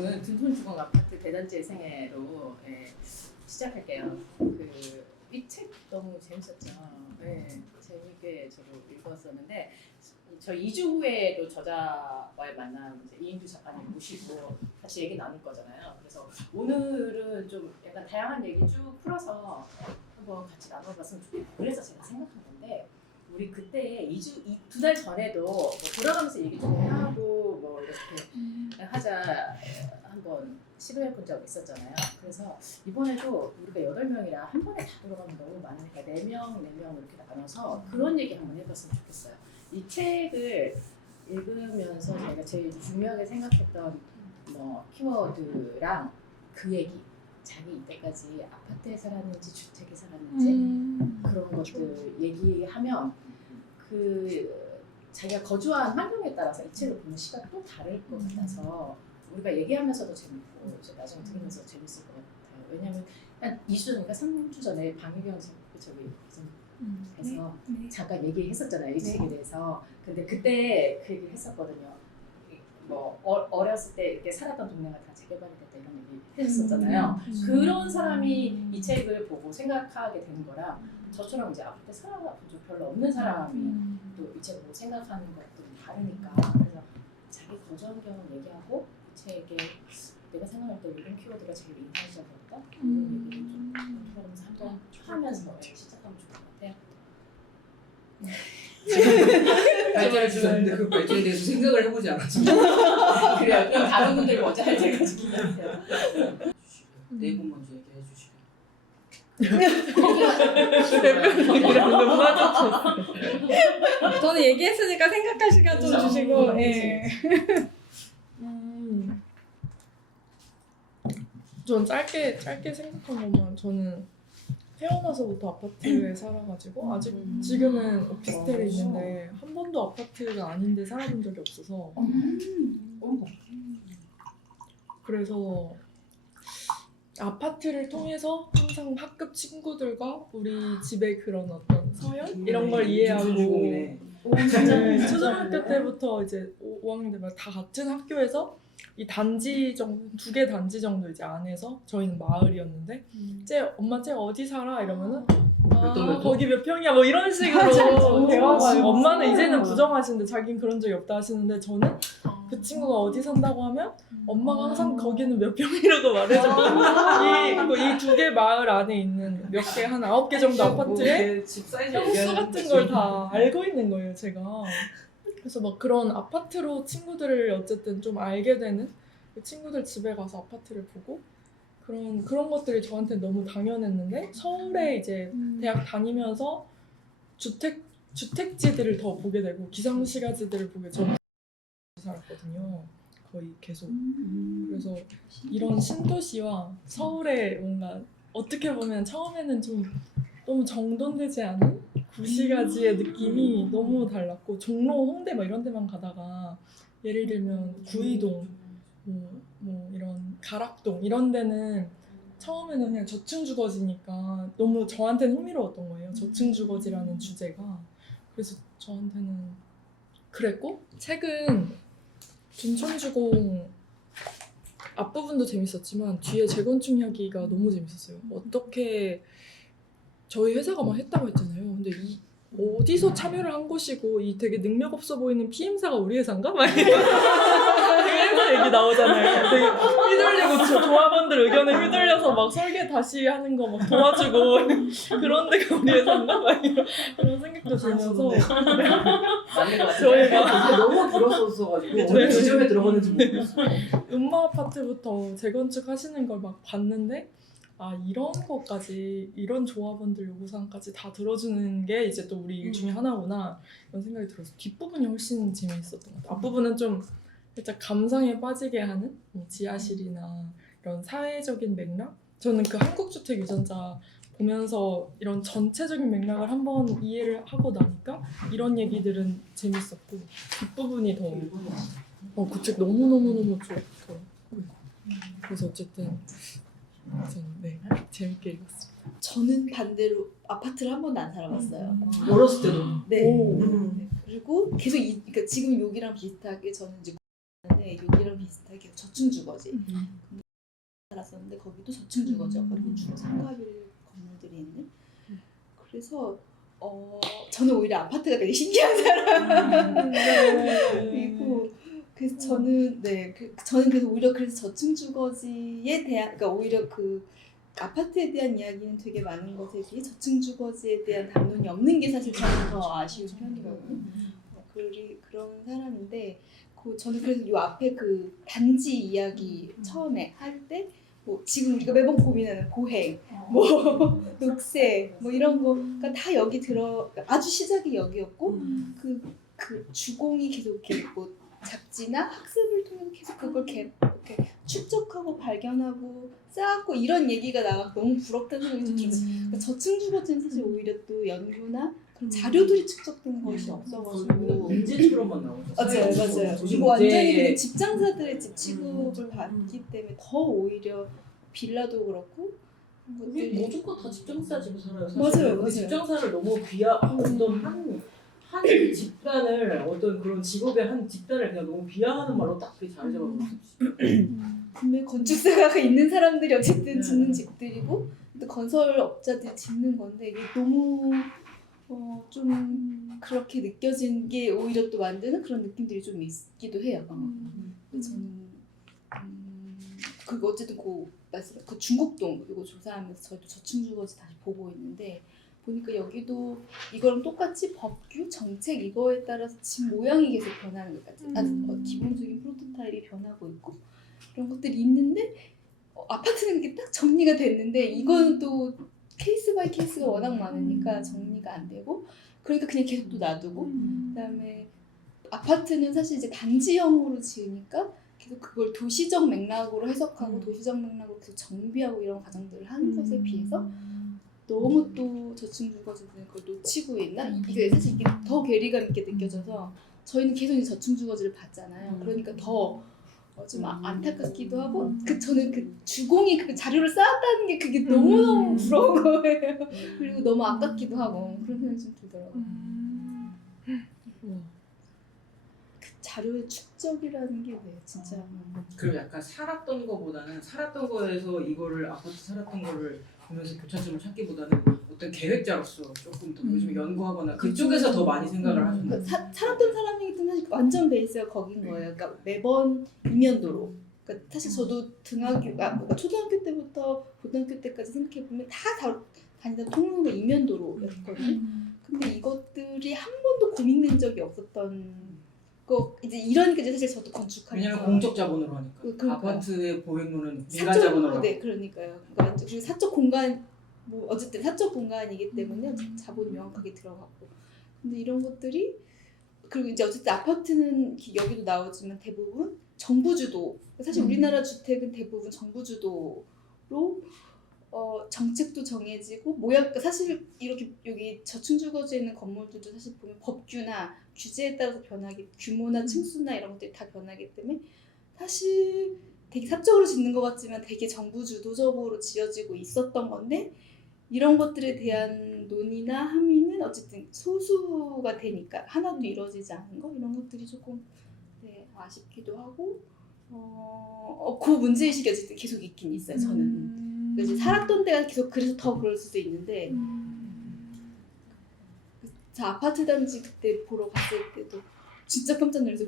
오늘 둔촌주공 아파트 대단지의 생애로 시작할게요. 이 책 너무 재밌었죠. 재밌게 저도 읽었었는데 저 2주 후에도 저자와의 만남 이인주 작가님 모시고 같이 얘기 나눌 거잖아요. 그래서 오늘은 좀 약간 다양한 얘기 쭉 풀어서 한번 같이 나눠봤으면 좋겠고 그래서 제가 생각한 건데 우리 그때 2달 전에도 뭐 돌아가면서 얘기 좀 하고 뭐 이렇게 하자 한번 시도해본 적 있었잖아요. 그래서 이번에도 우리가 8명이라 한 번에 다 돌아가면 너무 많으니까 4명 이렇게 나눠서 그런 얘기 한번 해봤으면 좋겠어요. 이 책을 읽으면서 제가 제일 중요하게 생각했던 뭐 키워드랑 그 얘기 자기 이때까지 아파트에 살았는지 주택에 살았는지 그런 것들 얘기하면 그 자기가 거주한 환경에 따라서 이 책을 보는 시각이 또 다를 것 같아서 우리가 얘기하면서도 재밌고 이제 나중에 들으면서 재밌을 것 같아요. 왜냐하면 한 2주 전인가 3주 전에 방유경 저기 해서 잠깐 얘기했었잖아요. 이 책에 대해서. 근데 그때 그 얘기를 했었거든요. 뭐 어렸을 때 이렇게 살았던 동네가 다 재개발이 됐다 이런 얘기 했었잖아요. 그런 사람이 이 책을 보고 생각하게 되는 거랑 저처럼 이제 아파트에 살아본 적 별로 없는 사람이 또 이 책을 보고 생각하는 것들이 다르니까 그래서 자기 거주한 경험 얘기하고 이 책에 내가 생각할 때 이런 키워드가 제일 인상적이었다 이런 얘기를 좀 들어보면서 한번 하면서 시작하면 좋을 것 같아요. 발전을 주셨는데 그 발전에 대해서 생각을 해보지 않았습니다. 그래요. 그럼 다른 분들이 먼저 할 때까지 기다리세요. 네 분 먼저 얘기해 주시죠. 너무 맞았어. 저는 얘기했으니까 생각할 시간 좀 주시고. 예. 전 짧게 생각한 것만 저는 태어나서부터 아파트에 살아가지고 아직 지금은 오피스텔에 있는데 한 번도 아파트가 아닌데 살아본 적이 없어서 그래서 아파트를 통해서 항상 학급 친구들과 우리 집의 그런 어떤 서열 이런 걸 이해하고 초등학교 때부터 이제 5학년 때마다 다 같은 학교에서 이 단지 정도 2개 단지 정도 이제 안에서 저희는 마을이었는데 엄마 쟤 어디 살아 이러면은 거기 몇 평이야 뭐 이런 식으로 대화가 엄마는 이제는 부정하시는데 자기는 그런 적이 없다 하시는데 저는 그 친구가 어디 산다고 하면 엄마가 항상 거기는 몇 평이라고 말해주고 이 2개 마을 안에 있는 몇 개 한 9개 정도 아파트에 집 사이즈 평수 같은 걸 다 알고 있는 거예요 제가. 그래서 막 그런 아파트로 친구들을 어쨌든 좀 알게 되는 그 친구들 집에 가서 아파트를 보고 그런 것들이 저한테 너무 당연했는데 서울에 이제 대학 다니면서 주택지들을 더 보게 되고 기상시가지들을 보게 저는 살았거든요. 거의 계속. 그래서 이런 신도시와 서울의 뭔가 어떻게 보면 처음에는 좀 너무 정돈되지 않은 구시가지의 느낌이 너무 달랐고 종로, 홍대 막 이런 데만 가다가 예를 들면 구이동, 뭐 이런 가락동 이런 데는 처음에는 그냥 저층주거지니까 너무 저한테는 흥미로웠던 거예요. 저층주거지라는 주제가. 그래서 저한테는 그랬고 책은 둔촌주공 앞부분도 재밌었지만 뒤에 재건축 이야기가 너무 재밌었어요. 어떻게 저희 회사가 막 했다고 했잖아요. 근데 어디서 참여를 한 곳이고 이 되게 능력 없어 보이는 PM사가 우리 회사인가? 막 이런 회사 얘기 나오잖아요. 되게 휘둘리고 조합원들 의견에 휘둘려서 막 설계 다시 하는 거 막 도와주고 그런 데가 우리 회사인가? 막 이런 생각도 들면서 저희가 너무 들었었어가지고 어느 지점에 들어갔는지 모르겠어요. 음마 아파트부터 재건축 하시는 걸 막 봤는데 이런 것까지 이런 조합원들 요구사항까지 다 들어주는 게 이제 또 우리 일 중에 하나구나 이런 생각이 들어서 뒷부분이 훨씬 재미있었던 것 같아요. 앞부분은 좀 살짝 감상에 빠지게 하는 뭐 지하실이나 이런 사회적인 맥락? 저는 그 한국주택 유전자 보면서 이런 전체적인 맥락을 한번 이해를 하고 나니까 이런 얘기들은 재밌었고 뒷부분이 더 그 책 너무너무너무 좋더라고요. 그래서 어쨌든 저는 재밌게 읽었습니다. 저는 반대로 아파트를 한 번도 안 살아봤어요. 어렸을 때도. 네. 오. 그리고 계속 그러니까 지금 여기랑 비슷하게 저는 이제 동네에 여기랑 비슷하게 저층 주거지 살았었는데 거기도 저층 주거지였거든요. 주로 상가빌 건물들이 있는. 그래서 저는 오히려 아파트가 되게 신기한 사람이고 그래서 저는 저는 그래서 오히려 그래서 저층 주거지에 대한 그러니까 오히려 그 아파트에 대한 이야기는 되게 많은 것에 비해 저층 주거지에 대한 담론이 없는 게 사실 저는 더 아쉬운 편이거든요. 그런 사람인데 저는 그래서 이 앞에 그 단지 이야기 처음에 할 때 뭐 지금 우리가 매번 고민하는 보행, 뭐 녹색, 뭐 이런 거가 다 여기 아주 시작이 여기였고 그 주공이 계속 이렇게 뭐 잡지나 학습을 통해서 계속 그걸 이렇게 축적하고 발견하고 쌓았고 이런 얘기가 나가 너무 부럽다는 생각이 좀 들었어요. 그러니까 저층 주거지는 사실 오히려 또 연구나 그런 자료들이 축적된 것이 없어가지고 문제처럼만 나오죠. 맞아요. 이거 완전히 그냥 집 장사들의 집 취급을 받기 때문에 더 오히려 빌라도 그렇고 우리 무조건 다 직장사 집에 살아요. 맞아요. 직장사를 너무 어떤 한 집단을 어떤 그런 직업의 한 집단을 그냥 너무 비하하는 말로 딱 그게 자리 잡아놓고 근데 건축사가 있는 사람들이 어쨌든 짓는 집들이고 또 건설업자들이 짓는 건데 이게 너무 좀 그렇게 느껴진 게 오히려 또 만드는 그런 느낌들이 좀 있기도 해요. 그래서 저는 그 어쨌든 그 중국동 이거 조사하면서 저도 저층 주거지 다시 보고 있는데 보니까 여기도 이거랑 똑같이 법규, 정책 이거에 따라서 집 모양이 계속 변하는 것 같아요. 기본적인 프로토타입이 변하고 있고 그런 것들이 있는데 아파트는 이게 딱 정리가 됐는데 이거는 또 케이스 바이 케이스가 워낙 많으니까 정리가 안 되고 그러니까 그냥 계속 또 놔두고 그다음에 아파트는 사실 이제 단지형으로 지으니까 계속 그걸 도시적 맥락으로 해석하고 도시적 맥락으로 계속 정비하고 이런 과정들을 하는 것에 비해서 너무 또 저층 주거지는 그걸 놓치고 있나? 이게 사실 이게 더 괴리감 있게 느껴져서 저희는 계속 이제 저층 주거지를 봤잖아요. 그러니까 더 좀 안타깝기도 하고 저는 그 주공이 그 자료를 쌓았다는 게 그게 너무너무 부러운 거예요. 그리고 너무 아깝기도 하고 그런 생각이 좀 들더라고요. 그 자료의 축적이라는 게 진짜 그리고 약간 살았던 거에서 이거를 아파트 살았던 거를 보면서 교차점을 찾기보다는 어떤 계획자로서 조금 더 요즘 연구하거나 그쪽에서 더 많이 생각을 하셨나요? 살았던 사람이기 때문에 사실 완전 베이스가 거긴 거예요. 그러니까 매번 이면도로. 그러니까 사실 저도 그러니까 초등학교 때부터 고등학교 때까지 생각해 보면 다 다니다 통로가 이면도로였거든요. 근데 이것들이 한 번도 고민된 적이 없었던 거 이제 이러니까 이제 사실 저도 건축하면서 왜냐면 공적 자본으로 하니까 그러니까요. 아파트의 보행로는 민간 자본으로 하고. 네, 그러니까요. 그러니까 그리고 사적 공간 뭐 어쨌든 사적 공간이기 때문에 자본이 명확하게 들어가고. 근데 이런 것들이 그리고 이제 어쨌든 아파트는 여기도 나오지만 대부분 정부 주도. 사실 우리나라 주택은 대부분 정부 주도로 정책도 정해지고 모양 사실 이렇게 여기 저층 주거지에 있는 건물들도 사실 보면 법규나 규제에 따라서 변하기 규모나 층수나 이런 것들이 다 변하기 때문에 사실 되게 사적으로 짓는 것 같지만 되게 정부 주도적으로 지어지고 있었던 건데 이런 것들에 대한 논의나 함의는 어쨌든 소수가 되니까 하나도 이루어지지 않은 거 이런 것들이 조금 아쉽기도 하고 그 문제의식이 어쨌든 계속 있긴 있어요. 저는 이제 살았던 데가 계속 그래서 더 그럴 수도 있는데 저 아파트 단지 그때 보러 갔을 때도 진짜 깜짝 놀라서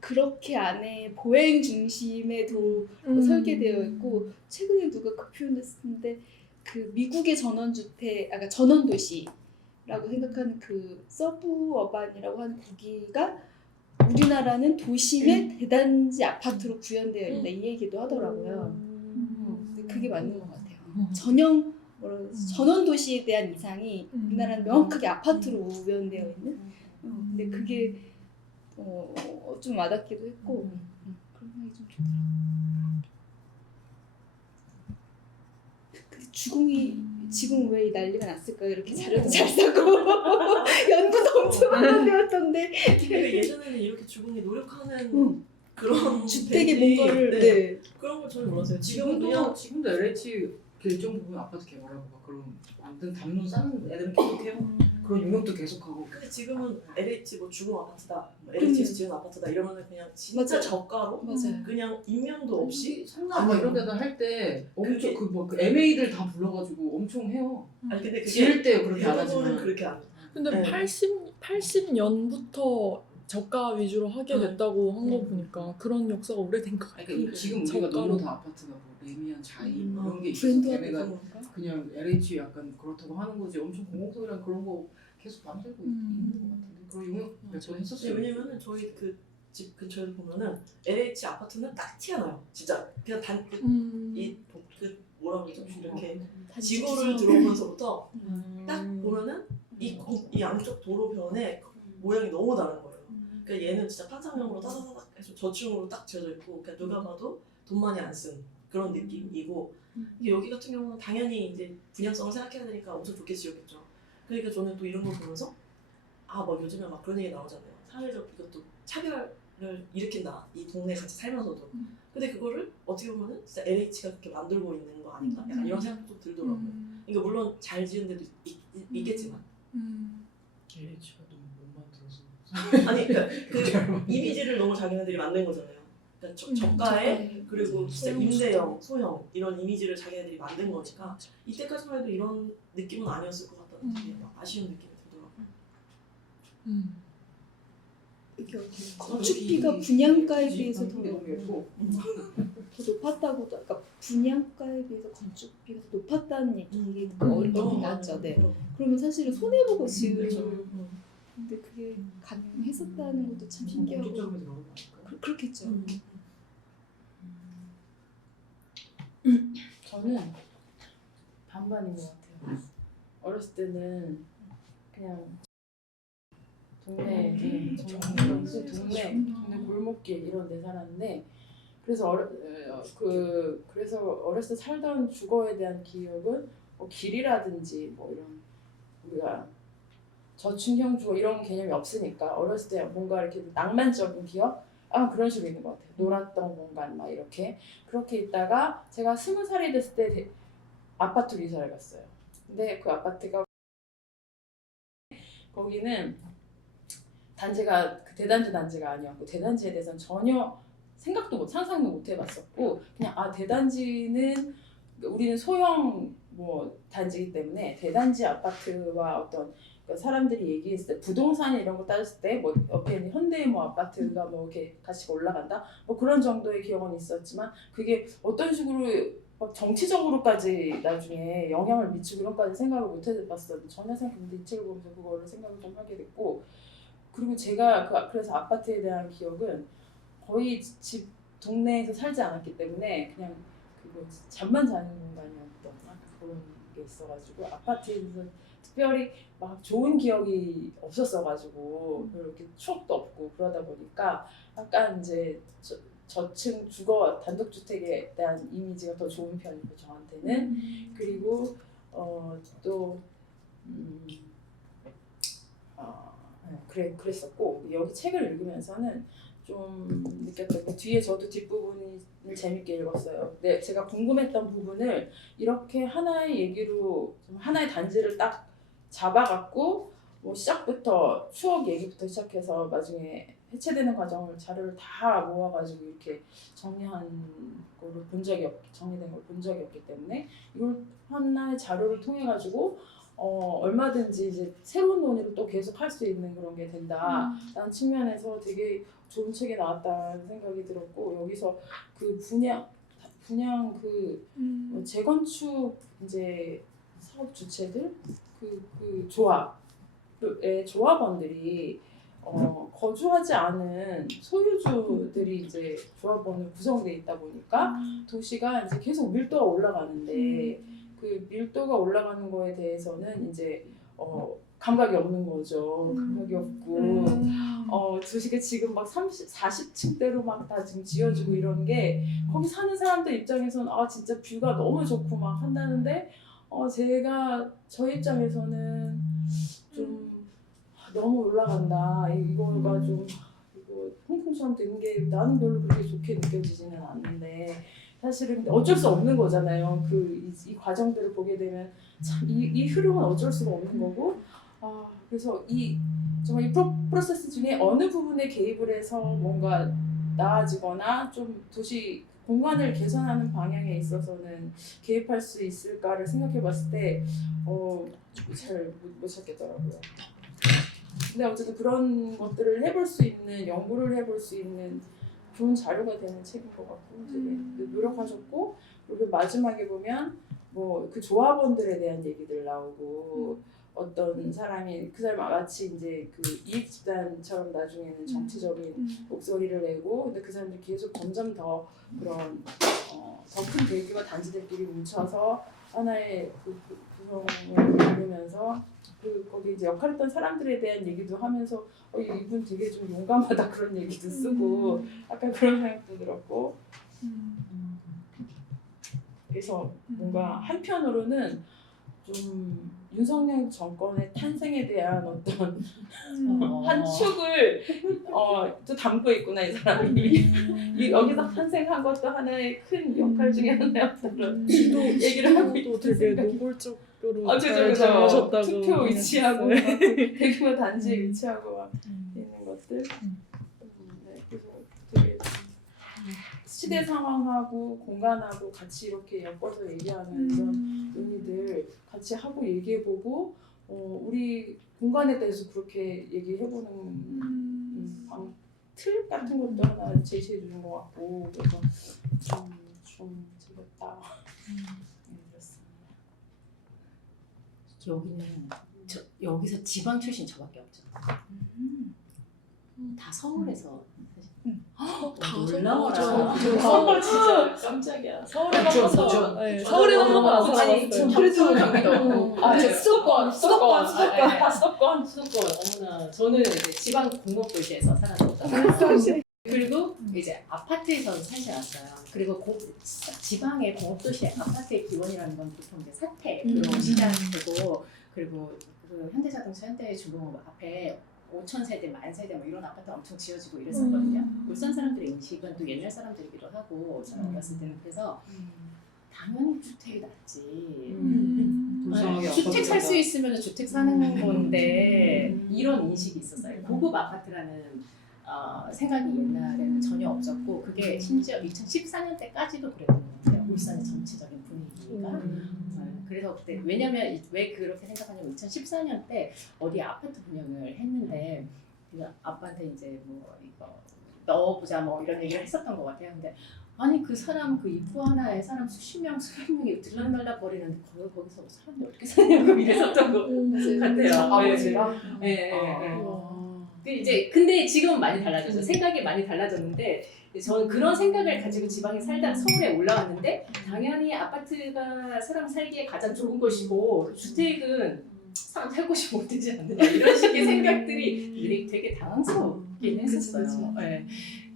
그렇게 안에 보행 중심의 도로 설계되어 있고 최근에 누가 그 표현을 쓰는데 그 미국의 전원주택, 그러니까 전원도시라고 생각하는 그 서브어반이라고 하는 거기가 우리나라는 도심의 대단지 아파트로 구현되어 있다 이 얘기도 하더라고요. 근데 그게 맞는 것 같아요. 전원 도시에 대한 이상이 우리나라는 명확하게 아파트로 구현되어 있는. 근데 그게 좀 와닿기도 했고 그런 생각이 좀 들더라고요. 근데 주공이 지금 왜 이 난리가 났을까요? 이렇게 자료도 잘 쓰고 연구도 엄청 많이 되었던데 예전에는 이렇게 주공이 노력하는 그런 주택의 되게, 뭔가를 네. 그런 걸 저는 몰랐어요. 지금은 그냥 지금도 LH 그 일정 부분 아파트 개발하고 막 그런 아무튼 담론 쌓는 애들은 계속해요. 그런 용역도 계속하고. 근데 지금은 LH 뭐 주공 아파트다, 뭐 LH에서 지은 아파트다 이러면은 그냥 진짜 맞아요. 저가로 맞아요. 그냥 인명도 없이 성남 막 이런 데다 할 때 엄청 그게- 그 MA들 다 불러가지고 엄청 해요. 아니 근데 그게 지을 때 그렇게 안 대부분은 하지만. 그렇게 안 해. 근데 네. 80년부터 저가 위주로 하게 됐다고 한 거 보니까 그런 역사가 오래된 것 아니, 같아요. 그러니까 지금 우리가 저가로. 너무 다 아파트가 뭐 레미안, 자이 이런 게 있어서 브랜드화도 걔네가 그런가? 그냥 LH 약간 그렇다고 하는 거지 엄청 공공성이랑 그런 거 계속 만들고 있는 것 같은데 그런 용역 몇 번 했었어요. 왜냐면은 저희 그 집 근처에 보면은 LH 아파트는 딱 티가 나요. 진짜 그냥 그 뭐라 그러죠? 이렇게 지구를 들어오면서부터 딱 보면은 이 양쪽 도로변에 모양이 너무 다른 거예요. 그러니까 얘는 진짜 판상형으로 따다다닥 해서 저층으로 딱 지어져 있고 그러니까 누가 봐도 돈 많이 안 쓴 그런 느낌이고 이게 여기 같은 경우는 당연히 이제 분양성을 생각해야 되니까 엄청 좋게 지었겠죠. 그러니까 저는 또 이런 걸 보면서 막 요즘에 막 그런 얘기 나오잖아요. 사회적 이것도 차별을 일으킨다. 이 동네 같이 살면서도. 근데 그거를 어떻게 보면은 진짜 LH가 그렇게 만들고 있는 거 아닌가? 약간 이런 생각도 좀 들더라고요. 그러니까 물론 잘 지은 데도 있겠지만 LH가 너무 못 만들어서. 아니 그러니까 그 이미지를 너무 자기네들이 만든 거잖아요. 그러니까 저가에 그리고 진짜 임대형, 소형 이런 이미지를 자기네들이 만든 거니까 이때까지만 해도 이런 느낌은 아니었을 것 같다는 되게 막 아쉬운 느낌이 들더라고요. 이게 건축비가 분양가에 비해서 더 너무 예뻐. 높았다고, 그러니까 분양가에 비해서 건축비가 더 높았다는 얘기 어디 났죠. 네. 그러면 사실은 손해 보고 지을. 근데 그게 가능했었다는 것도 참 신기하고. 공적점에 들어간 거 아닐까요? 그렇겠죠. 저는 반반인 것 같아요. 어렸을 때는 그냥 동네 골목길 이런 데 살았는데 그래서 그래서 어렸을 때 살던 주거에 대한 기억은 뭐 길이라든지 뭐 이런 우리가 저층형 주거 이런 개념이 없으니까 어렸을 때 뭔가 이렇게 낭만적인 기억 그런 식으로 있는 것 같아요. 놀았던 공간 막 이렇게 그렇게 있다가 제가 20살이 됐을 때 아파트로 이사를 갔어요. 근데 그 아파트가 거기는 단지가 그 대단지 단지가 아니었고 대단지에 대해서는 전혀 상상도 못 해봤었고 그냥 대단지는 우리는 소형 뭐 단지이기 때문에 대단지 아파트와 어떤 그러니까 사람들이 얘기했을 때 부동산 이런 거 따졌을 때 뭐 옆에 있는 현대 뭐 아파트가 뭐 이렇게 가치가 올라간다 뭐 그런 정도의 기억은 있었지만 그게 어떤 식으로 막 정치적으로까지 나중에 영향을 미치고 이런까지 생각을 못 해봤어요. 전혀 생각했는데 이 책을 보면서 그거를 생각을 좀 하게 됐고 그리고 제가 그래서 아파트에 대한 기억은 거의 집 동네에서 살지 않았기 때문에 그냥 그거 잠만 자는 공간이었던 그런 게 있어가지고 아파트에서 특별히 막 좋은 기억이 없었어가지고 그렇게 추억도 없고 그러다 보니까 약간 이제 저층 주거 단독주택에 대한 이미지가 더 좋은 편이고 저한테는 그리고 그랬었고 여기 책을 읽으면서는 좀 느꼈던 게 뒤에 저도 뒷부분을 재밌게 읽었어요. 근데 제가 궁금했던 부분을 이렇게 하나의 얘기로 하나의 단지를 딱 잡아갖고 뭐 시작부터 추억 얘기부터 시작해서 나중에 해체되는 과정을 자료를 다 모아가지고 이렇게 정리한 거를 정리된 걸 본 적이 없기 때문에 이걸 하나의 자료를 통해 가지고 얼마든지 이제 새로운 논의를 또 계속 할 수 있는 그런 게 된다라는 측면에서 되게 좋은 책이 나왔다는 생각이 들었고 여기서 그 분양 뭐 재건축 이제 사업 주체들 그 조합원들이 거주하지 않은 소유주들이 이제 조합원으로 구성돼 있다 보니까 도시가 이제 계속 밀도가 올라가는데 그 밀도가 올라가는 거에 대해서는 이제 감각이 없는 거죠. 감각이 없고 도시가 지금 막 40층대로 막 다 지금 지어지고 이런 게 거기 사는 사람들 입장에서는 진짜 뷰가 너무 좋고 막 한다는데 저 입장에서는 좀 너무 올라간다. 이거가 좀 이거 홍콩처럼 된 게 나는 별로 그렇게 좋게 느껴지지는 않는데 사실은 근데 어쩔 수 없는 거잖아요. 이 과정들을 보게 되면 참 이 흐름은 어쩔 수가 없는 거고 그래서 정말 이 프로세스 중에 어느 부분에 개입을 해서 뭔가 나아지거나 좀 도시 공간을 개선하는 방향에 있어서는 개입할 수 있을까를 생각해 봤을 때 잘 못 찾겠더라고요. 근데 어쨌든 그런 것들을 해볼 수 있는 연구를 해볼 수 있는 좋은 자료가 되는 책인 것 같고 되게 노력하셨고 그리고 마지막에 보면 뭐 그 조합원들에 대한 얘기들 나오고 어떤 사람이 그 사람 마치 이제 그 이익 집단처럼 나중에는 정치적인 목소리를 내고 근데 그 사람들이 계속 점점 더 그런 더 큰 대규모 단지들끼리 뭉쳐서 하나의 구성을 이루면서 거기 이제 역할했던 사람들에 대한 얘기도 하면서 이분 되게 좀 용감하다 그런 얘기도 쓰고 약간 그런 생각도 들었고 그래서 뭔가 한편으로는 좀 윤석열 정권의 탄생에 대한 어떤 한 축을 또 담고 있구나 이 사람이 여기서 탄생한 것도 하나의 큰 역할 중에 하나였다는 얘기를 하고 있고 되게 노골적으로 잘 그죠. 잡으셨다고 투표 위치하고 했어요. 대규모 단지에 위치하고 막 있는 것들 네, 그래서 되게 시대 상황하고 공간하고 같이 이렇게 엮어서 얘기하는 이런 논의들 같이 하고 얘기해보고 우리 공간에 대해서 그렇게 얘기해보는 틀 같은 것도 하나 제시해 주는 것 같고 그래서 좀 재밌다. 그렇습니다. 여기는 여기서 지방 출신 저밖에 없죠. 다 서울에서 다 놀라워라. 서울 진짜 깜짝이야. 서울에 그쵸, 한번도 그쵸. 네, 서울에 한 번도 안 아니 살아봤어요. 그래도 경기도 수도권 수도권 수도권 어머나 저는 이제 지방 공업도시에서 살았었다. 그리고 이제 아파트에서 사실 왔어요. 그리고 지방의 공업도시 아파트의 기원이라는 건 보통 이제 사택으로 시작되고 그리고 그 현대자동차 현대중공업 앞에 5,000세대, 10,000세대 뭐 이런 아파트 엄청 지어지고 이랬었거든요. 울산 사람들의 인식은 또 옛날 사람들이기도 하고 저는 어렸을 때는 그래서 당연히 주택이 낫지. 불쌍하게 주택 살 수 아파트가. 있으면 주택 사는 건데 이런 인식이 있었어요. 고급 아파트라는 생각이 옛날에는 전혀 없었고 그게 심지어 2014년 때까지도 그랬던 것 같아요. 울산의 전체적인 분위기가. 그래서 그때 왜냐면 왜 그렇게 생각하냐면 2014년 때 어디 아파트 분양을 했는데 그 아빠한테 이제 뭐 이거 넣어보자 뭐 이런 얘기를 했었던 것 같아요. 근데 아니 그 사람 그 입구 하나에 사람 수십 명 수백 명이 들락날락 거리는데 거기서 사람들이 어떻게 사냐고 이랬었던 것 같아요. 아버지랑 네. 이제 근데 지금은 많이 달라졌어요. 생각이 많이 달라졌는데 저는 그런 생각을 가지고 지방에 살다 서울에 올라왔는데 당연히 아파트가 사람 살기에 가장 좋은 곳이고 주택은 사람 살 곳이 못 되지 않느냐 이런 식의 생각들이 되게 당황스럽긴 했었어요. 네.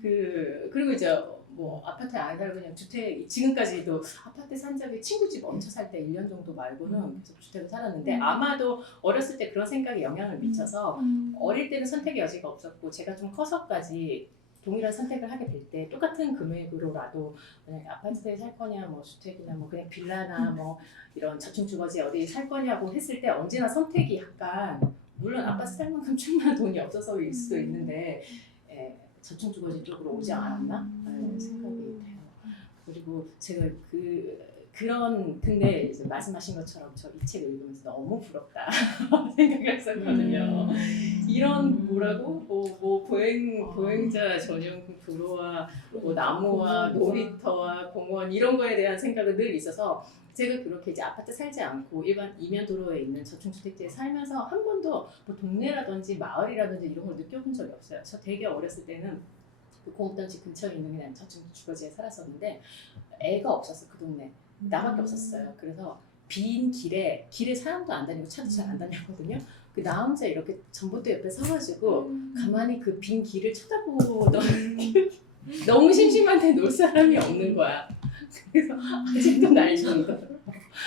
그리고 이제 뭐 아파트에 안 살고 그냥 주택 지금까지도 아파트 산 적이 친구 집 얹혀 살 때 1년 정도 말고는 계속 주택을 살았는데 아마도 어렸을 때 그런 생각에 영향을 미쳐서 어릴 때는 선택의 여지가 없었고 제가 좀 커서까지 동일한 선택을 하게 될 때 똑같은 금액으로라도 만약에 아파트에 살 거냐 뭐 주택이나 뭐 그냥 빌라나 뭐 이런 저층주거지 어디 살 거냐고 했을 때 언제나 선택이 약간 물론 아파트 살 만큼 충분한 돈이 없어서일 수도 있는데 저층주거지 쪽으로 오지 않았나 생각이 돼요. 그리고 제가 근데 이제 말씀하신 것처럼 저 이 책을 읽으면서 너무 부럽다 생각했었거든요. 이런 뭐 보행자 전용 도로와 뭐 나무와 놀이터와 공원 이런 거에 대한 생각은 늘 있어서 제가 그렇게 이제 아파트 살지 않고 일반 이면 도로에 있는 저층주택지에 살면서 한 번도 뭐 동네라든지 마을이라든지 이런 걸 느껴본 적이 없어요. 저 되게 어렸을 때는 그 공업단지 근처에 있는 그냥 저층주거지에 살았었는데 애가 없었어 그 동네. 나밖에 없었어요. 그래서 빈 길에 사람도 안 다니고 차도 잘 안 다녔거든요. 나 혼자 이렇게 전봇대 옆에 서가지고 가만히 그 빈 길을 쳐다보던 너무 심심한데 놀 사람이 없는 거야. 그래서 아직도 날 주는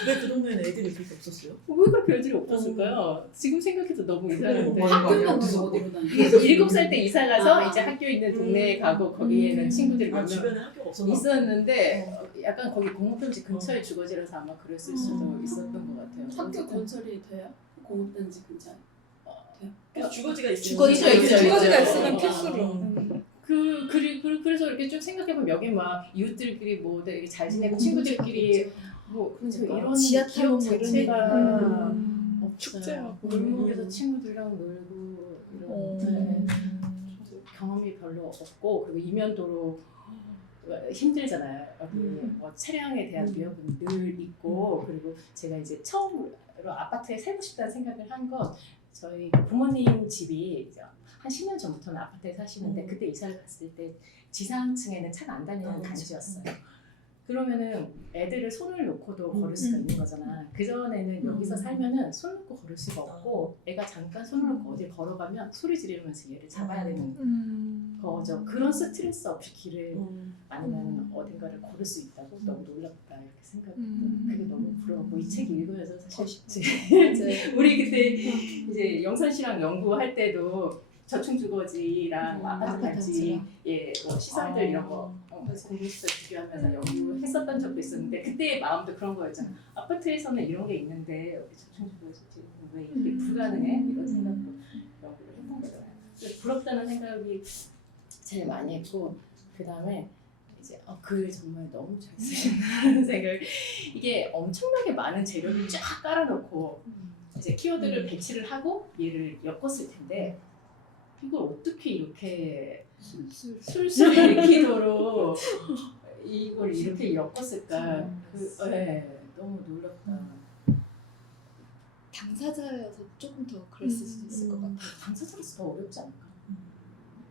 왜 그 동네에는 애들이 그렇게 없었어요? 왜 그렇게 애들이 없었을까요? 지금 생각해도 너무 이상한데. 학교는 그럼 어디로 다니고? 이게 7살 때 이사 가서 아. 이제 학교 있는 동네에 가고 거기에는 친구들이 아, 몇 명 주변에 학교가 없었나? 있었는데 약간 거기 공업단지 근처에 주거지라서 아마 그랬을 수도 있었던 것 같아요. 학교 건설이 돼요? 공업단지 근처에? 그래서 주거지가 있으면 주거지가 있어요. 주거지가 있죠. 있으면 어. 필수로. 그래서 이렇게 쭉 생각해보면 여기 막 이웃들끼리 뭐 되게 잘 지내고 친구들끼리 뭐 그러니까. 이런 지하 기억 타운 뭐 이런 자체가 음. 없어요. 축제하고. 골목에서 친구들이랑 놀고 이런 어. 네. 경험이 별로 없고 그리고 이면도로 힘들잖아요. 여기 뭐 차량에 대한 위협은 늘 있고 그리고 제가 이제 처음으로 아파트에 살고 싶다는 생각을 한 건 저희 부모님 집이 이제 한 10년 전부터는 아파트에 사시는데 그때 이사를 갔을 때 지상층에는 차가 안 다니는 단지였어요. 그러면은 애들을 손을 놓고도 걸을 수가 있는 거잖아. 그전에는 여기서 살면은 손 놓고 걸을 수가 없고 애가 잠깐 손을 놓고 어디 걸어가면 소리 지르면서 얘를 잡아야 되는 거죠. 그런 스트레스 없이 길을 아니면 어딘가를 걸을 수 있다고 너무 놀랍다 이렇게 생각했고 그게 너무 부러웠고 이 책 읽으면서 사실 우리 그때 이제 영선 씨랑 연구할 때도 저층주거지랑 아파트 단지 뭐 시설들 이런 거 공부서 비교하면서 연구했었던 적도 있었는데 그때의 마음도 그런 거였잖아. 아파트에서는 이런 게 있는데 여기 저층주거지 왜 이게 불가능해? 이런 생각도 연구를 해본 거잖아요. 그래서 부럽다는 생각이 제일 많이 했고 그 다음에 이제 글 정말 너무 잘 쓰신다는 생각. 이게 엄청나게 많은 재료를 쫙 깔아놓고 이제 키워드를 배치를 하고 얘를 엮었을 텐데 이걸 어떻게 이렇게 술술 읽히도록 이걸 이렇게 엮었을까? 너무 놀랍다. 당사자여서 조금 더 그랬을 수도 있을 것 같아요. 당사자로서 더 어렵지 않을까?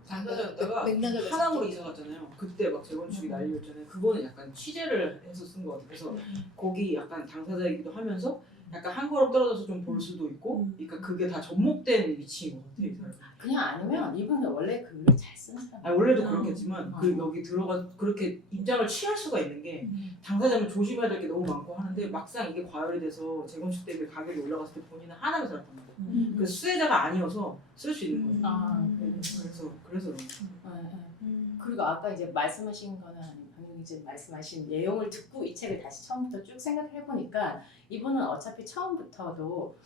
당사자였다가 맥락을 하남으로 이사 갔잖아요. 그때 막 재건축이 난리였잖아요. 그거는 약간 취재를 해서 쓴 것 같아요. 그래서 거기 약간 당사자이기도 하면서 약간 한 걸음 떨어져서 좀 볼 수도 있고, 그러니까 그게 다 접목된 위치인 것 같아요. 이 사람. 그냥 아니면 이분은 원래 글을 잘 쓰는 사람. 아니, 원래도 그렇겠지만 그 여기 들어가 그렇게 입장을 취할 수가 있는 게 당사자면 조심해야 될 게 너무 많고 하는데 막상 이게 과열이 돼서 재건축 대비 가격이 올라갔을 때 본인은 하남에 살았단 말이에요. 그래서 수혜자가 아니어서 쓸 수 있는 거예요. 그래서 그리고 아까 이제 말씀하신 거는 이제 말씀하신 내용을 듣고 이 책을 다시 처음부터 쭉 생각해 보니까 이분은 어차피 처음부터도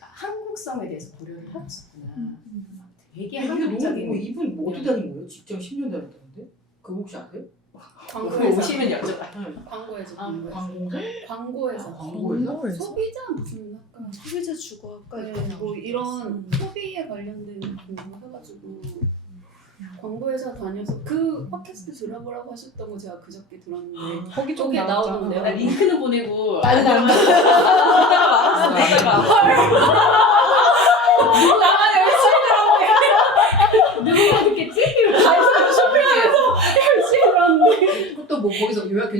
한국성에 대해서 고려를 하셨구나. 되게 이게 너무 한국적인. 궁금해. 이분 뭐 어디 다닌 거예요? 직장 10년 다녔다는데? 그거 혹시 아세요? 광고에 오시면 여쭤봐. 광고에서 광고에서? 광고에서 소비자 무슨 학과 소비자 주거학과 네. 뭐 이런 소비에 관련된 공부 해가지고 광고회사 다녀서 그 팟캐스트 들어보라고 하셨던 거 제가 그저께 들었는데 거기 좀 거기에 나왔잖아. 나오던데요. 나 링크는 보내고. 나는 안 누구가 듣겠지? 쇼핑하면서 열심히 들었는데. 또 뭐 거기서 요약해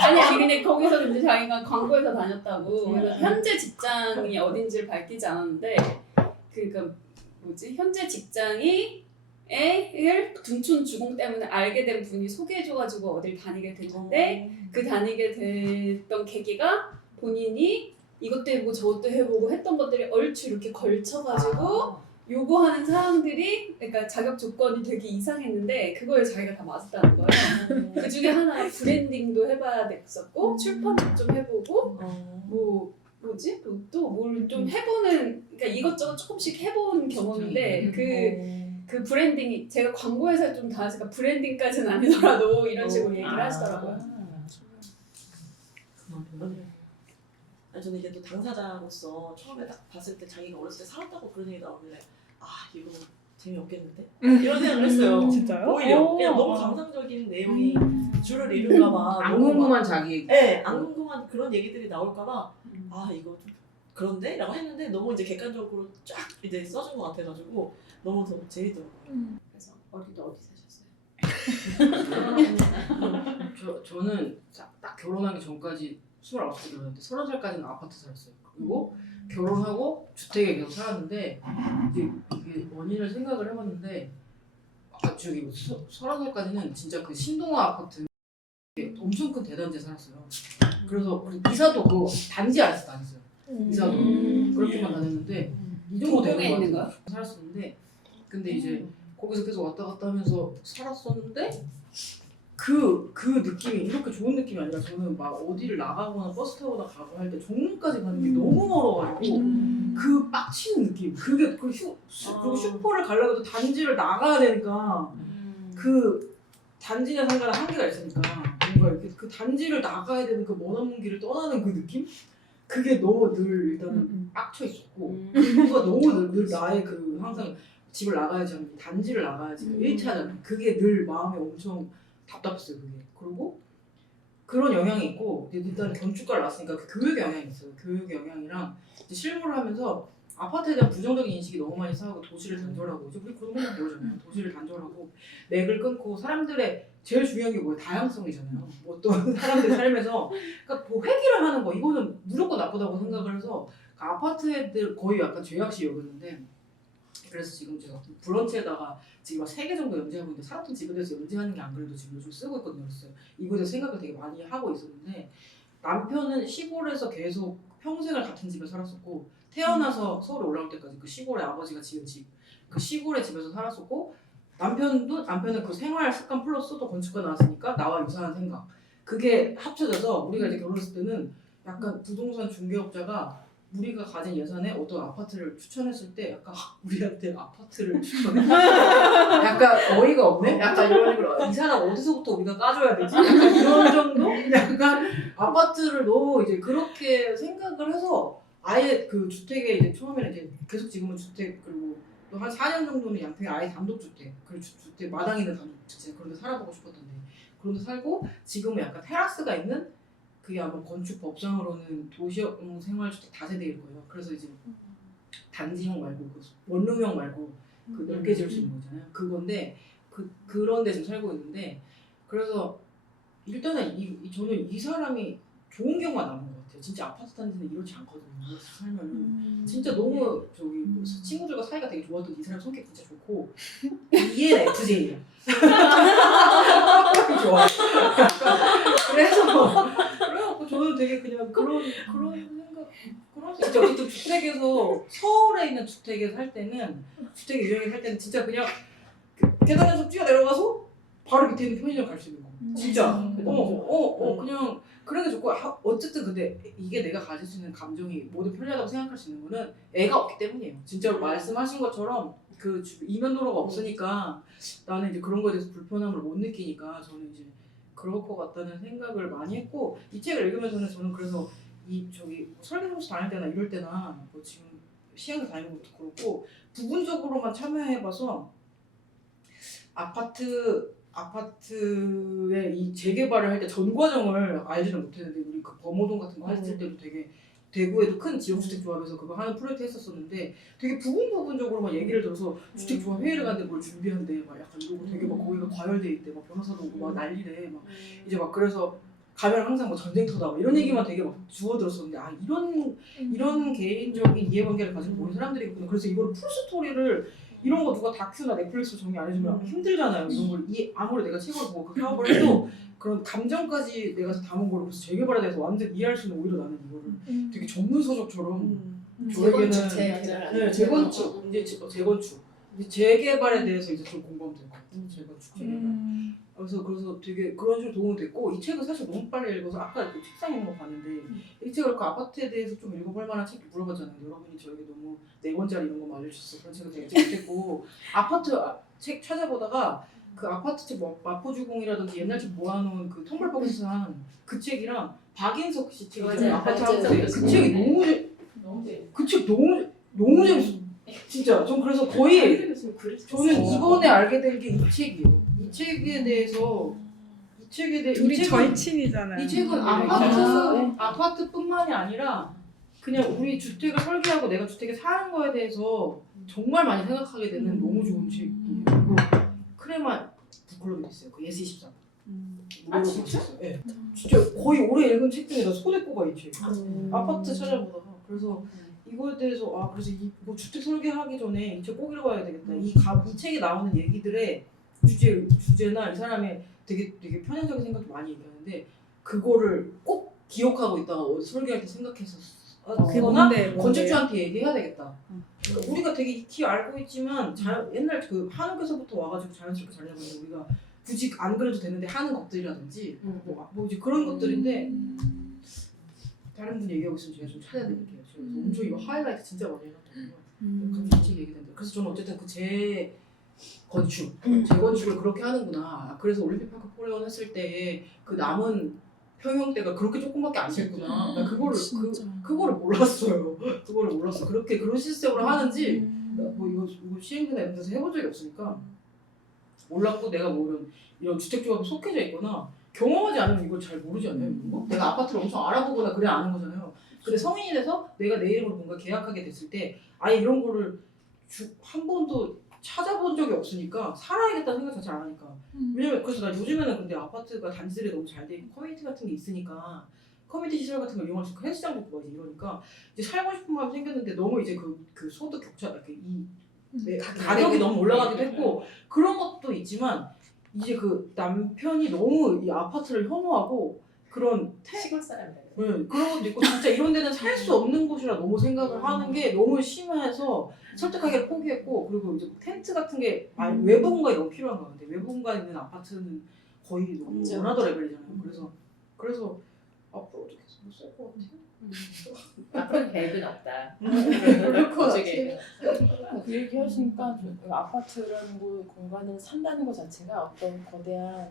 아니 근데 거기서 이제 자기가 광고회사 다녔다고 그래서 현재 직장이 어딘지를 밝히지 않았는데 그러니까 뭐지 현재 직장이 애를 둔촌 주공 때문에 알게 된 분이 소개해줘가지고 어딜 다니게 됐는데 그 다니게 됐던 계기가 본인이 이것도 해보고 저것도 해보고 했던 것들이 얼추 이렇게 걸쳐가지고 요구하는 사람들이 그러니까 자격 조건이 되게 이상했는데 그거에 자기가 다 맞았다는 거예요. 그 중에 하나가 브랜딩도 해봐야 됐었고 출판도 좀 해보고 뭐 뭐지 또 뭘 좀 해보는 그러니까 이것저것 조금씩 해본 경험인데 그 브랜딩이 제가 광고회사 좀 다니니까 브랜딩까지는 아니더라도 이런 식으로 얘기를 하시더라고요. 아니 저는 이게 또 당사자로서 처음에 딱 봤을 때 자기가 어렸을 때 살았다고 그런 얘기 나오길래 이거 재미없겠는데? 이런 생각을 했어요. 진짜요? 오히려 그냥 너무 감상적인 내용이 줄을 잃을까봐 안 궁금한 자기 얘기. 네, 안 궁금한 그런 얘기들이 나올까봐 이거 좀 그런데? 라고 했는데 너무 이제 객관적으로 쫙 이제 써준 것 같아가지고 너무 더 재밌더라고요. 그래서 어디 사셨어요? 저는 딱 결혼하기 전까지 29살 결혼했는데 30살까지는 아파트 살았어요. 그리고 결혼하고 주택에 계속 살았는데 이게 원인을 생각을 해봤는데 저기 설화동까지는 진짜 그 신동아 아파트 엄청 큰 대단지에 살았어요. 그래서 이사도 그 단지 안에서 다녔어요. 이사도 그렇게만 다녔는데 이 정도 도봉에 되는 있는 거 같아요. 살았었는데 근데 이제 거기서 계속 왔다 갔다 하면서 살았었는데 그 느낌이 이렇게 좋은 느낌이 아니라 저는 막 어디를 나가거나 버스 타거나 가고 할 때 정문까지 가는 게 너무 멀어가지고 그 빡치는 느낌 그게 그리고 슈퍼를 가려고 해도 단지를 나가야 되니까 그 단지냐 상가는 한계가 있으니까 뭔가 이렇게 그 단지를 나가야 되는 그 먼 먼 길을 떠나는 그 느낌? 그게 너무 늘 일단은 빡쳐 있었고 그거가 너무 늘 나의 그 항상 집을 나가야지 하는 단지를 나가야지 그 1차전 그게 늘 마음에 엄청 답답했어요 그게. 그리고 그런 영향이 있고 일단 건축가를 나왔으니까 그 교육 영향이 있어요. 교육 영향이랑 이제 실무를 하면서 아파트에 대한 부정적인 인식이 너무 많이 쌓이고 도시를 단절하고 이제 우리 그런 것만 배우잖아요. 도시를 단절하고 맥을 끊고 사람들의 제일 중요한 게 뭐예요? 다양성이잖아요. 어떤 사람들 삶에서 그러니까 뭐 회기를 하는 거 이거는 무조건 나쁘다고 생각을 해서 그 아파트들 거의 약간 죄악시 여겼는데 그래서 지금 제가 브런치에다가 지금 3개 정도 연재하고 있는데 살았던 집에 대해서 연재하는 게 안 그래도 지금 요즘 쓰고 있거든요. 그래서 이거에 대해서 생각을 되게 많이 하고 있었는데 남편은 시골에서 계속 평생을 같은 집에 살았었고 태어나서 서울에 올라올 때까지 그 시골에 아버지가 지은 집 그 시골의 집에서 살았었고 남편은 그 생활 습관 플러스 또 건축가 나왔으니까 나와 유사한 생각 그게 합쳐져서 우리가 이제 결혼했을 때는 약간 부동산 중개업자가 우리가 가진 예산에 어떤 아파트를 추천했을 때 약간 우리한테 아파트를 추천해? 약간 어이가 없네? 약간 이런 식으로 이 사람 어디서부터 우리가 까줘야 되지? 약간 이런 정도? 약간 아파트를 너무 이제 그렇게 생각을 해서 아예 그 주택에 이제 처음에는 이제 계속 지금은 주택 그리고 또 한 4년 정도는 양평에 아예 단독주택 그리고 주택 마당 있는 단독주택 그런 데 살아보고 싶었던데 그런 데 살고 지금은 약간 테라스가 있는 그게 아마 건축 법상으로는 도시형 생활주택 다세대일 거예요. 그래서 이제 단지형 말고 그 원룸형 말고 그 넓게 지을 수 있는 거잖아요. 그건데 그런 데 지금 살고 있는데 그래서 일단은 저는 이 사람이 좋은 경우가 남은 것 같아요. 진짜 아파트 단지는 이렇지 않거든요. 그래서 살면은 진짜 너무 저기 친구들과 사이가 되게 좋아도 이 사람 성격 진짜 좋고 ENFJ야. 좋아. 그래서 저는 되게 그냥 그런 진짜 어쨌든 주택에서 서울에 있는 주택에 살 때는 주택에 유형에 살 때는 진짜 그냥 계단에서 뛰어 내려가서 바로 밑에 있는 편의점 갈 수 있는 거. 진짜. 그냥 그런 게 좋고 어쨌든 근데 이게 내가 가질 수 있는 감정이 모두 편리하다고 생각할 수 있는 거는 애가 없기 때문이에요. 진짜로 말씀하신 것처럼 그 이면도로가 없으니까 나는 이제 그런 거에 대해서 불편함을 못 느끼니까 저는 이제 그럴 것 같다는 생각을 많이 했고 이 책을 읽으면서는 저는 그래서 저기 설계사무소 다닐 때나 이럴 때나 뭐 지금 시향사 다니는 것도 그렇고 부분적으로만 참여해봐서 아파트의 이 재개발을 할 때 전 과정을 알지는 못했는데 우리 그 범호동 같은 거 했을 때도 되게 대구에도 큰 지역주택조합에서 그거 하는 프로젝트 했었었는데 되게 부분적으로만 얘기를 들어서 주택조합 회의를 가는데 뭘 준비한대 막 약간 이러고 되게 막 거기가 과열돼 있대 막 변호사도 오고 막 난리래 막 이제 막 그래서 가면 항상 뭐 전쟁터다 막 이런 얘기만 되게 막 주워들었었는데 이런 개인적인 이해관계를 가지고 모인 사람들이 있구나. 그래서 이거를 풀스토리를 이런 거 누가 다큐나 넷플릭스로 정리 안 해주면 힘들잖아요. 이런 걸 아무리 내가 책을 보고 그 사업을 해도 그런 감정까지 내가 담은 거를 그래서 재개발에 대해서 완전 이해할 수 있는 오히려 나는 이거를 되게 전문 서적처럼 저에게는 재건축 이제 재건축 이제 재개발에 대해서 이제 좀 공부하면 될 것 같아요. 재건축 재개발. 그래서 되게 그런 식으로 도움이 됐고 이 책은 사실 너무 빨리 읽어서 아까 그 책상에 있는 거 봤는데 이 책을 그 아파트에 대해서 좀 읽어볼 만한 책 물어봤잖아요. 여러분이 저에게 너무 4권짜리 이런 거 알려주셔서 그런 책을 되게 못했고 아파트 책 찾아보다가 그 아파트 책 마포주공이라든지 옛날 책 모아놓은 그 텀블벅에서 한 그 책이랑 박인석 씨 책이 아파트 하는데 그 책이 그 책 너무 재밌어. 진짜 전 그래서 거의 저는 이번에 알게 된 게 이 책이에요. 이 책에 대해서 둘이 절친이잖아요. 이 책은 아파트뿐만이 아니라 그냥 우리 주택을 설계하고 내가 주택에 사는 거에 대해서 정말 많이 생각하게 되는 너무 좋은 책이에요. 그리고 크레만 북클럽이 있어요. 그 예스24. 아 진짜? 네. 진짜 거의 올해 읽은 책 중에 나 손에 꼽아 이 책. 아파트 찾아보다가 그래서 이거에 대해서 그래서 뭐 주택 설계하기 전에 이 책 꼭 읽어야 되겠다. 이 책에 나오는 얘기들의 주제나 이 사람의 되게 편향적인 생각도 많이 얘기하는데 그거를 꼭 기억하고 있다가 어디 설계할 때 생각해서 그게 하거나 뭔데? 건축주한테 얘기해야 되겠다. 그러니까 우리가 되게 익히 알고 있지만 옛날 그 한옥에서부터 와가지고 자연스럽게 잘 나가는데 우리가 굳이 안 그래도 되는데 하는 것들이라든지 뭐 이제 그런 것들인데 다른 분 얘기하고 있으면 제가 좀 찾아드릴게요. 제가 엄청 이거 하이라이트 진짜 많이 해놨거든요. 갑자기 얘기된다. 그래서 저는 어쨌든 그 재건축을 그렇게 하는구나. 그래서 올림픽 파크 포레온 했을 때 그 남은 평형대가 그렇게 조금밖에 안 됐구나. 나 그거를 몰랐어요. 그거를 몰랐어. 그렇게 그런 시스템으로 하는지 뭐 이거 시행되나 이런 데서 해본 적이 없으니까 몰랐고 내가 뭐 이런 주택조합에 속해져 있거나 경험하지 않으면 이걸 잘 모르지 않나요? 이런 거? 내가 아파트를 엄청 알아보거나 그래야 아는 거잖아요. 근데 성인이 돼서 내가 내 이름으로 뭔가 계약하게 됐을 때 아예 이런 거를 한 번도 찾아본 적이 없으니까 살아야겠다는 생각 자체를 안 하니까. 왜냐면 그래서 나 요즘에는 근데 아파트가 단지들이 너무 잘 돼 있고 커뮤니티 같은 게 있으니까 커뮤니티 시설 같은 걸 이용할 수 있고 헬스장도 있고 막 이러니까 이제 살고 싶은 마음이 생겼는데 너무 이제 그 소득 격차 가격이 너무 올라가기도 했고 그런 것도 있지만 이제 그 남편이 너무 이 아파트를 혐오하고 그런 시골 사람이다. 그런 것도 있고 진짜 이런 데는 살 수 없는 곳이라 너무 생각을 하는 게 너무 심해서 설득하기를 포기했고 그리고 이제 텐트 같은 게 외부 공간이 너무 필요한 거 같은데 외부 공간에 있는 아파트는 거의 너무 원하더 레벨이잖아요. 그래서 앞으로 어떻게 못살 것 같아요. 앞으로 계획은 없다. 그럴 것 거주계. 그 얘기 하시니까 아파트라는 공간을 산다는 것 자체가 어떤 거대한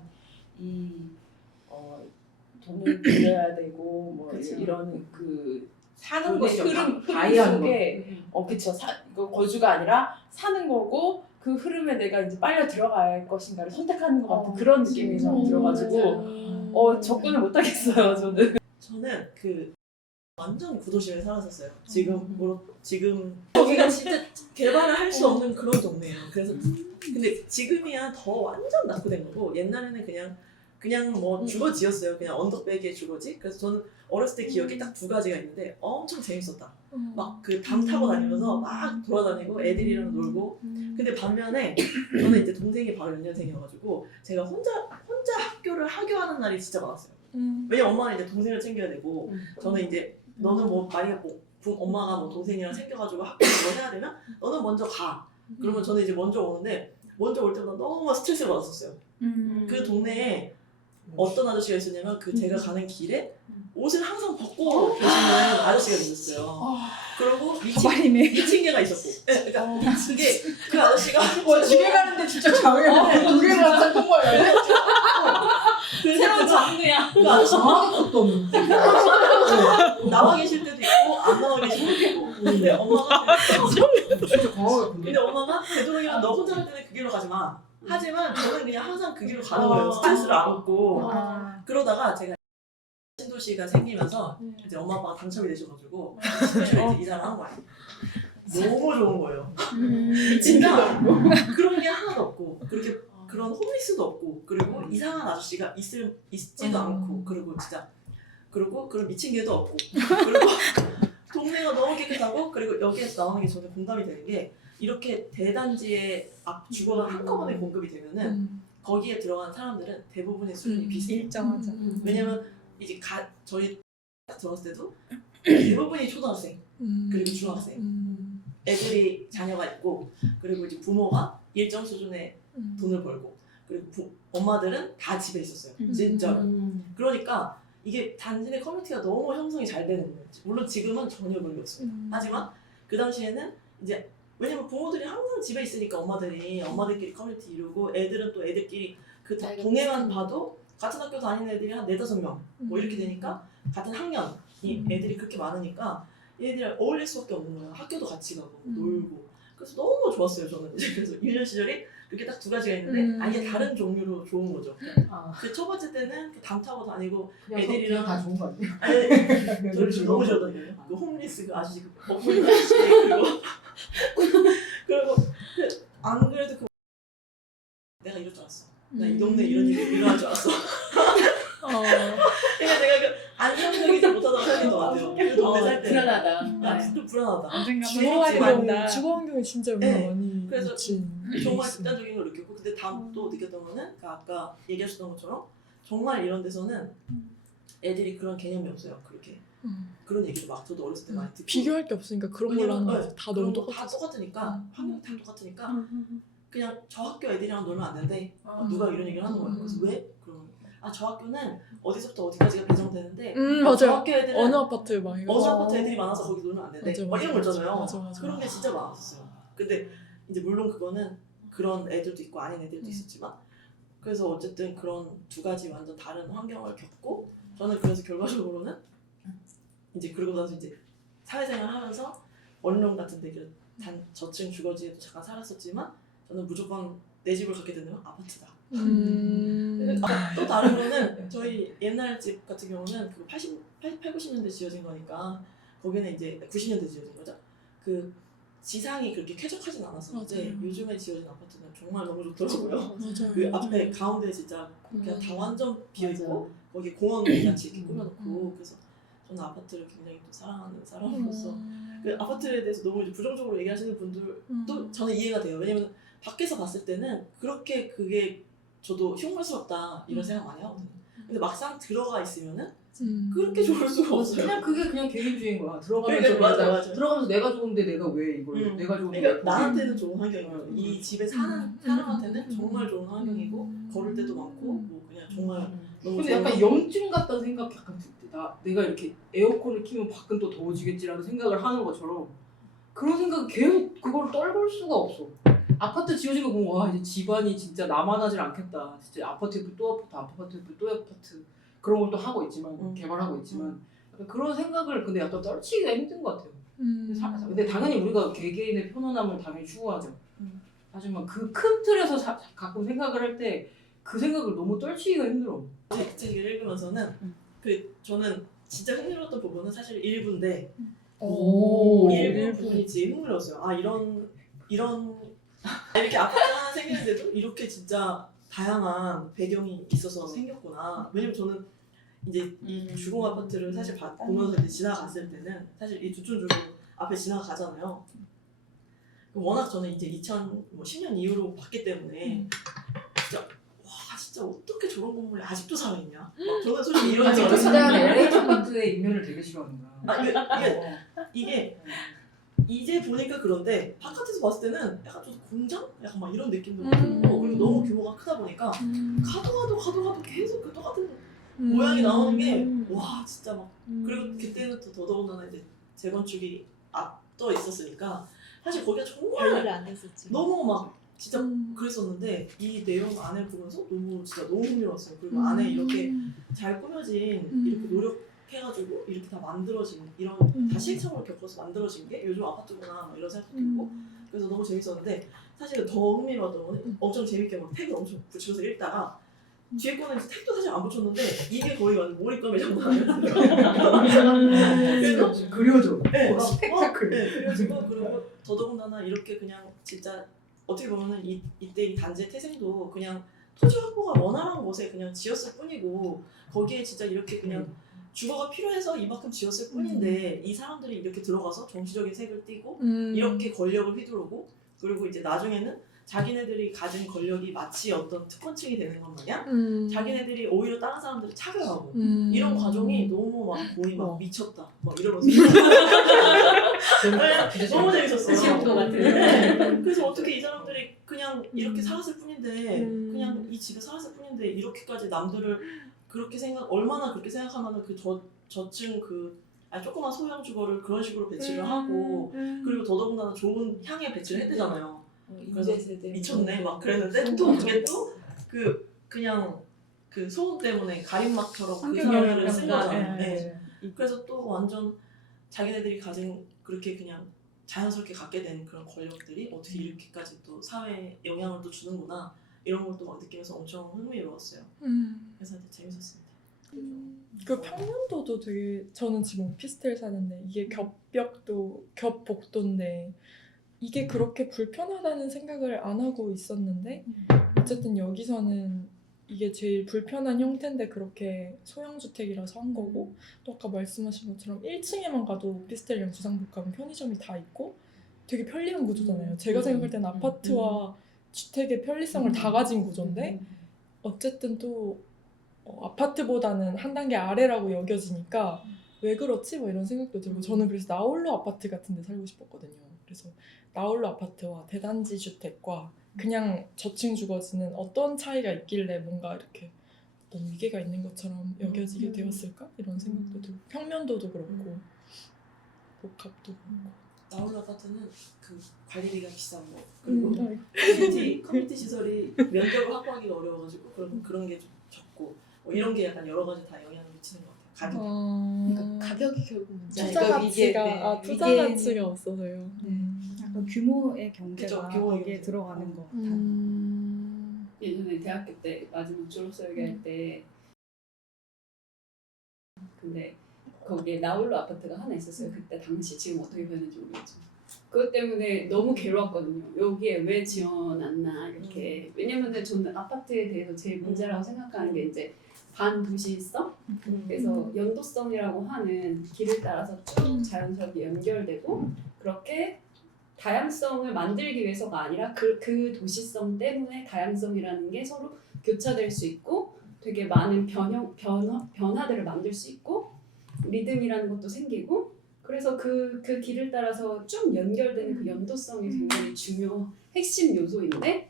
돈을 들여야 되고 뭐 그쵸. 이런 그 사는 것이 흐름 다이하는 속에 그쵸. 거주가 아니라 사는 거고 그 흐름에 내가 이제 빨려 들어갈 것인가를 선택하는 것 같은 그런 느낌이 좀 들어가지고 접근을 못 하겠어요 저는. 저는 그 완전 구도심에 살았었어요. 지금 여기가 진짜 개발을 할 수 없는 그런 동네예요. 그래서 근데 지금이야 더 완전 낙후된 거고 옛날에는 그냥 뭐 주거지였어요. 그냥 언덕배기의 주거지. 그래서 저는 어렸을 때 기억이 딱 두 가지가 있는데 엄청 재밌었다. 막 그 담 타고 다니면서 막 돌아다니고 애들이랑 놀고. 근데 반면에 저는 이제 동생이 바로 연년생이어가지고 제가 혼자 학교를 하교하는 날이 진짜 많았어요. 왜냐면 엄마는 이제 동생을 챙겨야 되고 저는 이제 너는 뭐 만약에 엄마가 뭐 동생이랑 챙겨가지고 학교를 뭐 해야 되면 너는 먼저 가. 그러면 저는 이제 먼저 오는데 먼저 올 때마다 너무 스트레스를 받았었어요. 그 동네에 어떤 아저씨가 있었냐면 제가 가는 길에 옷을 항상 벗고 계시는 아저씨가 있었어요. 그리고 미친 개가 있었고. 네, 그러니까 그게 그 아저씨가 집에 가는데 진짜 장애야. 두 개를 항상 통과해야 돼. 새로운 장르야. 그 아저씨 아무것도 없는. 나와 계실 때도 있고 안 나와 계실 때도 있고. 근데 엄마가 진짜 강하게. 근데 엄마가 되도록이면 너 혼자 갈 때는 그 길로 가지 마. 하지만 저는 그냥 항상 그 길로 가는 거예요. 스트레스를 안 받고. 그러다가 제가 신도시가 생기면서 이제 엄마 아빠가 당첨이 되셔가지고 신도시로 이제 이사를 한 거예요. 너무 좋은 거예요. 진짜 그런 게 하나도 없고 그런 홈리스도 없고 그리고 이상한 아저씨가 있지도 않고 그리고 그런 미친 개도 없고 그리고 동네가 너무 깨끗하고 그리고 여기에서 나오는 게 저는 공감이 되는 게 이렇게 대단지의 주거가 한꺼번에 공급이 되면은 거기에 들어간 사람들은 대부분의 수준이 비슷해요. 일정하죠. 왜냐면 이제 저희 딱 들어갔을 때도 대부분이 초등학생 그리고 중학생 애들이 자녀가 있고 그리고 이제 부모가 일정 수준의 돈을 벌고 그리고 엄마들은 다 집에 있었어요. 진짜로. 그러니까 이게 단지 내 커뮤니티가 너무 형성이 잘 되는 거예요. 물론 지금은 전혀 그런 게 없습니다. 하지만 그 당시에는 이제 왜냐면 부모들이 항상 집에 있으니까 엄마들끼리 커뮤니티 이루고 애들은 또 애들끼리 그 동네만 봐도 같은 학교 다니는 애들이 한 4-5명 뭐 이렇게 되니까 같은 학년이 애들이 그렇게 많으니까 얘들이랑 어울릴 수밖에 없는 거예요. 학교도 같이 가고 놀고 그래서 너무 좋았어요 저는. 그래서 1년 시절이 그렇게 딱 두 가지가 있는데 아예 다른 종류로 좋은 거죠. 그 첫 번째 때는 담 타고 다니고 애들이랑 다 좋은 거 아니에요? 아니 저를 너무 싫어하거든요. 그 홈리스 그 아저씨 그 버블 아저씨 그리고 안 그래도 내가 이럴 줄 알았어. 나 이 동네 이런 일이 일어날 줄 알았어. 그러니까 내가 그 안정적이지 못하다고 생각했던 것 같아요. 그 동네 살 때. 불안하다. 좀 불안하다. 주거 환경이 진짜 영향 많이 그래서 미친. 정말 극단적인 걸 느꼈고 근데 다음 또 느꼈던 거는 그러니까 아까 얘기하셨던 것처럼 정말 이런 데서는 애들이 그런 개념이 없어요. 그렇게 그런 얘기도 막 저도 어렸을 때 많이 듣고 비교할 게 없으니까 그런 걸로 하는 왜냐면, 거지. 다 그런 너무 거다 똑같아서. 똑같으니까 환경이 다 똑같으니까 그냥 저 학교 애들이랑 놀면 안 된대. 누가 이런 얘기를 하는 거예요. 그래서 왜? 그러면 저 학교는 어디서부터 어디까지가 배정되는데 저 맞아요. 학교 애들은 어느 아파트 막 이거. 어느 아파트 애들이 많아서 거기 놀면 안 된대. 맞아, 막 이런 거 있잖아요. 맞아. 그런 게 진짜 많았어요. 근데 이제 물론 그거는 그런 애들도 있고 아닌 애들도 있었지만 그래서 어쨌든 그런 두 가지 완전 다른 환경을 겪고 저는 그래서 결과적으로는 이제 그러고 나서 이제 사회생활 하면서 원룸 같은 데 저층 주거지에도 잠깐 살았었지만 저는 무조건 내 집을 갖게 되면 아파트다. 근데 또 다른 거는 저희 옛날 집 같은 경우는 그 80, 90년대 지어진 거니까 거기는 이제 90년대 지어진 거죠. 그 지상이 그렇게 쾌적하진 않았었는데 맞아요. 요즘에 지어진 아파트는 정말 너무 좋더라고요. 맞아요. 그 앞에 가운데 진짜 그냥 다 완전 비어있고 거기 공원 같이 이렇게 꾸며놓고 그래서 저는 아파트를 굉장히 또 사랑하는 사람으로서 그 아파트에 대해서 너무 이제 부정적으로 얘기하시는 분들도 저는 이해가 돼요. 왜냐면 밖에서 봤을 때는 그렇게 그게 저도 흉물스럽다 이런 생각 많이 하거든요. 근데 막상 들어가 있으면은 그렇게 좋을 수가 없어요. 그냥 그게 그냥 개인주의인 거야. 들어가면서 그러니까 맞아. 들어가면서 내가 좋은데 내가 왜 이걸 내가 좋은데 그러니까 나한테는 좋은 환경이고 이 집에 사는 사람한테는 음. 정말 좋은 환경이고 걸을 때도 많고 뭐 그냥 정말 너무 근데 좋은 약간 염증 같다는 생각 약간 들 때 내가 이렇게 에어컨을 키면 밖은 또 더워지겠지라는 생각을 하는 것처럼 그런 생각이 계속 그걸 떨굴 수가 없어. 아파트 지어진 거 보면 와 이제 집안이 진짜 나만 하질 않겠다. 진짜 아파트 옆에 또 아파트 옆에 또 아파트 그런 걸 또 하고 있지만 개발하고 있지만 약간 그런 생각을 근데 약간 떨치기가 힘든 것 같아요. 근데 당연히 우리가 개개인의 편안함을 당연히 추구하죠. 하지만 그 큰 틀에서 가끔 생각을 할 때 그 생각을 너무 떨치기가 힘들어. 제 책을 읽으면서는 그 저는 진짜 흥미로웠던 부분은 사실 일부인데 일부 부분이 제일 흥미로웠어요. 이런 이렇게 아파트 하나 생기는데도 이렇게 진짜 다양한 배경이 있어서 생겼구나. 왜냐면 저는 이제 이 주공 아파트를 사실 보면서 이제 지나갔을 때는 사실 이 두촌 주공 앞에 지나가잖아요. 워낙 저는 이제 2010년 이후로 봤기 때문에 진짜 어떻게 저런 건물이 아직도 살아있냐? 막 저는 솔직히 이런 아직도 생각을 사람 LH 인면을 되게 싫어하는구나. 이게 이제 보니까 그런데 바깥에서 봤을 때는 약간 좀 공장? 약간 막 이런 느낌도 들고 그리고 너무 규모가 크다 보니까 가도 계속 그 똑같은 모양이 나오는 게 와 진짜 막 그리고 그때는 또 더더군다나 이제 재건축이 앞서 있었으니까 사실 거기가 정말 관리를 안 했었지. 너무 막 진짜 그랬었는데 이 내용 안에 보면서 진짜 너무 흥미로웠어요. 그리고 안에 이렇게 잘 꾸며진 이렇게 노력해가지고 이렇게 다 만들어진 이런 다 시행착오를 겪어서 만들어진 게 요즘 아파트구나 막 이런 생각도 들고 그래서 너무 재밌었는데 사실 더 흥미로웠던 거는 엄청 재밌게 막 택을 엄청 붙여서 읽다가 뒤에 거는 이제 택도 사실 안 붙였는데 이게 거의 완전 몰입감의 장난 아니었어요. 그려줘. 네, 스펙타클. 네, 그래가지고 그리고 더더군다나 이렇게 그냥 진짜 어떻게 보면은 이때 이 단지의 태생도 그냥 토지 확보가 원활한 곳에 그냥 지었을 뿐이고 거기에 진짜 이렇게 그냥 주거가 필요해서 이만큼 지었을 뿐인데 이 사람들이 이렇게 들어가서 정치적인 색을 띠고 이렇게 권력을 휘두르고 그리고 이제 나중에는 자기네들이 가진 권력이 마치 어떤 특권층이 되는 것 마냥 자기네들이 오히려 다른 사람들을 차별하고 이런 과정이 너무 막 거의 막 미쳤다 막 이러면서 너무 재밌었어요. 아쉬운 것 같아요. 네. 그래서 어떻게 이 사람들이 그냥 이렇게 살았을 뿐인데 그냥 이 집에 살았을 뿐인데 이렇게까지 남들을 그렇게 얼마나 그렇게 생각하면은 그 저층 조그만 소형 주거를 그런 식으로 배치를 하고 그리고 더더군다나 좋은 향에 배치를 했대잖아요. 그래서 미쳤네 막 그랬는데 또 그게 또 그냥 그 소음 때문에 가림막처럼 그 사람들을 쓴 거잖아요. 네. 그래서 또 완전 자기네들이 가진 그렇게 그냥 자연스럽게 갖게 된 그런 권력들이 어떻게 이렇게까지 또 사회에 영향을 또 주는구나 이런 걸 또 막 느끼면서 엄청 흥미로웠어요. 그래서 되게 재밌었습니다. 그 평면도도 되게 저는 지금 오피스텔 사는데 이게 겹복도인데 이게 그렇게 불편하다는 생각을 안 하고 있었는데 어쨌든 여기서는 이게 제일 불편한 형태인데 그렇게 소형주택이라서 한 거고 또 아까 말씀하신 것처럼 1층에만 가도 오피스텔이랑 주상복합은 편의점이 다 있고 되게 편리한 구조잖아요. 제가 생각할 때는 아파트와 주택의 편리성을 다 가진 구조인데 어쨌든 또 아파트보다는 한 단계 아래라고 여겨지니까 왜 그렇지? 뭐 이런 생각도 들고 저는 그래서 나홀로 아파트 같은 데 살고 싶었거든요. 그래서 나홀로 아파트와 대단지 주택과 그냥 저층 주거지는 어떤 차이가 있길래 뭔가 이렇게 어떤 위계가 있는 것처럼 여겨지게 되었을까? 이런 생각도 들고 평면도도 그렇고 복합도 그렇고 나홀로 아파트는 그 관리비가 비싼 거 그리고 네. 커뮤니티 시설이 면적을 확보하기가 어려워가지고 그런 게 좀 적고 뭐 이런 게 약간 여러 가지 다 영향을 미치는 것 같아요. 가격. 그러니까 가격이 결국 문제예요. 투자 그러니까 이게, 가치가 네, 투자 이게 가치가 없어서요. 약간 규모의 그쵸, 경제가 규모의 거기에 경제. 들어가는 것 같아요. 예전에 대학교 때 마지막 졸업설계 할 때 근데 거기에 나홀로 아파트가 하나 있었어요. 그때 당시 지금 어떻게 변했는지 모르겠죠. 그것 때문에 너무 괴로웠거든요. 여기에 왜 지어놨나 이렇게. 왜냐면은 저는 아파트에 대해서 제일 문제라고 생각하는 게 이제 반도시성? 그래서 연도성이라고 하는 길을 따라서 쭉 자연스럽게 연결되고 그렇게 다양성을 만들기 위해서가 아니라 그 도시성 때문에 다양성이라는 게 서로 교차될 수 있고 되게 많은 변화들을 만들 수 있고 리듬이라는 것도 생기고 그래서 그 길을 따라서 쭉 연결되는 그 연도성이 굉장히 핵심 요소인데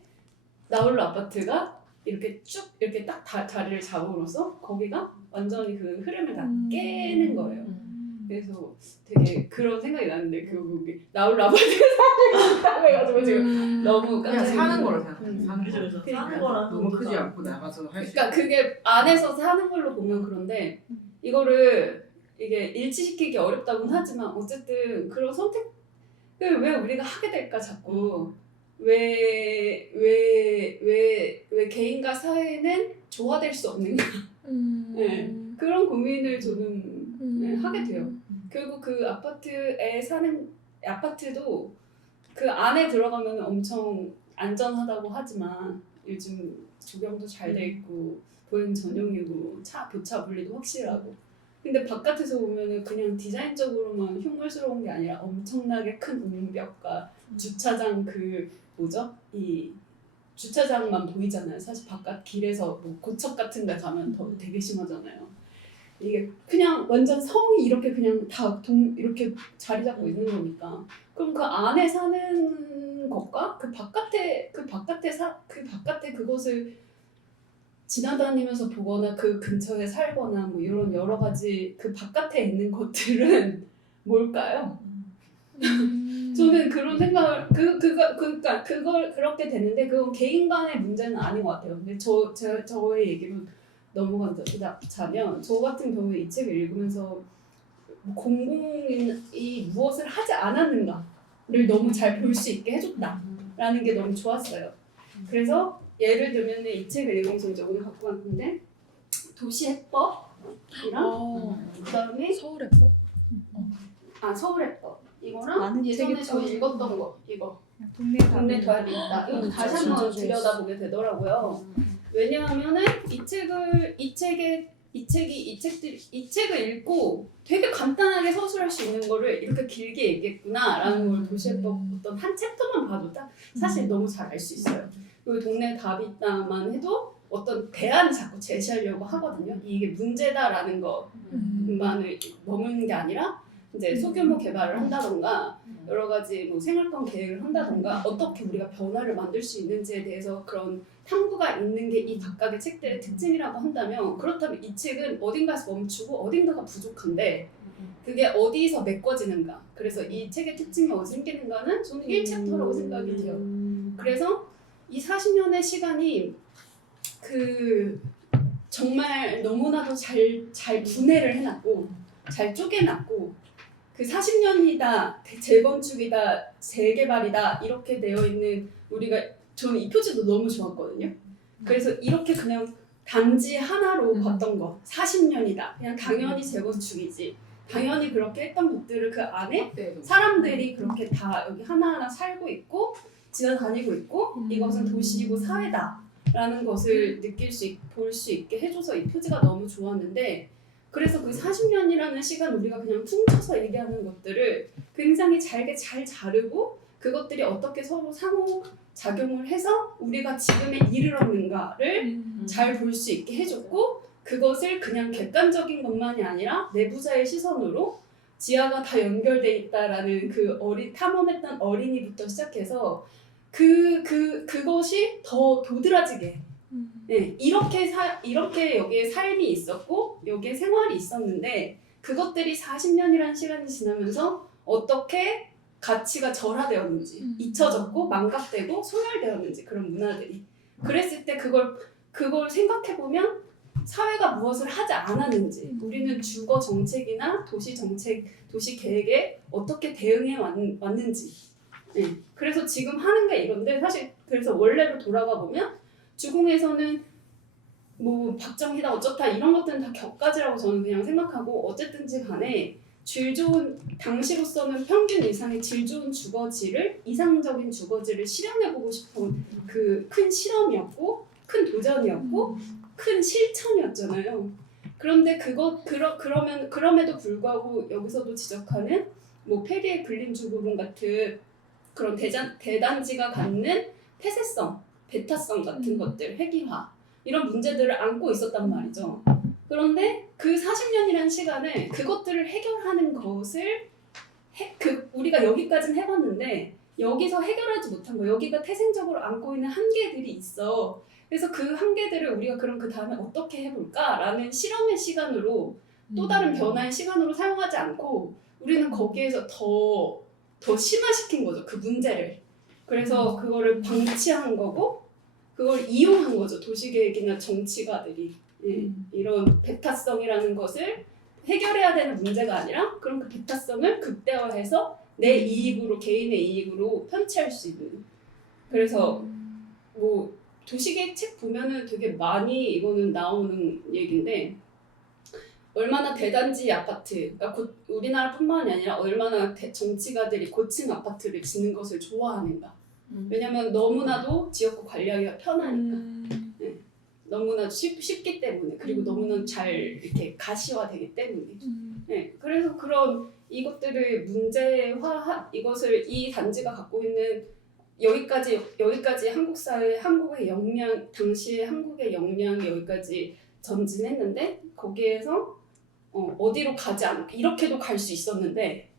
나홀로 아파트가 이렇게 쭉 이렇게 딱 자리를 잡음으로써 거기가 완전히 그 흐름을 다 깨는 거예요. 그래서 되게 그런 생각이 나는데 거기 나홀로 아파트에 살고 있다고 해가지고 지금 너무 그냥 깜짝 사는 놀랐어요. 거로 생각해. 사는 그죠, 거. 그죠. 그러니까. 사는 거랑 너무 크지 않고 나가서 할 수. 그러니까 그게 안에서 사는 걸로 보면 그런데 이거를 이게 일치시키기 어렵다고는 하지만 어쨌든 그런 선택을 왜 우리가 하게 될까 자꾸 왜 개인과 사회는 조화될 수 없는가 네. 그런 고민을 저는 네, 하게 돼요. 결국 그 아파트도 그 안에 들어가면 엄청 안전하다고 하지만 요즘 조경도 잘 돼 있고 보행 전용이고 교차 분리도 확실하고 근데 바깥에서 보면은 그냥 디자인적으로만 흉물스러운 게 아니라 엄청나게 큰 웅벽과 주차장 이 주차장만 보이잖아요. 사실 바깥 길에서 뭐 고척 같은 데 가면 더 되게 심하잖아요. 이게 그냥 완전 성이 이렇게 그냥 다 이렇게 자리 잡고 있는 거니까 그럼 그 안에 사는 것과 그 바깥에 그것을 지나다니면서 보거나 그 근처에 살거나 뭐 이런 여러 가지 그 바깥에 있는 것들은 뭘까요? 저는 그런 생각을 그러니까 그걸 그렇게 되는데 그건 개인 간의 문제는 아닌 것 같아요. 근데 저의 얘기로 넘어가자면 저 같은 경우에 이 책을 읽으면서 공공이 무엇을 하지 않았는가를 너무 잘 볼 수 있게 해줬다라는 게 너무 좋았어요. 그래서 예를 들면 이 책을 읽으면서 이제 오늘 갖고 왔는데 도시해법이랑 그다음에 서울에서 서울해법 이거랑 많은 예전에 책이 저 또- 읽었던 거 이거 동네 동네 답이 있다. 이거 다시 한번 들여다보게 되더라고요. 왜냐하면은 이 책을 이 책을 읽고 되게 간단하게 서술할 수 있는 거를 이렇게 길게 얘기했구나라는 걸 도시해법 어떤 한 챕터만 봐도 딱 사실 너무 잘 알 수 있어요. 그리고 동네 답이 있다만 해도 어떤 대안을 자꾸 제시하려고 하거든요. 이게 문제다라는 것만을 머무는 게 아니라 이제 소규모 개발을 한다던가 여러 가지 뭐 생활권 계획을 한다던가 어떻게 우리가 변화를 만들 수 있는지에 대해서 그런 탐구가 있는 게 이 각각의 책들의 특징이라고 한다면 그렇다면 이 책은 어딘가에서 멈추고 어딘가가 부족한데 그게 어디서 메꿔지는가 그래서 이 책의 특징이 어디 생기는가는 저는 1챕터라고 생각이 돼요. 그래서 이 40년의 시간이 정말 너무나도 잘 분해를 해놨고 잘 쪼개놨고 그 40년이다 재건축이다 재개발이다 이렇게 되어 있는 저는 이 표지도 너무 좋았거든요. 그래서 이렇게 그냥 단지 하나로 봤던 거 40년이다 그냥 당연히 재건축이지 당연히 그렇게 했던 것들을 그 안에 사람들이 그렇게 다 여기 하나하나 살고 있고 지나다니고 있고 이것은 도시이고 사회다라는 것을 볼 수 있게 해줘서 이 표지가 너무 좋았는데 그래서 그 40년이라는 시간 우리가 그냥 퉁쳐서 얘기하는 것들을 굉장히 잘 자르고 그것들이 어떻게 서로 상호 작용을 해서 우리가 지금에 이르렀는가를 잘 볼 수 있게 해줬고 그것을 그냥 객관적인 것만이 아니라 내부자의 시선으로 지하가 다 연결돼 있다라는 그 탐험했던 어린이부터 시작해서 그것이 더 도드라지게 네, 이렇게 여기에 삶이 있었고 여기에 생활이 있었는데 그것들이 40년이라는 시간이 지나면서 어떻게 가치가 절하되었는지 잊혀졌고 망각되고 소멸되었는지 그런 문화들이 그랬을 때 그걸 생각해보면 사회가 무엇을 하지 않았는지 우리는 주거 정책이나 도시 정책, 도시 계획에 어떻게 대응해 왔는지 네. 그래서 지금 하는 게 이건데 사실 그래서 원래로 돌아가 보면 주공에서는 뭐 박정희다 어쩌다 이런 것들은 다 격가지라고 저는 그냥 생각하고 어쨌든지 간에 질 좋은 당시로서는 평균 이상의 질 좋은 주거지를 이상적인 주거지를 실현해보고 싶은 그 큰 실험이었고 큰 도전이었고 큰 실천이었잖아요. 그런데 그럼에도 불구하고 여기서도 지적하는 뭐 페리의 근린주 부분 같은 그런 대단지가 갖는 폐쇄성, 배타성 같은 것들, 회기화 이런 문제들을 안고 있었단 말이죠. 그런데 그 40년이라는 시간을 그것들을 해결하는 것을 우리가 여기까지는 해봤는데 여기서 해결하지 못한 거 여기가 태생적으로 안고 있는 한계들이 있어. 그래서 그 한계들을 우리가 그럼 그 다음에 어떻게 해볼까라는 실험의 시간으로 또 다른 변화의 시간으로 사용하지 않고 우리는 거기에서 더 심화시킨 거죠. 그 문제를. 그래서 그거를 방치한 거고 그걸 이용한 거죠. 도시계획이나 정치가들이. 예, 이런 배타성이라는 것을 해결해야 되는 문제가 아니라 그런 그 배타성을 극대화해서 내 이익으로 개인의 이익으로 편취할 수 있는 그래서 뭐 도시계획 책 보면은 되게 많이 이거는 나오는 얘기인데 얼마나 대단지 아파트 그러니까 우리나라뿐만이 아니라 얼마나 정치가들이 고층 아파트를 짓는 것을 좋아하는가 왜냐면 너무나도 지역구 관리하기가 편하니까 네. 너무나 쉽기 때문에 그리고 너무나 잘 이렇게 가시화되기 때문에 네, 그래서 그런 이것들을 문제화 이것을 이 단지가 갖고 있는 여기까지 한국 사회 한국의 역량 당시의 한국의 역량이 여기까지 전진했는데 거기에서 어디로 가지 않고 이렇게도 갈 수 있었는데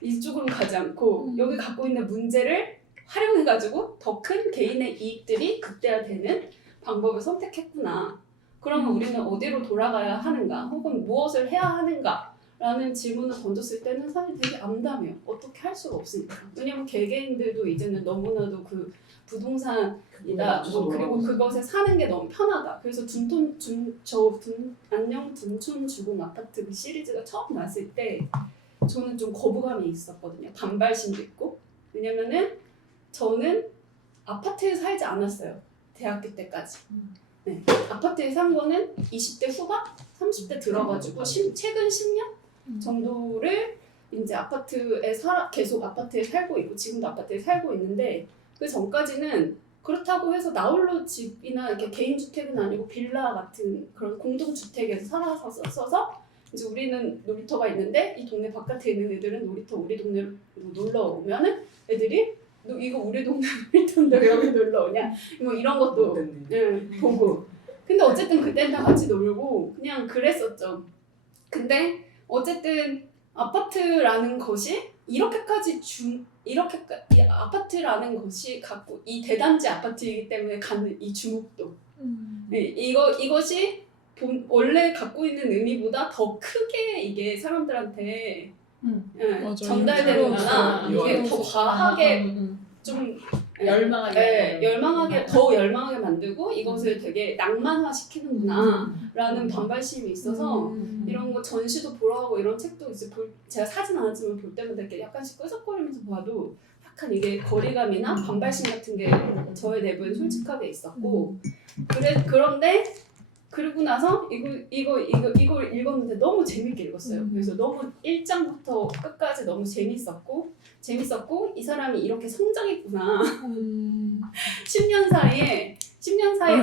이쪽으로 가지 않고 여기 갖고 있는 문제를 활용해가지고 더 큰 개인의 이익들이 극대화되는 방법을 선택했구나. 그러면 우리는 어디로 돌아가야 하는가 혹은 무엇을 해야 하는가 라는 질문을 던졌을 때는 사실 되게 암담해요. 어떻게 할 수가 없으니까. 왜냐면 개개인들도 이제는 너무나도 그 부동산이다 그리고 그것에 사는 게 너무 편하다. 그래서 안녕 둔촌 주공 아파트 그 시리즈가 처음 나왔을 때 저는 좀 거부감이 있었거든요. 반발심도 있고. 왜냐면은 저는 아파트에 살지 않았어요. 대학교 때까지. 네. 아파트에 산 거는 20대 후반? 30대 들어가지고 최근 10년 정도를 이제 계속 아파트에 살고 있고 지금도 아파트에 살고 있는데 그 전까지는 그렇다고 해서 나홀로 집이나 이렇게 개인주택은 아니고 빌라 같은 그런 공동주택에서 살아서 이제 우리는 놀이터가 있는데 이 동네 바깥에 있는 애들은 놀이터 우리 동네로 놀러 오면은 애들이 너 이거 우리 동네 놀이터인데 왜 여기 놀러 오냐 뭐 이런 것도 보고 근데 어쨌든 그땐 다 같이 놀고 그냥 그랬었죠. 근데 어쨌든 아파트라는 것이 이렇게까지 이 아파트라는 것이 갖고 이 대단지 아파트이기 때문에 갖는 이 주목도 네, 이것이 원래 갖고 있는 의미보다 더 크게 이게 사람들한테 전달되는구나. 이게 더 과하게 좀 열망하게 더 열망하게 만들고 이것을 되게 낭만화 시키는구나라는 반발심이 있어서 이런 거 전시도 보러 가고 이런 책도 이제 제가 사진 않았지만 볼 때마다 이렇게 약간씩 끄적거리면서 봐도 약간 이게 거리감이나 반발심 같은 게 저의 내부에 솔직하게 있었고 그런데 그러고 나서 이걸 읽었는데 너무 재밌게 읽었어요. 그래서 너무 1장부터 끝까지 너무 재밌었고 이 사람이 이렇게 성장했구나. 10년 사이에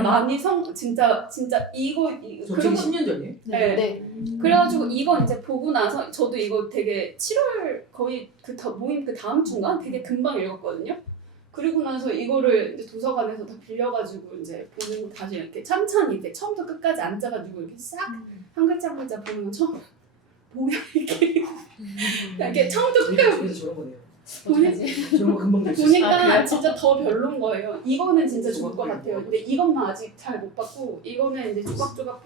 많이 진짜 이거 그리고 10년 전이에요? 네. 그래가지고 이거 이제 보고 나서 저도 이거 되게 7월 거의 모임 그 다음 주인가 되게 금방 읽었거든요. 그리고 나서 이거를 이제 도서관에서 다 빌려가지고 이제 보는 다시 이렇게 천천히 이렇게 처음부터 끝까지 앉아가지고 이렇게 싹 한 글자 한 글자 보는 건 처음 뭐야 이게 이렇게 처음부터 끝까지 그래서 저런 거네요. 보니- 저런 거 금방 될수 보니까 진짜 더 별론 거예요. 이거는 진짜 좋을 것 같아요. 근데 이것만 아직 잘 못 봤고 이거는 이제 조각조각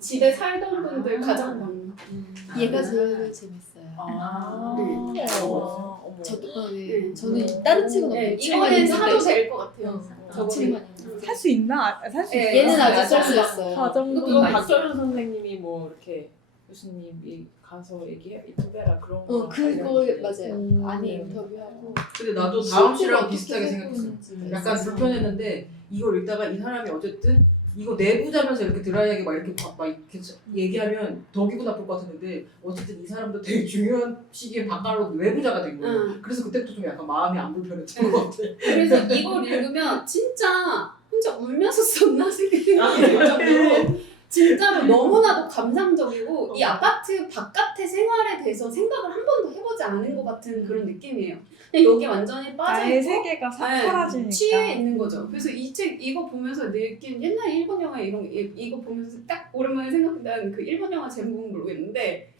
집에 살던 분들 가장 많은. 얘가 제일 재밌어요. 네. 저도 네. 저는 다른 책은 네, 없는데 이거는 사도 될 것 같아요. 책만 살 수 있나? 살 수 네, 얘는 아직 맞아. 쓸 수 있어요. 가정도 그거 맛있어요. 박철현 선생님이 뭐 이렇게 교수님이 가서 얘기해 인터뷰해라 그런 거. 그거 맞아요. 음. 안에 인터뷰하고 근데 나도 다음 실제로 시랑 어떻게 비슷하게 생각했어. 해보는지. 약간 불편했는데 이걸 읽다가 이 사람이 어쨌든 이거 내부자면서 이렇게 드라이하게 막 이렇게 막 이렇게 얘기하면 더 기분 나쁠 것 같았는데 어쨌든 이 사람도 되게 중요한 시기에 바꿔놓고 외부자가 된 거예요. 그래서 그때부터 좀 약간 마음이 안 불편했던 것 같아. 그래서 이걸 읽으면 진짜 혼자 울면서 썼나 생각이 들 정도로 진짜로 너무나도 감상적이고 이 아파트 바깥의 생활에 대해서 생각을 한 번도 해보지 않은 것 같은 그런 느낌이에요. 그냥 여기 완전히 나의 빠져있고 세계가 네, 사라지니까. 취해 있는 거죠. 그래서 이 책 이거 보면서 느낀 옛날 일본 영화 이거 보면서 딱 오랜만에 생각난 그 일본 영화 제목은 모르겠는데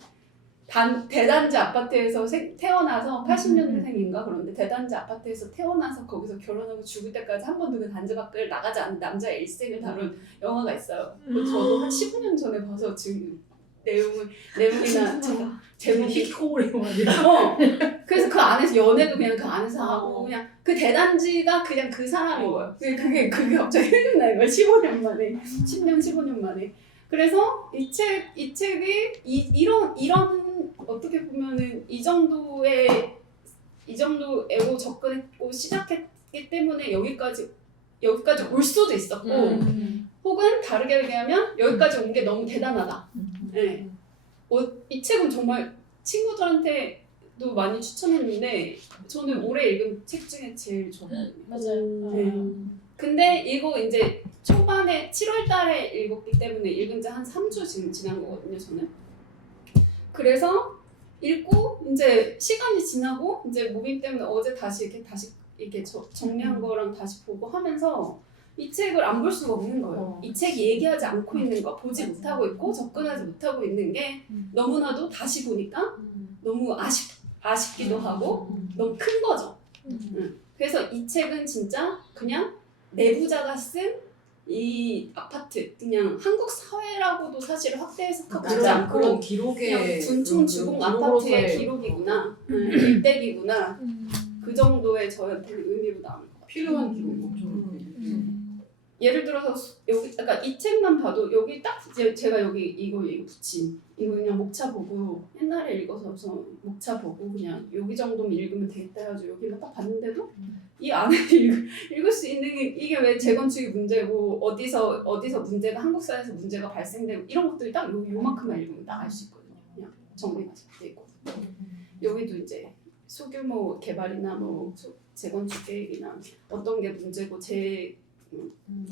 대단지 아파트에서 태어나서 80년대생인가 그런데 대단지 아파트에서 태어나서 거기서 결혼하고 죽을 때까지 한 번도 그 단지 밖을 나가지 않는 남자의 일생을 다룬 영화가 있어요. 그거 저도 한 15년 전에 봐서 지금 내용이나 제목이 히키코모리 영화. 그래서 그 안에서 연애도 그냥 그 안에서 하고 그냥 그 대단지가 그냥 그 사람인 거예요. 그게 갑자기 생각나는 거예요. 15년 만에 10년 15년 만에. 그래서 이 책이 이런 어떻게 보면은 이 정도로 접근했고 시작했기 때문에 여기까지 올 수도 있었고 혹은 다르게 얘기하면 여기까지 온 게 너무 대단하다. 네. 이 책은 정말 친구들한테도 많이 추천했는데 저는 올해 읽은 책 중에 제일 좋아요. 맞아요. 네. 근데 이거 이제 초반에 7월 달에 읽었기 때문에 읽은 지 한 3주 지금 지난 거거든요, 저는. 그래서 읽고 이제 시간이 지나고 이제 모임 때문에 어제 다시 이렇게 정리한 거랑 다시 보고 하면서 이 책을 안 볼 수가 없는 거예요. 이 책이 얘기하지 않고 있는 거, 보지 못하고 있고 접근하지 못하고 있는 게 너무나도 다시 보니까 너무 아쉽기도 하고 너무 큰 거죠. 그래서 이 책은 진짜 그냥 내부자가 쓴 이 아파트 그냥 한국 사회라고도 사실 확대 해석하고 싶지 않고 그런 기록의 그냥 둔촌 주공 아파트의 기록이구나 일대기구나 그 정도의 저한테는 의미로 남을 것 같아요. 필요한 기록 엄청. 예를 들어서 여기 그러니까 이 책만 봐도 여기 딱 이제 제가 여기 이거 붙인 이거 그냥 목차 보고 옛날에 읽어서 목차 보고 그냥 여기 정도면 읽으면 되겠다 해가지고 여기만 딱 봤는데도 이 안에 읽을 수 있는 게 이게 왜 재건축이 문제고 어디서 문제가 한국 사회에서 문제가 발생되고 이런 것들이 딱 요만큼만 읽으면 딱 알 수 있거든요. 그냥 정리가 돼 있고 여기도 이제 소규모 개발이나 뭐 재건축 계획이나 어떤 게 문제고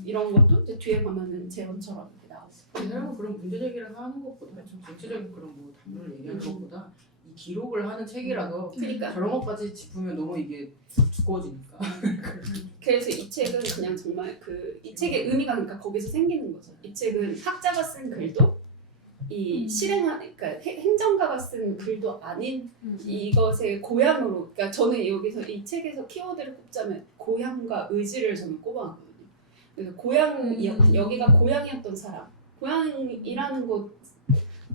이런 것도 이제 뒤에 가면은 재원처럼 이렇게 나왔어요. 사람은 그런 문제 제기를 하는 것보다 좀 전체적인 그런 뭐 담론을 얘기하는 것보다 이 기록을 하는 책이라서 그러니까 저런 것까지 짚으면 너무 이게 두꺼워지니까. 그래서 이 책은 그냥 정말 이 책의 의미가 그러니까 거기서 생기는 거죠. 이 책은 학자가 쓴 글도 이 그러니까 행정가가 쓴 글도 아닌 이것의 고향으로 그러니까 저는 여기서 이 책에서 키워드를 꼽자면 고향과 의지를 저는 꼽아왔거든요. 그래서 여기가 고향이었던 사람 고향이라는 것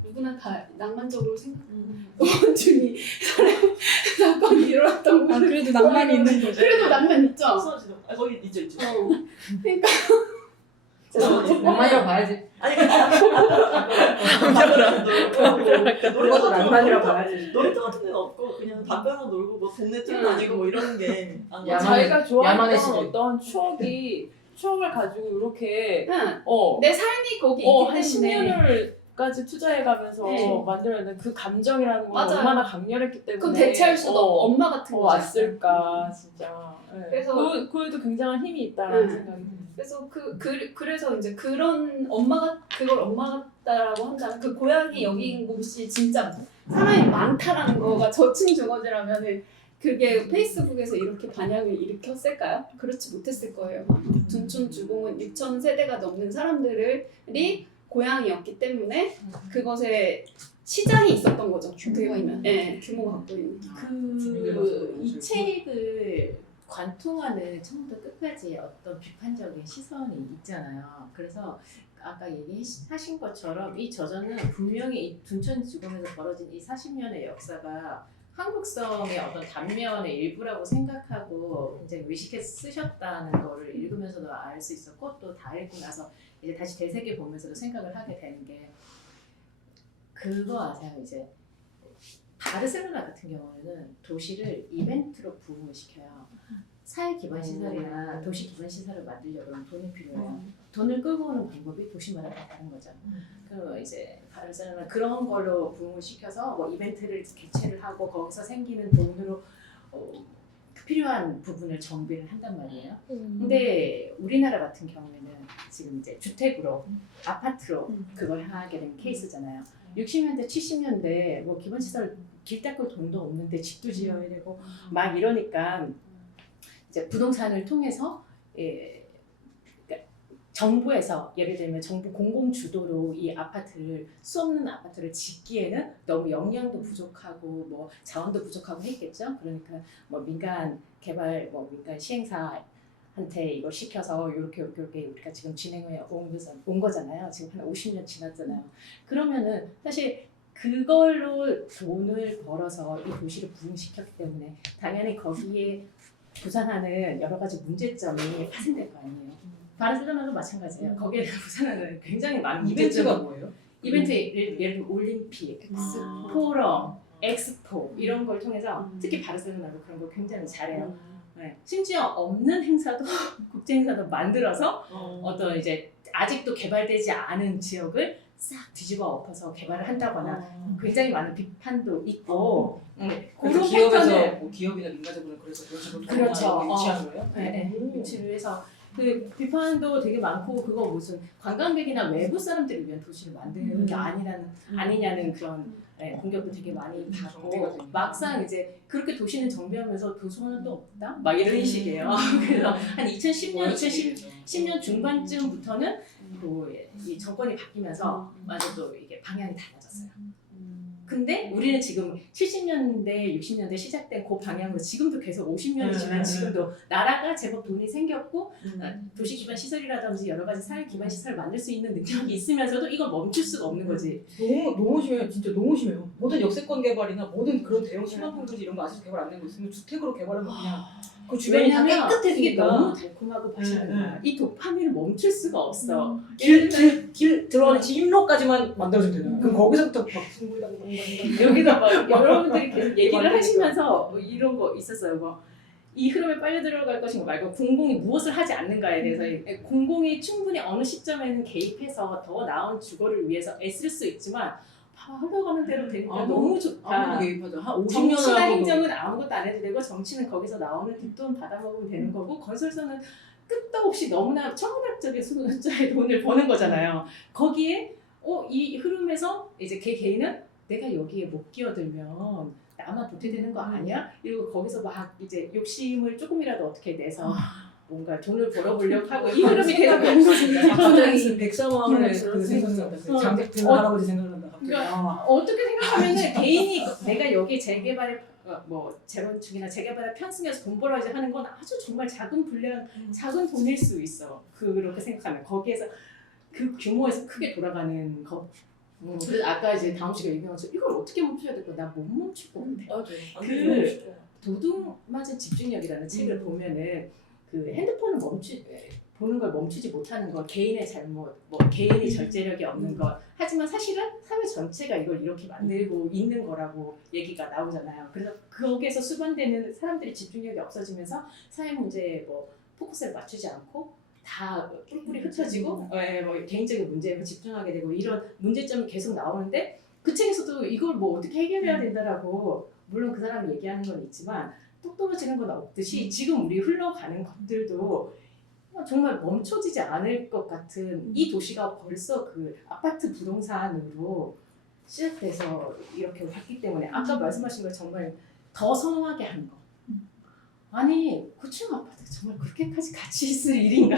누구나 다 낭만적으로 원준이 사건이 일어났던 곳 그래도 낭만이 있는 거죠. 그래도 낭만 있죠. 거기 있죠. 그러니까 낭만이라고 봐야지. 아니 그것도 낭만이라고 봐야지. 놀이터 같은 데는 없고 그냥 담배로 놀고 뭐 동네 틀 다니고 뭐 이런 게 자기가 야만의 좋아했던 시대. 어떤 추억을 가지고 이렇게 내 삶이 거기 한 있기 때문에 10년을까지 투자해가면서 네. 만들어낸 그 감정이라는 건 맞아요. 얼마나 강렬했기 때문에 그건 대체할 수도 없고 엄마 같은 거죠. 왔을까 진짜. 네. 그래서 그에도 굉장한 힘이 있다라는 네. 생각이 듭니다. 그래서 그래서 이제 그런 엄마가 그걸 엄마 같다라고 한다면 그 고향이 여기인 곳이 진짜 사람이 많다라는 거가 저층 주거지라면은 그게 페이스북에서 이렇게 반향을 일으켰을까요? 그렇지 못했을 거예요. 둔촌 주공은 6천 세대가 넘는 사람들이 고향이었기 때문에 그것에 시장이 있었던 거죠. 규모가 네, 규모가 갖고 있는. 이 책을 관통하는 처음부터 끝까지 어떤 비판적인 시선이 있잖아요. 그래서 아까 얘기하신 것처럼 이 저자는 분명히 이 둔촌 주공에서 벌어진 이 40년의 역사가 한국성의 어떤 단면의 일부라고 생각하고 굉장히 의식해서 쓰셨다는 거를 읽으면서도 알 수 있었고, 또 다 읽고 나서 이제 다시 되새겨 보면서도 생각을 하게 되는 게 그거 아세요? 이제 바르셀로나 같은 경우에는 도시를 이벤트로 부흥을 시켜요. 사회 기반 시설이나 도시 기반 시설을 만들려면 돈이 필요해요. 돈을 끌고 오는 방법이 도시마다 다 다른 거죠. 그럼 이제 바르셀로나 그런 걸로 부흥을 시켜서 뭐 이벤트를 개최를 하고 거기서 생기는 돈으로 필요한 부분을 정비를 한단 말이에요. 근데 우리나라 같은 경우에는 지금 이제 주택으로 아파트로 그걸 하게 된 케이스잖아요. 60년대 70년대 뭐 기반시설 길 닦을 돈도 없는데 집도 지어야 되고 막 이러니까 이제 부동산을 통해서 그러니까 정부에서 예를 들면 정부 공공 주도로 이 아파트를 수 없는 아파트를 짓기에는 너무 역량도 부족하고 뭐 자원도 부족하고 했겠죠. 그러니까 뭐 민간 개발 뭐 민간 시행사한테 이걸 시켜서 이렇게 우리가 지금 진행해 온 거잖아요. 지금 한 50년 지났잖아요. 그러면은 사실 그걸로 돈을 벌어서 이 도시를 부흥시켰기 때문에 당연히 거기에 부산하는 여러 가지 문제점이 파생될 거 아니에요. 바르셀로나도 마찬가지예요. 거기에 부산하는 굉장히 많은 이벤트가 문제점. 뭐예요? 이벤트 예를 들면 올림픽, 포럼, 엑스포 이런 걸 통해서 특히 바르셀로나도 그런 걸 굉장히 잘해요. 네. 심지어 없는 행사도 국제 행사도 만들어서 어떤 이제 아직도 개발되지 않은 지역을 싹 뒤집어 엎어서 개발을 한다거나 굉장히 많은 비판도 있고 그래서 그런 기업에서 패턴을 뭐 기업이나 민간적으로는 그래서 그런 식으로 그렇죠. 유치하는 거예요? 네, 유치를 해서 그 비판도 되게 많고 그거 무슨 관광객이나 외부 사람들을 위한 도시를 만드는 게 아니냐는 그런 공격도 되게 많이 받고 막상 이제 그렇게 도시는 정비하면서 도서관은 또 없다? 막 이런 식이에요. 그래서 한 2010년 중반쯤부터는 이 정권이 바뀌면서 완전 또 이게 방향이 달라졌어요. 근데 우리는 지금 70년대, 60년대 시작된 그 방향으로 지금도 계속 50년이 지난 지금도 나라가 제법 돈이 생겼고 도시 기반 시설이라든지 여러 가지 사회 기반 시설을 만들 수 있는 능력이 있으면서도 이걸 멈출 수가 없는 거지. 너무 심해요. 진짜 너무 심해요. 모든 역세권 개발이나 모든 그런 대형 신혼풍토지 이런 거 아직도 개발 안 되고 있으면 주택으로 개발하면 그냥 그 주변이 다 왜냐면 이게 깨끗해지니까 너무 달콤하고 맛있는 거야. 이 도파민을 멈출 수가 없어. 길 들어가는 진입로까지만 만들어주면 되잖아요. 그럼 거기서부터 막 승부이라고 여기서 막 여러분들이 계속 얘기를 하시면서 뭐 이런 거 있었어요. 뭐 이 흐름에 빨려 들어갈 것인가 말고 공공이 무엇을 하지 않는가에 대해서 공공이 충분히 어느 시점에는 개입해서 더 나은 주거를 위해서 애쓸 수 있지만 봐봐 흘러가는 대로 되니까 너무 좋다. 아무도 개입하죠. 한 50년 정치나 하고 행정은 아무것도 안 해도 되고 정치는 거기서 나오는 뒷돈 받아먹으면 되는 거고 건설사는 끝도 없이 너무나 천문학적인 숫자의 돈을 버는 거잖아요. 거기에 이 흐름에서 이제 개인은 내가 여기에 못 끼어들면 나만 도태되는 거 아니야? 이러고 거기서 막 이제 욕심을 조금이라도 어떻게 내서 뭔가 돈을 벌어보려고 하고 이 흐름이 계속 가는 거지. 갑자기 백사마을의 그 생각난다. 장작 드는 할아버지 생각난다. 갑자기. 그러니까 어떻게 생각하면은 개인이 내가 여기 재개발에 뭐 재건축이나 재개발에 편승해서 돈 벌어야지 하는 건 아주 정말 작은 분량, 작은 돈일 수 있어. 그렇게 생각하면 거기에서 그 규모에서 크게 돌아가는 거. 그래서 아까 이제 다음 씨가 얘기한 것처럼 이걸 어떻게 멈춰야 될까? 나 못 멈출 것 같아. 그 도둑맞은 집중력이라는 책을 보면은 그 핸드폰을 보는 걸 멈추지 못하는 것, 개인의 잘못, 뭐 개인이 절제력이 없는 것. 하지만 사실은 사회 전체가 이걸 이렇게 만들고 있는 거라고 얘기가 나오잖아요. 그래서 거기에서 수반되는 사람들이 집중력이 없어지면서 사회 문제에 뭐 포커스를 맞추지 않고 다 뿔뿔이 흩어지고 뭐 개인적인 문제에 집중하게 되고 이런 문제점이 계속 나오는데 그 책에서도 이걸 뭐 어떻게 해결해야 된다라고 물론 그 사람이 얘기하는 건 있지만 똑 떨어지는 건 없듯이 지금 우리 흘러가는 것들도 정말 멈춰지지 않을 것 같은 이 도시가 벌써 그 아파트 부동산으로 시작돼서 이렇게 왔기 때문에 아까 말씀하신 거 정말 더 선호하게 하는 거. 아니 고층 아파트 정말 그렇게까지 같이 있을 일인가?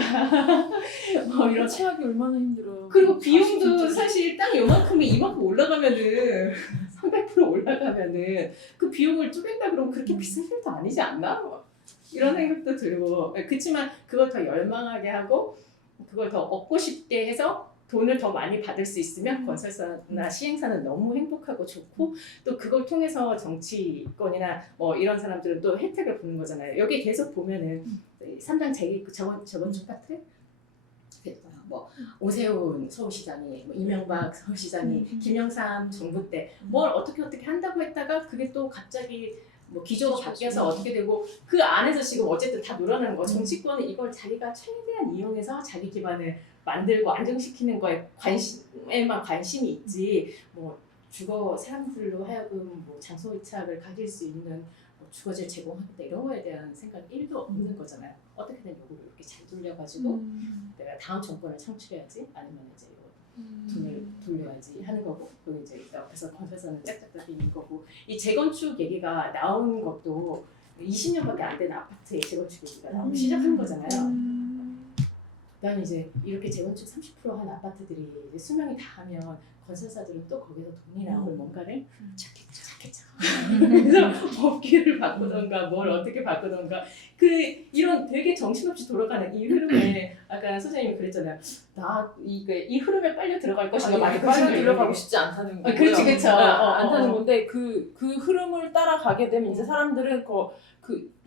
뭐 이런. 체하기 얼마나 힘들어요. 그리고 비용도 사실 땅 요만큼이 이만큼 올라가면은 300% 올라가면은 그 비용을 쪼갠다 그러면 그렇게 비싼 일도 아니지 않나? 뭐 이런 생각도 들고 그렇지만 그걸 더 열망하게 하고 그걸 더 얻고 싶게 해서 돈을 더 많이 받을 수 있으면 건설사나 시행사는 너무 행복하고 좋고 또 그걸 통해서 정치권이나 뭐 이런 사람들은 또 혜택을 보는 거잖아요. 여기 계속 보면은 3당 저번 주 파트 뭐 오세훈 서울시장이 뭐 이명박 서울시장이 김영삼 정부 때 뭘 어떻게 한다고 했다가 그게 또 갑자기 뭐 기조가 바뀌어서 어떻게 되고 그 안에서 지금 어쨌든 다 놀아나는 거. 정치권은 이걸 자기가 최대한 이용해서 자기 기반을 만들고 안정시키는 거에 관심에만 관심이 있지 뭐 주거 사람들로 하여금 뭐 장소 이착을 가질 수 있는 뭐 주거지를 제공하겠다 이런 거에 대한 생각이 1도 없는 거잖아요. 어떻게든 요거를 이렇게 잘 돌려가지고 내가 다음 정권을 창출해야지 아니면 이제 돈을 돌려야지 하는 거고 그리고 이제 옆에서 건설사는 짝짝짝 비는 거고 이 재건축 얘기가 나온 것도 20년밖에 안 된 아파트의 재건축 얘기가 나오기 시작한 거잖아요. 그다음에 이제 이렇게 재건축 30%한 아파트들이 이제 수명이 다 하면 건설사들은 또 거기서 돈이 나올 뭔가를 찾겠죠. 그래서 법규를 바꾸던가 뭘 어떻게 바꾸던가 그 이런 되게 정신없이 돌아가는 이 흐름에 아까 소장님이 그랬잖아요. 이 흐름에 빨려 들어갈 것인가 많이 말 것인가 빨리 들어가고 싶지 않다는 거예요. 그렇지 그렇죠. 않다는 건데 그 흐름을 따라가게 되면 이제 사람들은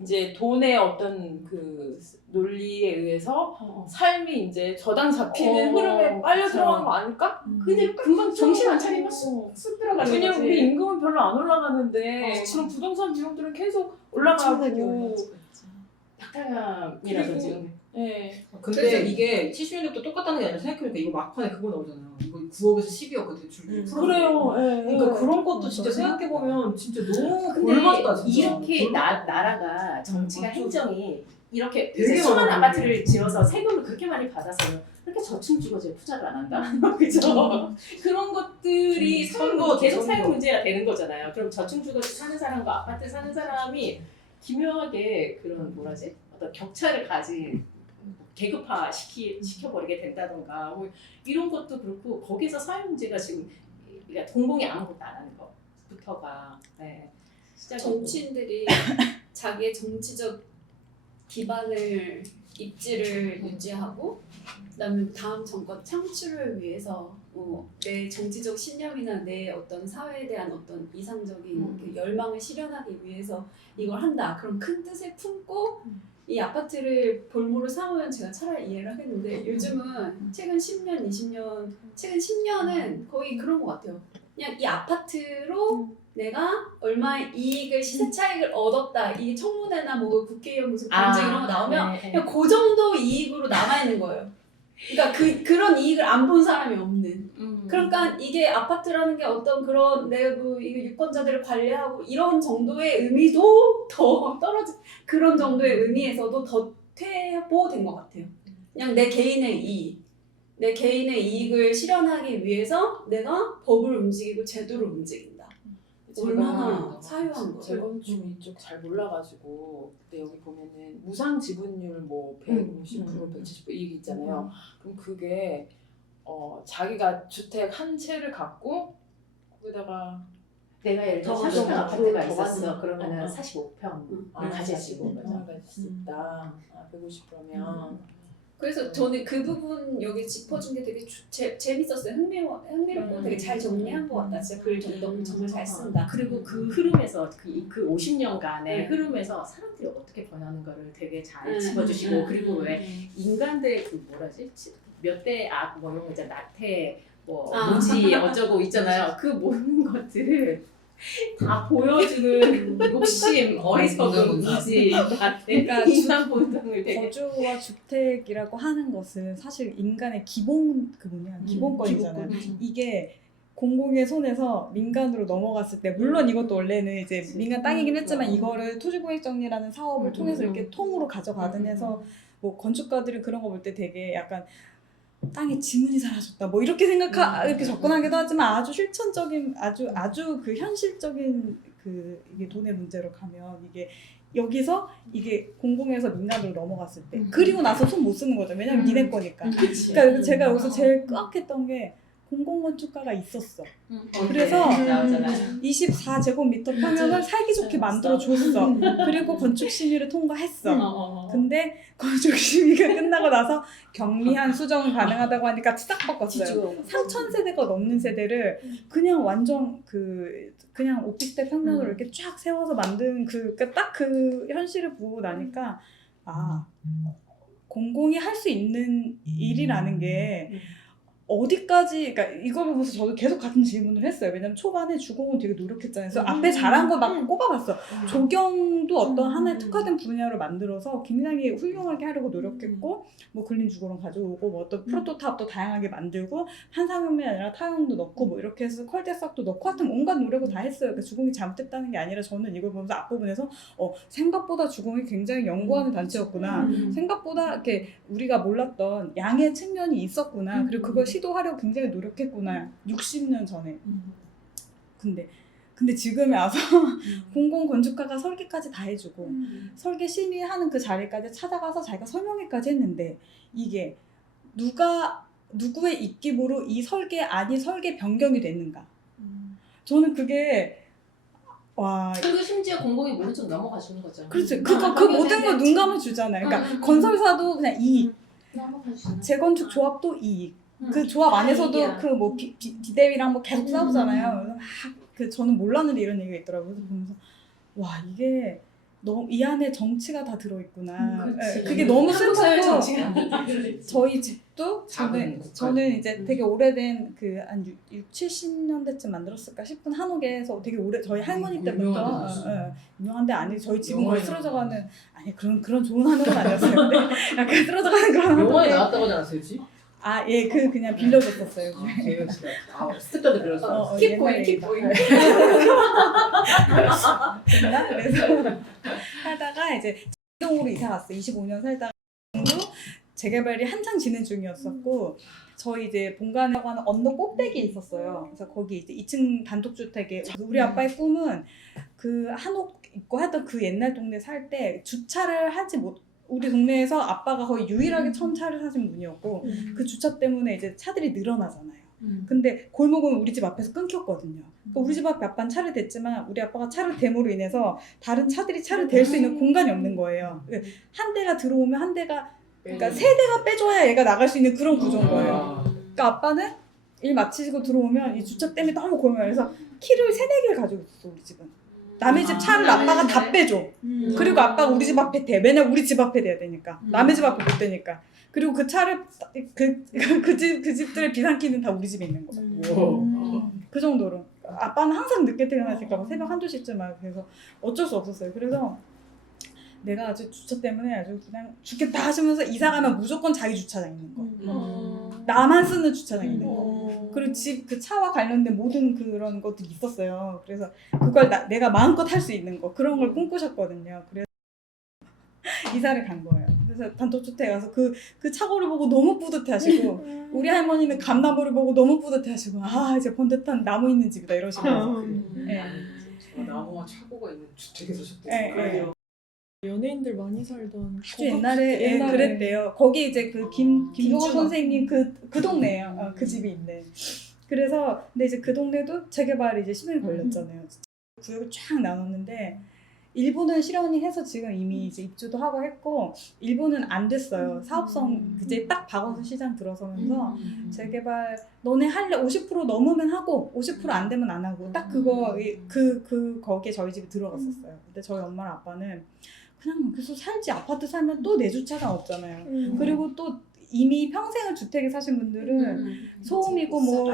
이제 돈의 어떤 그 논리에 의해서 삶이 이제 저당 잡히는 흐름에 빨려 그쵸. 들어가는 거 아닐까? 근데 금방 정신 안 차리면 쑥 들어가는 왜냐면 거지. 우리 임금은 별로 안 올라가는데 지금 부동산 비용들은 계속 올라가고 박탈감이라든지 예. 근데 그래서 이게 70년대부터 똑같다는 게 아니라 생각해보니까 이거 막판에 그거 나오잖아요. 이거 9억에서 12억 대출 그래요. 예. 그러니까 그런 것도 진짜 생각해보면 진짜 너무 근데 골맞다 진짜. 이렇게 나라가 정치가 맞죠. 행정이 이렇게 되게 이제 수많은 많아요. 아파트를 지어서 세금을 그렇게 많이 받아서는 그렇게 저층 주거지에 투자를 안 한다? 그죠? 그런 것들이 선거, 계속 선거. 사용 문제가 되는 거잖아요. 그럼 저층 주거지 사는 사람과 아파트 사는 사람이 기묘하게 그런 뭐라지? 어떤 격차를 가진 계급화 시켜버리게 된다던가 뭐 이런 것도 그렇고 거기서 사회 문제가 지금 그러니까 공공이 아무것도 안 하는 것부터가 시작이고. 정치인들이 자기의 정치적 기반을 입지를 유지하고 그다음에 다음 정권 창출을 위해서 내 정치적 신념이나 내 어떤 사회에 대한 어떤 이상적인 그 열망을 실현하기 위해서 이걸 한다. 그런 큰 뜻을 품고 이 아파트를 볼모로 삼으면 제가 차라리 이해를 하겠는데 요즘은 최근 10년, 20년, 최근 10년은 거의 그런 것 같아요. 그냥 이 아파트로 내가 얼마의 이익을 시세 차익을 얻었다. 이게 청문회나 뭐 국회의원 무슨 검증 이런 거 나오면 그냥 그 정도 이익으로 남아 있는 거예요. 그러니까 그런 이익을 안 본 사람이 없는. 그러니까 이게 아파트라는 게 어떤 그런 내부 유권자들을 관리하고 이런 정도의 의미도 더 떨어진 그런 정도의 의미에서도 더 퇴보된 것 같아요. 그냥 내 개인의 이익을 실현하기 위해서 내가 법을 움직이고 제도를 움직인다. 얼마나 사유한 거예요. 재건축 이쪽 잘 몰라가지고 근데 여기 보면은 무상 지분율 뭐 150%, 170% 이게 있잖아요. 그럼 그게 자기가 주택 한 채를 갖고 거기다가 내가 예를 들어 더 30평 더 아파트가 더 있었어. 받는 그러면은 거. 45평을 가질 수 있는 거죠. 가질 수 있다. 150%면 그래서 저는 그 부분 여기 짚어준 게 되게 재밌었어요. 흥미롭고 되게 잘 정리한 것 같다. 진짜 글 정말 잘 쓴다. 그리고 그 흐름에서 그 50년간의 흐름에서 사람들이 어떻게 변하는 거를 되게 잘 짚어주시고 그리고 왜 인간들의 그 뭐라지 몇 대 악 뭐 이런 거 있잖아 나태 뭐 무지 어쩌고 있잖아요. 그 모든 것들을 다 보여주는 욕심, 어리석음, 무지, 나태, 그러니까 인간 본성을 되게 거주와 주택이라고 하는 것은 사실 인간의 기본 기본권이잖아요. 이게 공공의 손에서 민간으로 넘어갔을 때 물론 이것도 원래는 이제 민간 땅이긴 했지만 이거를 토지공익정리라는 사업을 통해서 이렇게 통으로 가져가든 해서 뭐 건축가들은 그런 거 볼 때 되게 약간 땅에 지문이 사라졌다 뭐 이렇게 이렇게 접근하기도 하지만 아주 실천적인 아주 그 현실적인 그 이게 돈의 문제로 가면 이게 여기서 이게 공공에서 민간으로 넘어갔을 때 그리고 나서 손 못 쓰는 거죠. 왜냐면 니네 거니까. 그러니까 제가 여기서 제일 끄악했던 게 공공건축가가 있었어. 그래서 24제곱미터 평형을 살기 좋게 만들어줬어. 그리고 건축심의를 통과했어. 근데 건축심의가 끝나고 나서 경미한 수정은 가능하다고 하니까 싹 바꿨어요. 3,000세대가 넘는 세대를 그냥 완전 그냥 오피스텔 평면으로 이렇게 쫙 세워서 만든 딱 그 현실을 보고 나니까 공공이 할 수 있는 일이라는 게 어디까지, 그러니까 이걸 보면서 저도 계속 같은 질문을 했어요. 왜냐면 초반에 주공은 되게 노력했잖아요. 그래서 앞에 잘한 거 막 꼽아봤어. 조경도 어떤 하나의 특화된 분야로 만들어서 굉장히 훌륭하게 하려고 노력했고, 뭐 근린주거론 가져오고, 뭐 어떤 프로토타입도 다양하게 만들고, 한상용이 아니라 타용도 넣고, 뭐 이렇게 해서 컬대석도 넣고, 하여튼 온갖 노력을 다 했어요. 그러니까 주공이 잘못됐다는 게 아니라 저는 이걸 보면서 앞부분에서 생각보다 주공이 굉장히 연구하는 단체였구나. 생각보다 이렇게 우리가 몰랐던 양의 측면이 있었구나. 그리고 그걸 시도하려고 굉장히 노력했구나. 60년 전에. 근데 지금에 와서 공공건축가가 설계까지 다 해주고 설계 심의하는 그 자리까지 찾아가서 자기가 설명회까지 했는데 이게 누구의 입김으로 이 설계안이 설계 변경이 됐는가. 저는 그게 그리고 심지어 공공이 모른 척 넘어가시는 거죠. 그렇죠. 그 모든 걸 눈 감아 주잖아요. 그러니까 건설사도 그냥 이익, 재건축 조합도 이익. 그 조합 안에서도 그 뭐 비대위랑 뭐 계속 싸우잖아요. 저는 몰랐는데 이런 얘기가 있더라고요. 그래서 보면서 와 이게 너무 이 안에 정치가 다 들어있구나. 그게 너무 슬프고 저희 집도 저는 이제 되게 오래된 한 70년대쯤 만들었을까 싶은 한옥에서 되게 오래 저희 할머니 때부터 유명한데 아니 저희 집은 거의 쓰러져가는 아니 그런 좋은 한옥은 아니었어요. 근데 약간 쓰러져가는 그런 한옥. 영화에 나왔다고 하지 않았어요, 집? 예, 그냥 빌려줬었어요. 제가 진짜 스티커도 그렸어. 킵보잉. 그래서 하다가 이제 이동으로 이사 갔어요. 25년 살다가 재개발이 한창 진행 중이었었고 저희 이제 본관이라고 하는 언덕 꼭대기에 있었어요. 그래서 거기 이제 2층 단독주택에 우리 아빠의 꿈은 그 한옥 있고 하던 그 옛날 동네 살 때 주차를 하지 못 우리 동네에서 아빠가 거의 유일하게 처음 차를 사신 분이었고 그 주차 때문에 이제 차들이 늘어나잖아요. 근데 골목은 우리 집 앞에서 끊겼거든요. 그러니까 우리 집 앞에 아빠는 차를 댔지만 우리 아빠가 차를 댐으로 인해서 다른 차들이 차를 댈 수 있는 공간이 없는 거예요. 한 대가 들어오면 한 대가 그러니까 세 대가 빼줘야 얘가 나갈 수 있는 그런 구조인 거예요. 그러니까 아빠는 일 마치고 들어오면 이 주차 때문에 너무 고민해요. 그래서 키를 3-4개를 가지고 있었어 우리 집은. 남의 집 차를 아빠가 다 빼줘. 그리고 아빠가 우리 집 앞에 대. 맨날 우리 집 앞에 대야 되니까. 남의 집 앞에 못 대니까. 그리고 그 차를 그 집들의 비상키는 다 우리 집에 있는 거예요. 그 정도로. 아빠는 항상 늦게 퇴근하실까 봐 새벽 1-2시쯤 와요. 그래서 어쩔 수 없었어요. 그래서 내가 아주 주차 때문에 아주 그냥 죽겠다 하시면서 이사 가면 무조건 자기 주차장 있는 거. 나만 쓰는 주차장 있는 거. 그리고 그 차와 관련된 모든 그런 것들이 있었어요. 그래서 그걸 내가 마음껏 할 수 있는 거 그런 걸 꿈꾸셨거든요. 그래서 이사를 간 거예요. 그래서 단독주택에 가서 그 차고를 보고 너무 뿌듯해하시고 우리 할머니는 감나무를 보고 너무 뿌듯해하시고 이제 번듯한 나무 있는 집이다 이러시면서 나무와 차고가 있는 주택에 사셨대요. 네. 연예인들 많이 살던 옛날에 그랬대요. 거기 이제 그 김종업 선생님 그 동네예요. 그 집이 있는. 그래서 근데 이제 그 동네도 재개발이 이제 심의를 걸렸잖아요. 구역을 쫙 나눴는데 일부는 실현이 해서 지금 이미 이제 입주도 하고 했고 일부는 안 됐어요. 사업성 이제 딱 박원순 시장 들어서면서 재개발 너네 할래 50% 넘으면 하고 50% 안 되면 안 하고 딱 그거 거기에 저희 집이 들어갔었어요. 근데 저희 엄마랑 아빠는 그냥 계속 살지 아파트 살면 또 내 주차장 없잖아요. 그리고 또 이미 평생을 주택에 사신 분들은 소음이고 뭐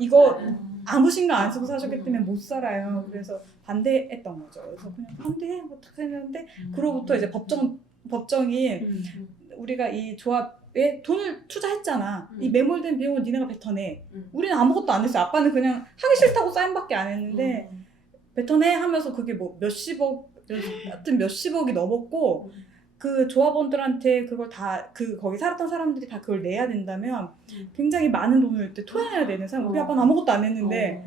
이거 아무 신경 안 쓰고 사셨기 때문에 못 살아요. 그래서 반대했던 거죠. 그래서 그냥 반대해 어떻게 했는데 그로부터 이제 법정이 우리가 이 조합에 돈을 투자했잖아. 이 매몰된 비용을 니네가 뱉어내. 우리는 아무것도 안 했어요. 아빠는 그냥 하기 싫다고 사인밖에 안 했는데 뱉어내 하면서 그게 뭐 몇십억이 넘었고 그 조합원들한테 그걸 다 거기 살았던 사람들이 다 그걸 내야 된다면 굉장히 많은 돈을 그때 토해내야 되는 사람. 우리 아빠는 아무것도 안 했는데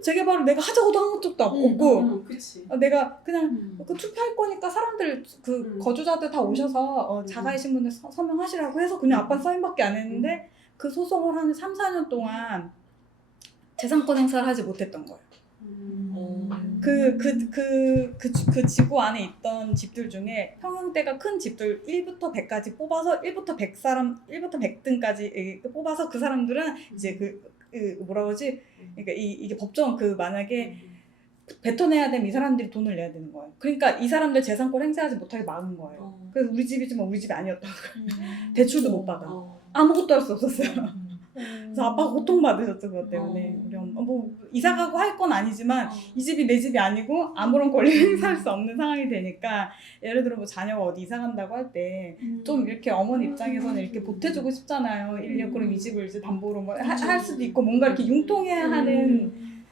재개발을 내가 하자고도 한 것도 없고 그치. 내가 그냥 그 투표할 거니까 사람들 그 거주자들 다 오셔서 자가이신 분들 서명하시라고 해서 그냥 아빠 사인밖에 안 했는데 그 소송을 한 3, 4년 동안 재산권 행사를 하지 못했던 거예요. 그 지구 안에 있던 집들 중에 평형대가 큰 집들 1부터 100까지 뽑아서 1부터 100등까지 뽑아서 그 사람들은 이제 뭐라 그러지? 그러니까 이게 법정 만약에 뱉어내야 되면 이 사람들이 돈을 내야 되는 거예요. 그러니까 이 사람들 재산권 행사하지 못하게 막은 거예요. 그래서 우리 집이지만 우리 집이 아니었던 거예요. 대출도 못 받아. 아무것도 할 수 없었어요. 그래서 아빠가 고통받으셨죠, 그것 때문에. 우리 엄마, 이사 가고 할 건 아니지만 이 집이 내 집이 아니고 아무런 권리 행사할 수 없는 상황이 되니까 예를 들어 자녀가 어디 이사 간다고 할 때 좀 이렇게 어머니 입장에서는 이렇게 보태주고 싶잖아요. 그럼 이 집을 이제 담보로 할 수도 있고 뭔가 이렇게 융통해야 하는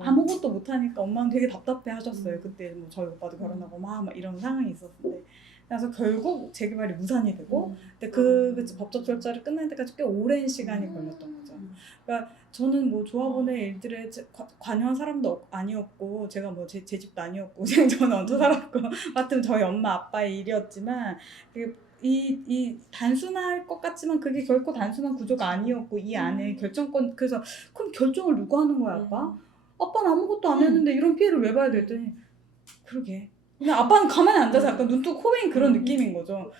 아무것도 못하니까 엄마는 되게 답답해 하셨어요. 그때 저희 오빠도 결혼하고 막 이런 상황이 있었는데. 그래서 결국 재개발이 무산이 되고 근데 그 법적 절차를 끝날 때까지 꽤 오랜 시간이 걸렸던 거죠. 그러니까 저는 조합원의 일들에 관여한 사람도 아니었고 제가 제 집도 아니었고 그냥 저는 얹혀 살았고 하여튼 저희 엄마 아빠의 일이었지만 이 단순할 것 같지만 그게 결코 단순한 구조가 아니었고 이 안에 결정권 그래서 그럼 결정을 누가 하는 거야 아빠? 아빠는 아무것도 안 했는데 이런 피해를 왜 봐야 됐더니 그러게 그냥 아빠는 가만히 앉아서 약간 눈뜨고 코베인 그런 느낌인 거죠.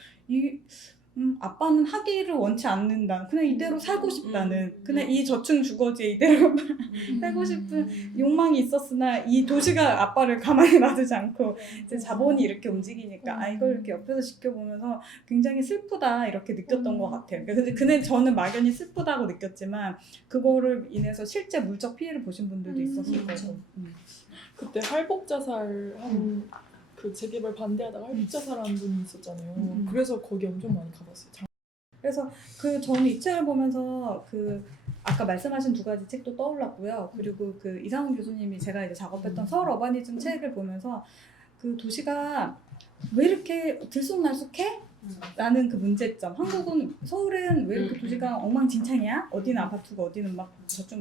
아빠는 하기를 원치 않는다. 그냥 이대로 살고 싶다는. 그냥 이 저층 주거지에 이대로 살고 싶은 욕망이 있었으나 이 도시가 아빠를 가만히 놔두지 않고 이제 자본이 이렇게 움직이니까 이걸 이렇게 옆에서 지켜보면서 굉장히 슬프다 이렇게 느꼈던 것 같아요. 근데 저는 막연히 슬프다고 느꼈지만 그거를 인해서 실제 물적 피해를 보신 분들도 있었을 거고. 그때 할복 자살한 그 재개발 반대하다가 할복 자살한 분이 있었잖아요. 그래서 거기 엄청 많이 가봤어요. 그래서 저는 이 책을 보면서 아까 말씀하신 두 가지 책도 떠올랐고요. 그리고 이상훈 교수님이 제가 이제 작업했던 서울 어바니즘 책을 보면서 그 도시가 왜 이렇게 들쑥날쑥해? 라는 그 문제점. 서울은 왜 이렇게 도시가 엉망진창이야? 어디는 아파트고 어디는 저쪽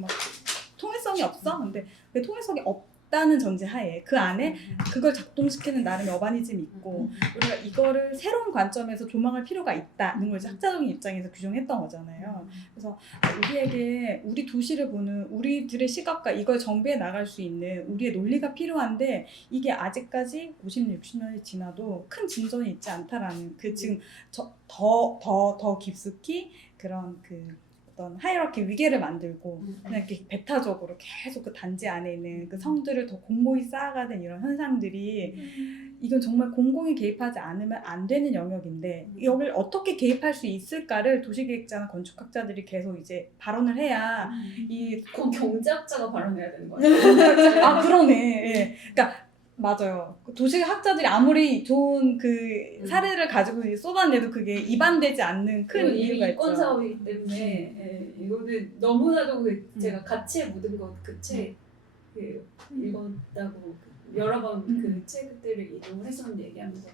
통일성이 없어? 근데 왜 통일성이 없다는 전제하에 그 안에 그걸 작동시키는 나름의 어바니즘이 있고 우리가 이거를 새로운 관점에서 조망할 필요가 있다는 걸 이제 학자적인 입장에서 규정했던 거잖아요. 그래서 우리에게 우리 도시를 보는 우리들의 시각과 이걸 정비해 나갈 수 있는 우리의 논리가 필요한데 이게 아직까지 50년, 60년이 지나도 큰 진전이 있지 않다라는 지금 더 깊숙이 그런 어떤 하이라키 위계를 만들고 그냥 이렇게 배타적으로 계속 그 단지 안에 있는 그 성들을 더 공고히 쌓아가는 이런 현상들이 이건 정말 공공이 개입하지 않으면 안 되는 영역인데 여기를 어떻게 개입할 수 있을까를 도시계획자나 건축학자들이 계속 이제 발언을 해야 그 경제학자가 발언해야 되는 거예요. 아 그러네. 예. 그러니까 맞아요. 도시학자들이 아무리 좋은 사례를 가지고 쏟아내도 그게 입안되지 않는 큰 이유가 있죠. 이권 사업이기 때문에 이거는 너무나도 제가 가치에 묻은 것 그 책 읽었다고 여러 번 그 책들을 이동을 했었는데 얘기하면서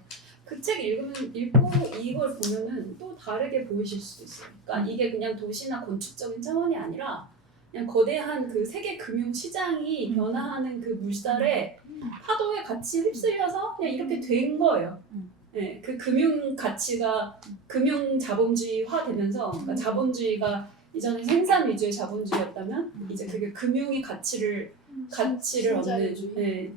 그 책 읽고 이걸 보면은 또 다르게 보이실 수도 있어요. 그러니까 이게 그냥 도시나 건축적인 차원이 아니라 그냥 거대한 그 세계 금융 시장이 변화하는 그 물살에 파도에 같이 휩쓸려서 그냥 이렇게 된 거예요. 네, 그 금융 가치가 금융 자본주의화 되면서 그러니까 자본주의가 이전에 생산 위주의 자본주의였다면 이제 그게 금융의 가치를 얻는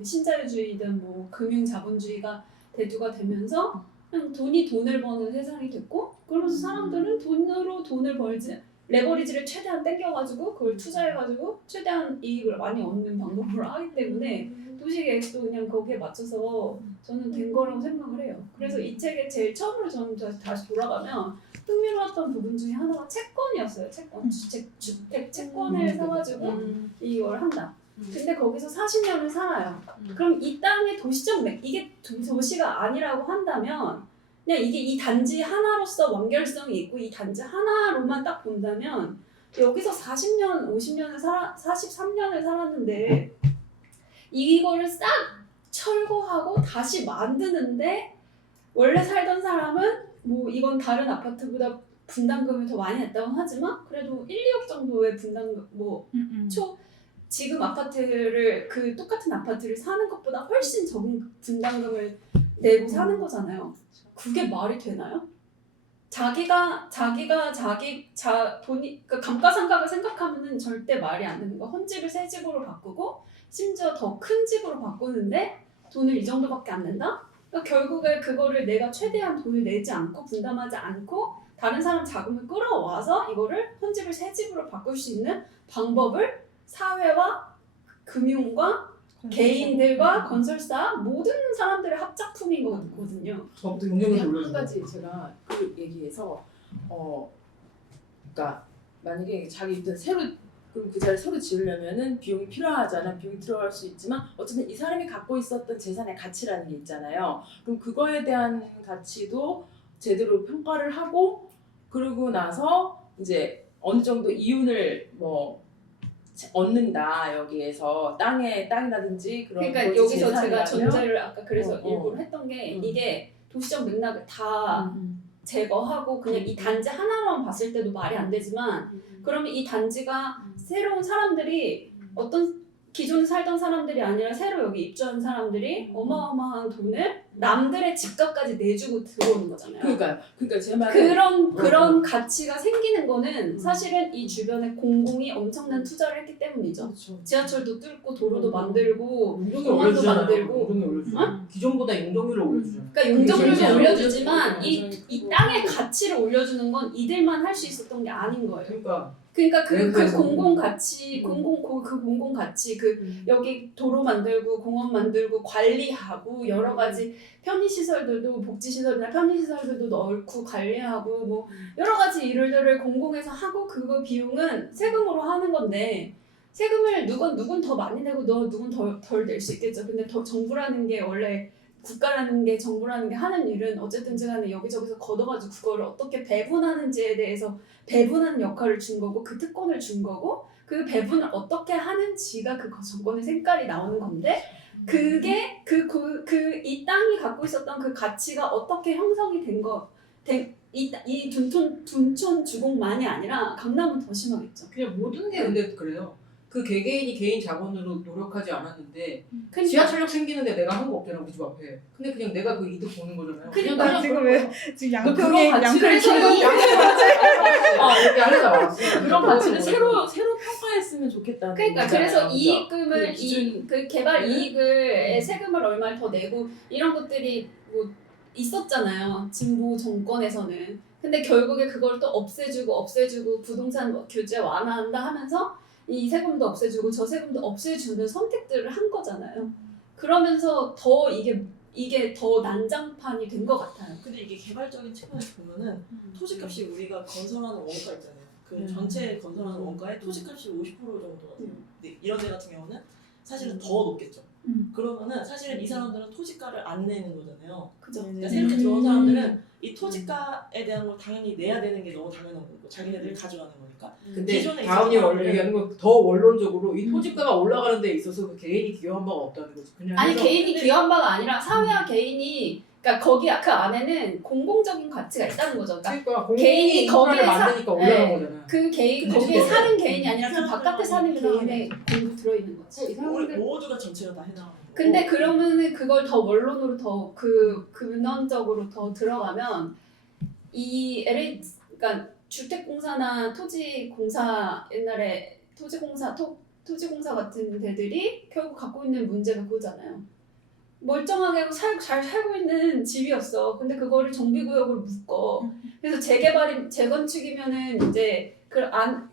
신자유주의든 금융 자본주의가 대두가 되면서 그냥 돈이 돈을 버는 세상이 됐고 그러면서 사람들은 돈으로 돈을 벌지 레버리지를 최대한 땡겨가지고 그걸 투자해가지고 최대한 이익을 많이 얻는 방법으로 하기 때문에 도시계획도 그냥 거기에 맞춰서 저는 된 거라고 생각을 해요. 그래서 이 책의 제일 처음으로 저는 다시 돌아가면 흥미로웠던 부분 중에 하나가 채권이었어요. 주택 채권을 사가지고 이걸 한다. 근데 거기서 40년을 살아요. 그럼 이 땅의 도시적 이게 도시가 아니라고 한다면 그냥 이게 이 단지 하나로서 완결성이 있고 이 단지 하나로만 딱 본다면 여기서 40년, 50년을 43년을 살았는데 이거를 싹 철거하고 다시 만드는데 원래 살던 사람은 뭐 이건 다른 아파트보다 분담금을 더 많이 냈다고 하지만 그래도 1, 2억 정도의 분담금 지금 아파트를 그 똑같은 아파트를 사는 것보다 훨씬 적은 분담금을 내고 사는 거잖아요. 그게 말이 되나요? 자기가 돈이 그 감가상각을 생각하면은 절대 말이 안 되는 거. 헌집을 새 집으로 바꾸고 심지어 더 큰 집으로 바꾸는데 돈을 이 정도밖에 안 낸다? 그러니까 결국에 그거를 내가 최대한 돈을 내지 않고 분담하지 않고 다른 사람 자금을 끌어와서 이거를 헌집을 새 집으로 바꿀 수 있는 방법을 사회와 금융과 개인들과 건설사 모든 사람들의 합작품인 거거든요. 저부터 용적률 한 올려주고. 가지 제가 그 얘기에서 그러니까 만약에 자기 일단 새로 그럼 그 자리 새로 지으려면은 비용이 필요하잖아. 비용이 들어갈 수 있지만 어쨌든 이 사람이 갖고 있었던 재산의 가치라는 게 있잖아요. 그럼 그거에 대한 가치도 제대로 평가를 하고 그러고 나서 이제 어느 정도 이윤을 뭐 얻는다 여기에서 땅이라든지 그런 그러니까 거지, 여기서 제가 재산이라면 전제를 아까 그래서 어. 일부러 했던 게 이게 도시적 맥락을 다 제거하고 그냥 이 단지 하나로만 봤을 때도 말이 안 되지만 그러면 이 단지가 새로운 사람들이 어떤 기존에 살던 사람들이 아니라 새로 여기 입주한 사람들이 어마어마한 돈을 남들의 집값까지 내주고 들어오는 거잖아요. 그러니까 제 말은 그런 가치가 생기는 거는 사실은 이 주변에 공공이 엄청난 투자를 했기 때문이죠. 그렇죠. 지하철도 뚫고 도로도 만들고 용적률 공원도 올려주잖아요. 만들고 용적률 올려주잖아요. 기존보다 용적률을 올려주잖아요. 그러니까 용적률도 그게 올려주지만 제일 이 땅의 가치를 올려주는 건 이들만 할 수 있었던 게 아닌 거예요. 그러니까 그 그래서 공공 가치, 공공 가치, 여기 도로 만들고 공원 만들고 관리하고 여러 가지 편의 시설들도 복지 시설이나 편의 시설들도 넣고 관리하고 뭐 여러 가지 일들을 공공에서 하고 그거 비용은 세금으로 하는 건데 세금을 누군 더 많이 내고 누군 덜 낼 수 있겠죠. 근데 더 정부라는 게 원래 국가라는 게 정부라는 게 하는 일은 어쨌든 간에 여기저기서 걷어가지고 그거를 어떻게 배분하는지에 대해서 배분하는 역할을 준 거고 그 특권을 준 거고 그 배분을 어떻게 하는지가 그 정권의 색깔이 나오는 건데 그게 이 땅이 갖고 있었던 그 가치가 어떻게 형성이 이 둔촌 주공만이 아니라 강남은 더 심하겠죠. 그냥 모든 게 근데 그래요. 그 개개인이 개인 자본으로 노력하지 않았는데 그러니까 지하철역 생기는데 내가 한 거 없잖아 우리 집 앞에. 근데 그냥 내가 그 이득 보는 거잖아요. 나 지금 왜 지금 그런 가치를 이렇게 하려다 말았어. 그런 가치를 새로 평가했으면 좋겠다는 그러니까 거잖아요. 그래서 그죠? 이익금을 그 기준- 그 개발 이익을 세금을 얼마를 더 내고 이런 것들이 뭐 있었잖아요. 진보 정권에서는. 근데 결국에 그걸 또 없애주고 부동산 규제 완화한다 하면서 이 세금도 없애주고 저 세금도 없애주는 선택들을 한 거잖아요. 그러면서 더 이게 더 난장판이 된 것 같아요. 근데 이게 개발적인 측면에서 보면은 토지값이 우리가 건설하는 원가 있잖아요. 그 전체 건설하는 원가의 토지값이 50% 정도거든요. 근데 이런 데 같은 경우는 사실은 더 높겠죠. 그러면은 사실은 이 사람들은 토지가를 안 내는 거잖아요. 그죠? 그러니까 새롭게 들어온 사람들은 이 토지가에 대한 걸 당연히 내야 되는 게 너무 당연한 거고 자기네들이 가져가는 거니까. 근데 기존에 다운이 있었던 원래 얘기하는 건 더 원론적으로 이 토지가가 올라가는 데 있어서 그 개인이 기여한 바가 없다는 거지. 그냥 아니 해서 개인이 기여한 바가 아니라 사회와 개인이 그러니까 거기 그 안에는 공공적인 가치가 있다는 거죠. 그러니까 그러니까 공공이 개인이 인프라를 거기에 만드니까 올라간 거잖아. 그 개인 그치, 거기에 그치. 사는 개인이 아니라 그 사람들은 바깥에 사는 그 개인의 공부 들어있는 거지. 우리 모두가 전체가 다 해나가는 거고. 근데 그러면은 그걸 더 원론으로 더 근원적으로 더 들어가면 이 LA 그러니까 주택공사나 토지공사 옛날에 토지공사 같은 데들이 결국 갖고 있는 문제가 그거잖아요. 멀쩡하게 잘 살고 있는 집이었어. 근데 그거를 정비구역으로 묶어. 그래서 재건축이면은 이제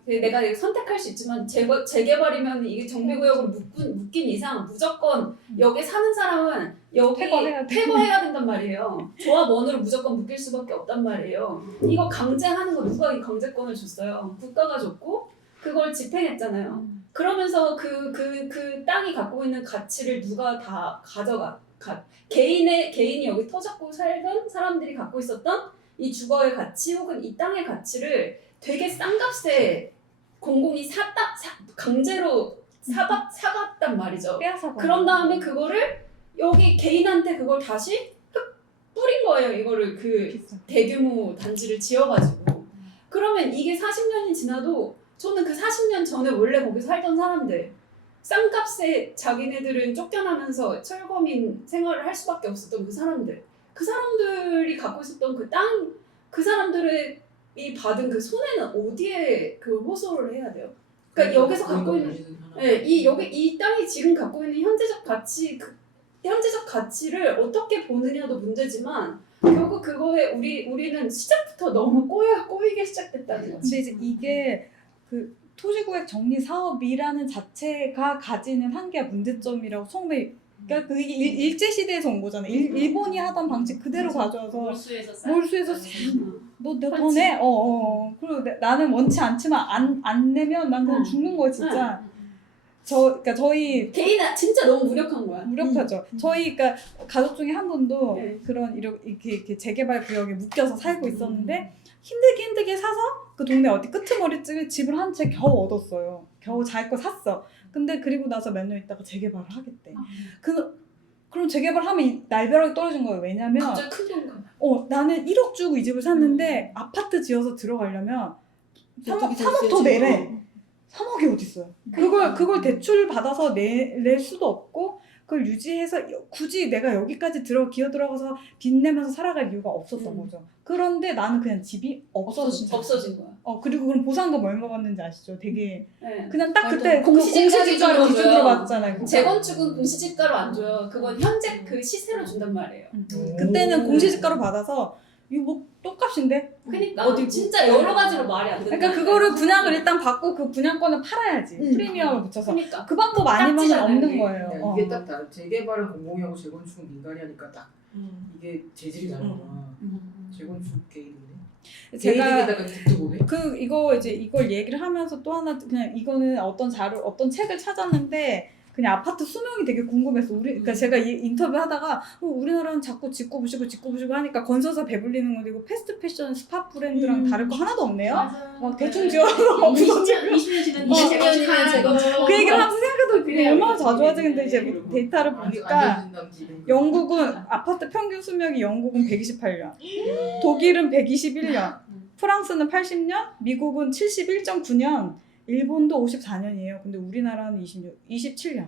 내가 선택할 수 있지만 재개발이면 이게 정비구역으로 묶인 이상 무조건 여기 사는 사람은 여기 퇴거해야 된단 말이에요. 조합원으로 무조건 묶일 수밖에 없단 말이에요. 이거 강제하는 거 누가 이 강제권을 줬어요? 국가가 줬고 그걸 집행했잖아요. 그러면서 그 땅이 갖고 있는 가치를 누가 다 가져가. 개인이 여기 터잡고 살던 사람들이 갖고 있었던 이 주거의 가치 혹은 이 땅의 가치를 되게 싼 값에 공공이 강제로 사갔단 말이죠. 빼앗아. 그런 다음에 그거를 여기 개인한테 그걸 다시 뿌린 거예요. 이거를 그 대규모 단지를 지어가지고. 그러면 이게 40년이 지나도 저는 그 40년 전에 원래 거기 살던 사람들 싼값에 자기네들은 쫓겨나면서 철거민 생활을 할 수밖에 없었던 그 사람들이 갖고 있었던 그 땅, 그 사람들이 받은 그 손해는 어디에 그 호소를 해야 돼요? 그러니까 여기서 갖고 있는 이 땅이 지금 갖고 있는 현재적 가치, 현재적 가치를 어떻게 보느냐도 문제지만 결국 그거에 우리는 시작부터 너무 꼬이게 시작됐다는 거지. 근데 이제 이게 그 토지구획 정리 사업이라는 자체가 가지는 한계와 문제점이라고 처음에 그러니까 그게 일제 시대에서 온 거잖아. 일본이 하던 방식 그대로 가져와서 몰수해서 너더 내? 그리고 나는 원치 않지만 안 내면 난 그냥 죽는 거야 진짜. 그러니까 저희 개인은 진짜 너무 무력한 거야. 무력하죠. 저희 그러니까 가족 중에 한 분도 그런 이렇게 재개발 구역에 묶여서 살고 있었는데 힘들게 사서 그 동네 어디 끄트머리쯤에 집을 한 채 겨우 얻었어요. 겨우 자기 거 샀어. 근데 그리고 나서 몇 년 있다가 재개발을 하겠대. 그럼 재개발하면 날벼락이 떨어진 거예요. 왜냐면 갑자기 큰 건가? 나는 1억 주고 이 집을 샀는데 아파트 지어서 들어가려면 3억 더 내래. 3억이 어딨어요. 그걸 대출 받아서 낼 수도 없고 그걸 유지해서 굳이 내가 여기까지 기어 들어가서 빚 내면서 살아갈 이유가 없었던 거죠. 그런데 나는 그냥 집이 없어진 거야. 그리고 그럼 보상금 얼마 받는지 아시죠? 되게 네. 그냥 딱 그때 공시지가를 기준으로 받잖아요. 재건축은 공시지가로 안 줘요. 그건 현재 그 시세로 준단 말이에요. 그때는 공시지가로 받아서 이거 뭐 똑값인데? 그러니까 진짜 여러 가지로 말이 안 된다. 그러니까 그거를 분양을 일단 받고 그 분양권을 팔아야지. 프리미엄을 붙여서. 그러니까 그 방법 아니면 없는 거예요. 이게 딱 다른 재개발은 공공이하고 재건축은 민간이 하니까 딱 이게 재질이 다르구나. 재건축 게이드인데. 제가 게이드에다가 이걸 얘기를 하면서 또 하나 그냥 이거는 어떤 책을 찾았는데 그냥 아파트 수명이 되게 궁금했어. 그러니까 제가 인터뷰 하다가 우리나라는 자꾸 짓고 부시고 하니까 건설사 배불리는 건데 이거 패스트 패션 스팟 브랜드랑 다를 거 하나도 없네요. 막 대충 지어서 20년 지난 20년이면 재건축 그 얘기를 하면서 생각해도 얼마나 자주 하지. 근데 이제 데이터를 보니까 영국은 아파트 평균 수명이 영국은 128년, 독일은 121년, 프랑스는 80년, 미국은 71.9년, 일본도 54년이에요. 근데 우리나라는 27년.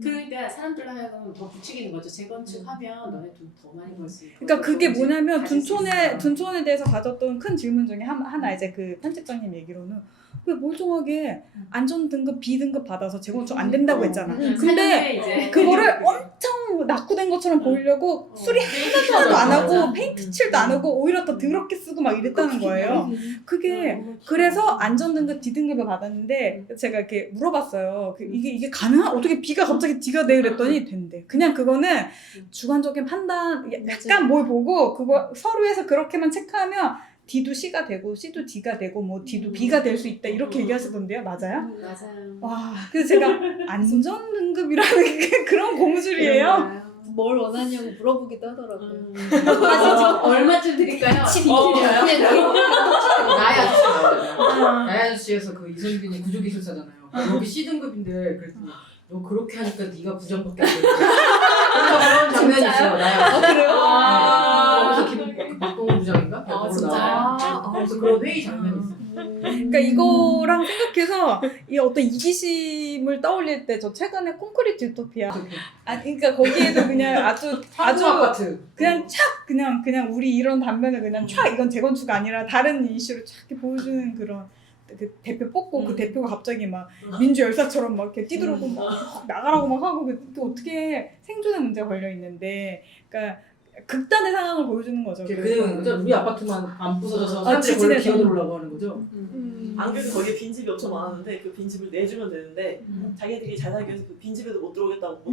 그러니까 사람들 하여금 더 부추기는 거죠. 재건축하면 너네 돈 더 많이 벌 수 있고. 그러니까 그게 뭐냐면 둔촌에 대해서 가졌던 큰 질문 중에 하나 이제 그 편집장님 얘기로는 왜 멀쩡하게 안전등급 B등급 받아서 재건축 안 된다고 했잖아. 근데 그거를 엄청 낙후된 것처럼 보이려고 수리 하나도 안 하고 페인트 칠도 안 하고 오히려 더 더럽게 쓰고 막 이랬다는 거예요. 그게 그래서 안전등급 D등급을 받았는데 제가 이렇게 물어봤어요. 이게 가능한? 어떻게 B가 갑자기 D가 돼? 그랬더니 된대. 그냥 그거는 주관적인 판단 약간 뭘 보고 그거 서류에서 그렇게만 체크하면 D도 C가 되고 C도 D가 되고 뭐 D도 B가 될 수 있다 이렇게 얘기하시던데요. 맞아요? 맞아요. 와, 그래서 제가 안전등급이라는 게 그런 고무줄이에요. 뭘 원하냐고 물어보기도 하더라고요. 얼마쯤 드릴까요? 나야 아저씨에서 그 이성균이 구조기술사잖아요. 여기 C등급인데 그랬더니 너 그렇게 하니까 네가 부정밖에 안 돼. 그런 장면이 있어요. 나야. 그래요? 그래서 기분 박동훈 부장인가? 진짜요? 그래서 그런 회의 장면이 있어요. 그러니까 이거랑 생각해서 이 어떤 이기심을 떠올릴 때 저 최근에 콘크리트 유토피아 그러니까 거기에도 그냥 아주 아파트 그냥 촥 그냥 우리 이런 단면을 그냥 촥 이건 재건축 아니라 다른 이슈를 촥 이렇게 보여주는 그런 그 대표 뽑고 그 대표가 갑자기 막 민주 열사처럼 막 이렇게 뛰들어오고 막 나가라고 막 하고 또 어떻게 생존의 문제가 걸려 있는데 그러니까 극단의 상황을 보여주는 거죠. 그냥 우리 아파트만 안 부서져서 사람들이 원래 기어들어오려고 하는 거죠. 안 그래도 거기에 빈집이 엄청 많았는데 그 빈집을 내주면 되는데 자기들이 잘 살기 위해서 그 빈집에도 못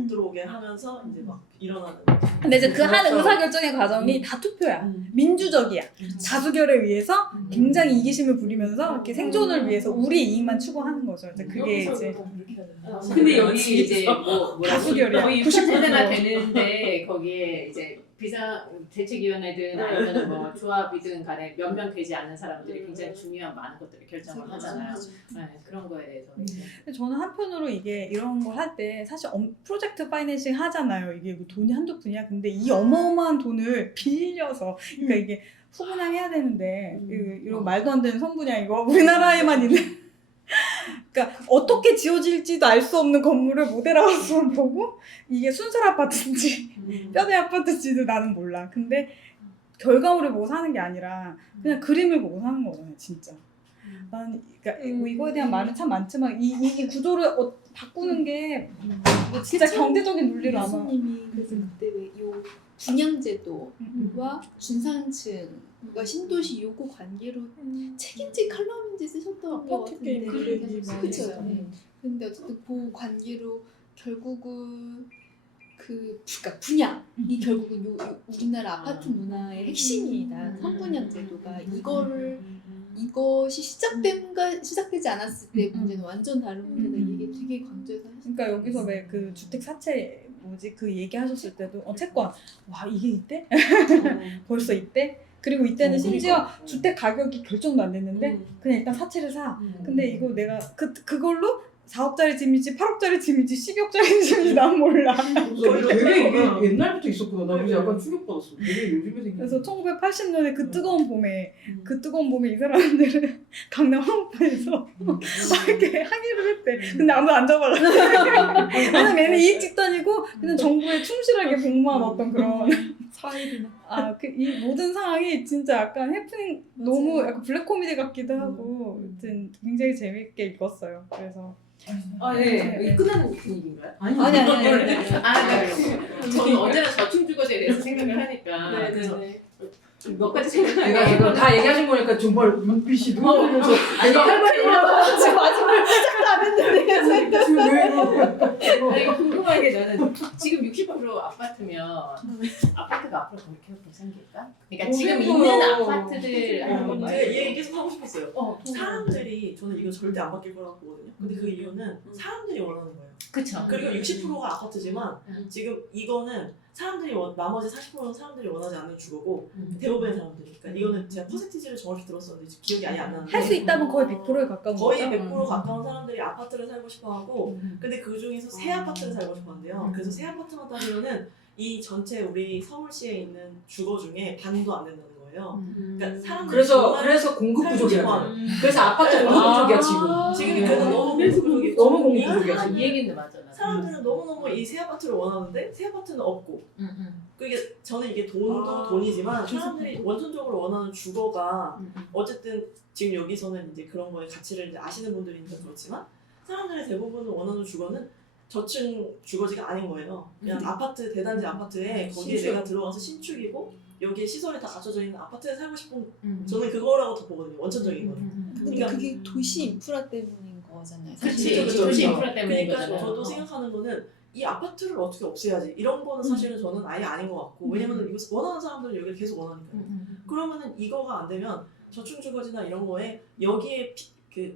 들어오게 하면서 이제 막 일어나는. 근데 이제 그 한 의사결정의 과정이 다 투표야. 민주적이야. 다수결에 의해서 굉장히 이기심을 부리면서 이렇게 생존을 위해서 우리 이익만 추구하는 거죠. 이제 그게 이제 근데 여기 이제 뭐라고 다수결이야. 거의 60%나 되는데 거기에 이제 비상대책위원회든 아니면 뭐 조합이든 간에 몇 명 되지 않는 사람들이 굉장히 중요한 많은 것들을 결정을 하잖아요. 네, 그런 거에 대해서 근데 저는 한편으로 이게 이런 걸 할 때 사실 프로젝트 파이낸싱 하잖아요. 이게 뭐 돈이 한두 푼이야. 근데 이 어마어마한 돈을 빌려서 그러니까 이게 후분양해야 되는데 이런 말도 안 되는 선분양 이거 우리나라에만 있는 그러니까 어떻게 지어질지도 알 수 없는 건물을 모델하우스만 보고 이게 순살 아파트인지 뼈대 아파트인지도 나는 몰라. 근데 결과물을 보고 사는 게 아니라 그냥 그림을 보고 사는 거잖아요, 진짜. 난 그러니까 뭐 이거에 대한 말은 참 많지만 이 구조를 바꾸는 게 뭐 진짜 경제적인 논리로 아마 교수님이 그래서 그때 왜 요 분양제도와 중산층과 신도시 요구 관계로 책인지 칼럼인지 쓰셨던 것 아파트 같은데 게임 얘기 많이 그쵸. 했잖아요. 근데 어쨌든 그 관계로 결국은 그러니까 분양이 결국은 요 우리나라 아파트 문화의 핵심이다. 선분양 제도가 이것이 시작되지 않았을 때 문제는 완전 다른 문제다. 이게 되게 강조해서 하셨어요. 그러니까 여기서 왜 그 주택 사채 그 얘기하셨을 때도 채권 와 이게 이때 벌써 이때 그리고 이때는 심지어 주택 가격이 결정도 안 됐는데 그냥 일단 사채를 사. 근데 이거 내가 그걸로 4억짜리 집인지 8억짜리 집인지 12억짜리 집인지 난 몰라. 되게 이게 옛날부터 있었구나. 나 그래서 약간 충격받았어. 되게 요즘에 생긴. 그래서 1980년에 그 뜨거운 봄에 이 사람들은 강남 한옥판에서 이렇게 항의를 했대. 근데 아무도 안 잡아가지고. 왜냐면 얘는 이익직 다니고 그냥 정부에 충실하게 복무한 어떤 그런 사일이나 이 모든 상황이 진짜 약간 해프닝 너무 약간 블랙 코미디 같기도 하고 아무튼 굉장히 재밌게 읽었어요. 그래서 네. 끝나는 분위기인가요? 아니. 저는 언제나 저층주거제에 대해서 생각을 하니까 그래서 몇 가지 생각을 내가 이거 다 얘기하신 거니까 정말 눈빛이 눈물면서 내가 할 말이 올라가. 지금 마지막 시작도 안 했는데 지금 왜 이러고. 아니, 궁금한 게 나는 지금 60% 아파트면 아파트가 앞으로 더 이렇게 생길까? 그러니까 지금 있는 아파트들 하는 건 제가 말고 이 얘기 계속 하고 싶었어요. 사람들이 저는 이거 절대 안 바뀔 거라고 보거든요. 근데 그 이유는 사람들이 원하는 거예요. 그쵸. 그리고 60%가 아파트지만 지금 이거는 사람들이 나머지 40%는 사람들이 원하지 않는 주거고 대부분의 사람들이. 그러니까 이거는 제가 퍼센티지를 정확히 들었었는데 지금 기억이 아예 안 나는데 할 수 있다면 거의 100%에 가까운 거의 거죠. 100% 가까운 사람들이 아파트를 살고 싶어하고 근데 그 중에서 새 아파트를 살고 싶어한대요. 그래서 새 아파트만 따지면은 이 전체 우리 서울시에 있는 주거 중에 반도 안 된다는 거예요. 그러니까 사람들이 그래서 공급 부족이야. 그래서 아파트 공급 부족이야 지금. 지금이 그래서 너무 공급 부족이 너무 공급 부족이야. 이 얘기는 맞아. 사람들은 너무너무 이 새 아파트를 원하는데 새 아파트는 없고 그게 저는 이게 돈도 돈이지만 사람들이 원천적으로 원하는 주거가 어쨌든 지금 여기서는 이제 그런 거에 가치를 이제 아시는 분들이 있는 그렇지만 사람들의 대부분은 원하는 주거는 저층 주거지가 아닌 거예요. 그냥 아파트 대단지 아파트에 거기에 내가 들어가서 신축이고 여기에 시설이 다 갖춰져 있는 아파트에 살고 싶은 저는 그거라고 더 보거든요. 원천적인 거는. 근데 그러니까 그게 도시 인프라 때문인 거잖아요. 그치. 그쵸. 도시 인프라 때문인 그러니까 거잖아요. 저도 생각하는 거는 이 아파트를 어떻게 없애야지 이런 거는 사실은 저는 아예 아닌 것 같고 왜냐면 이거 원하는 사람들은 여기를 계속 원하니까요. 그러면은 이거가 안 되면 저층주거지나 이런 거에 여기에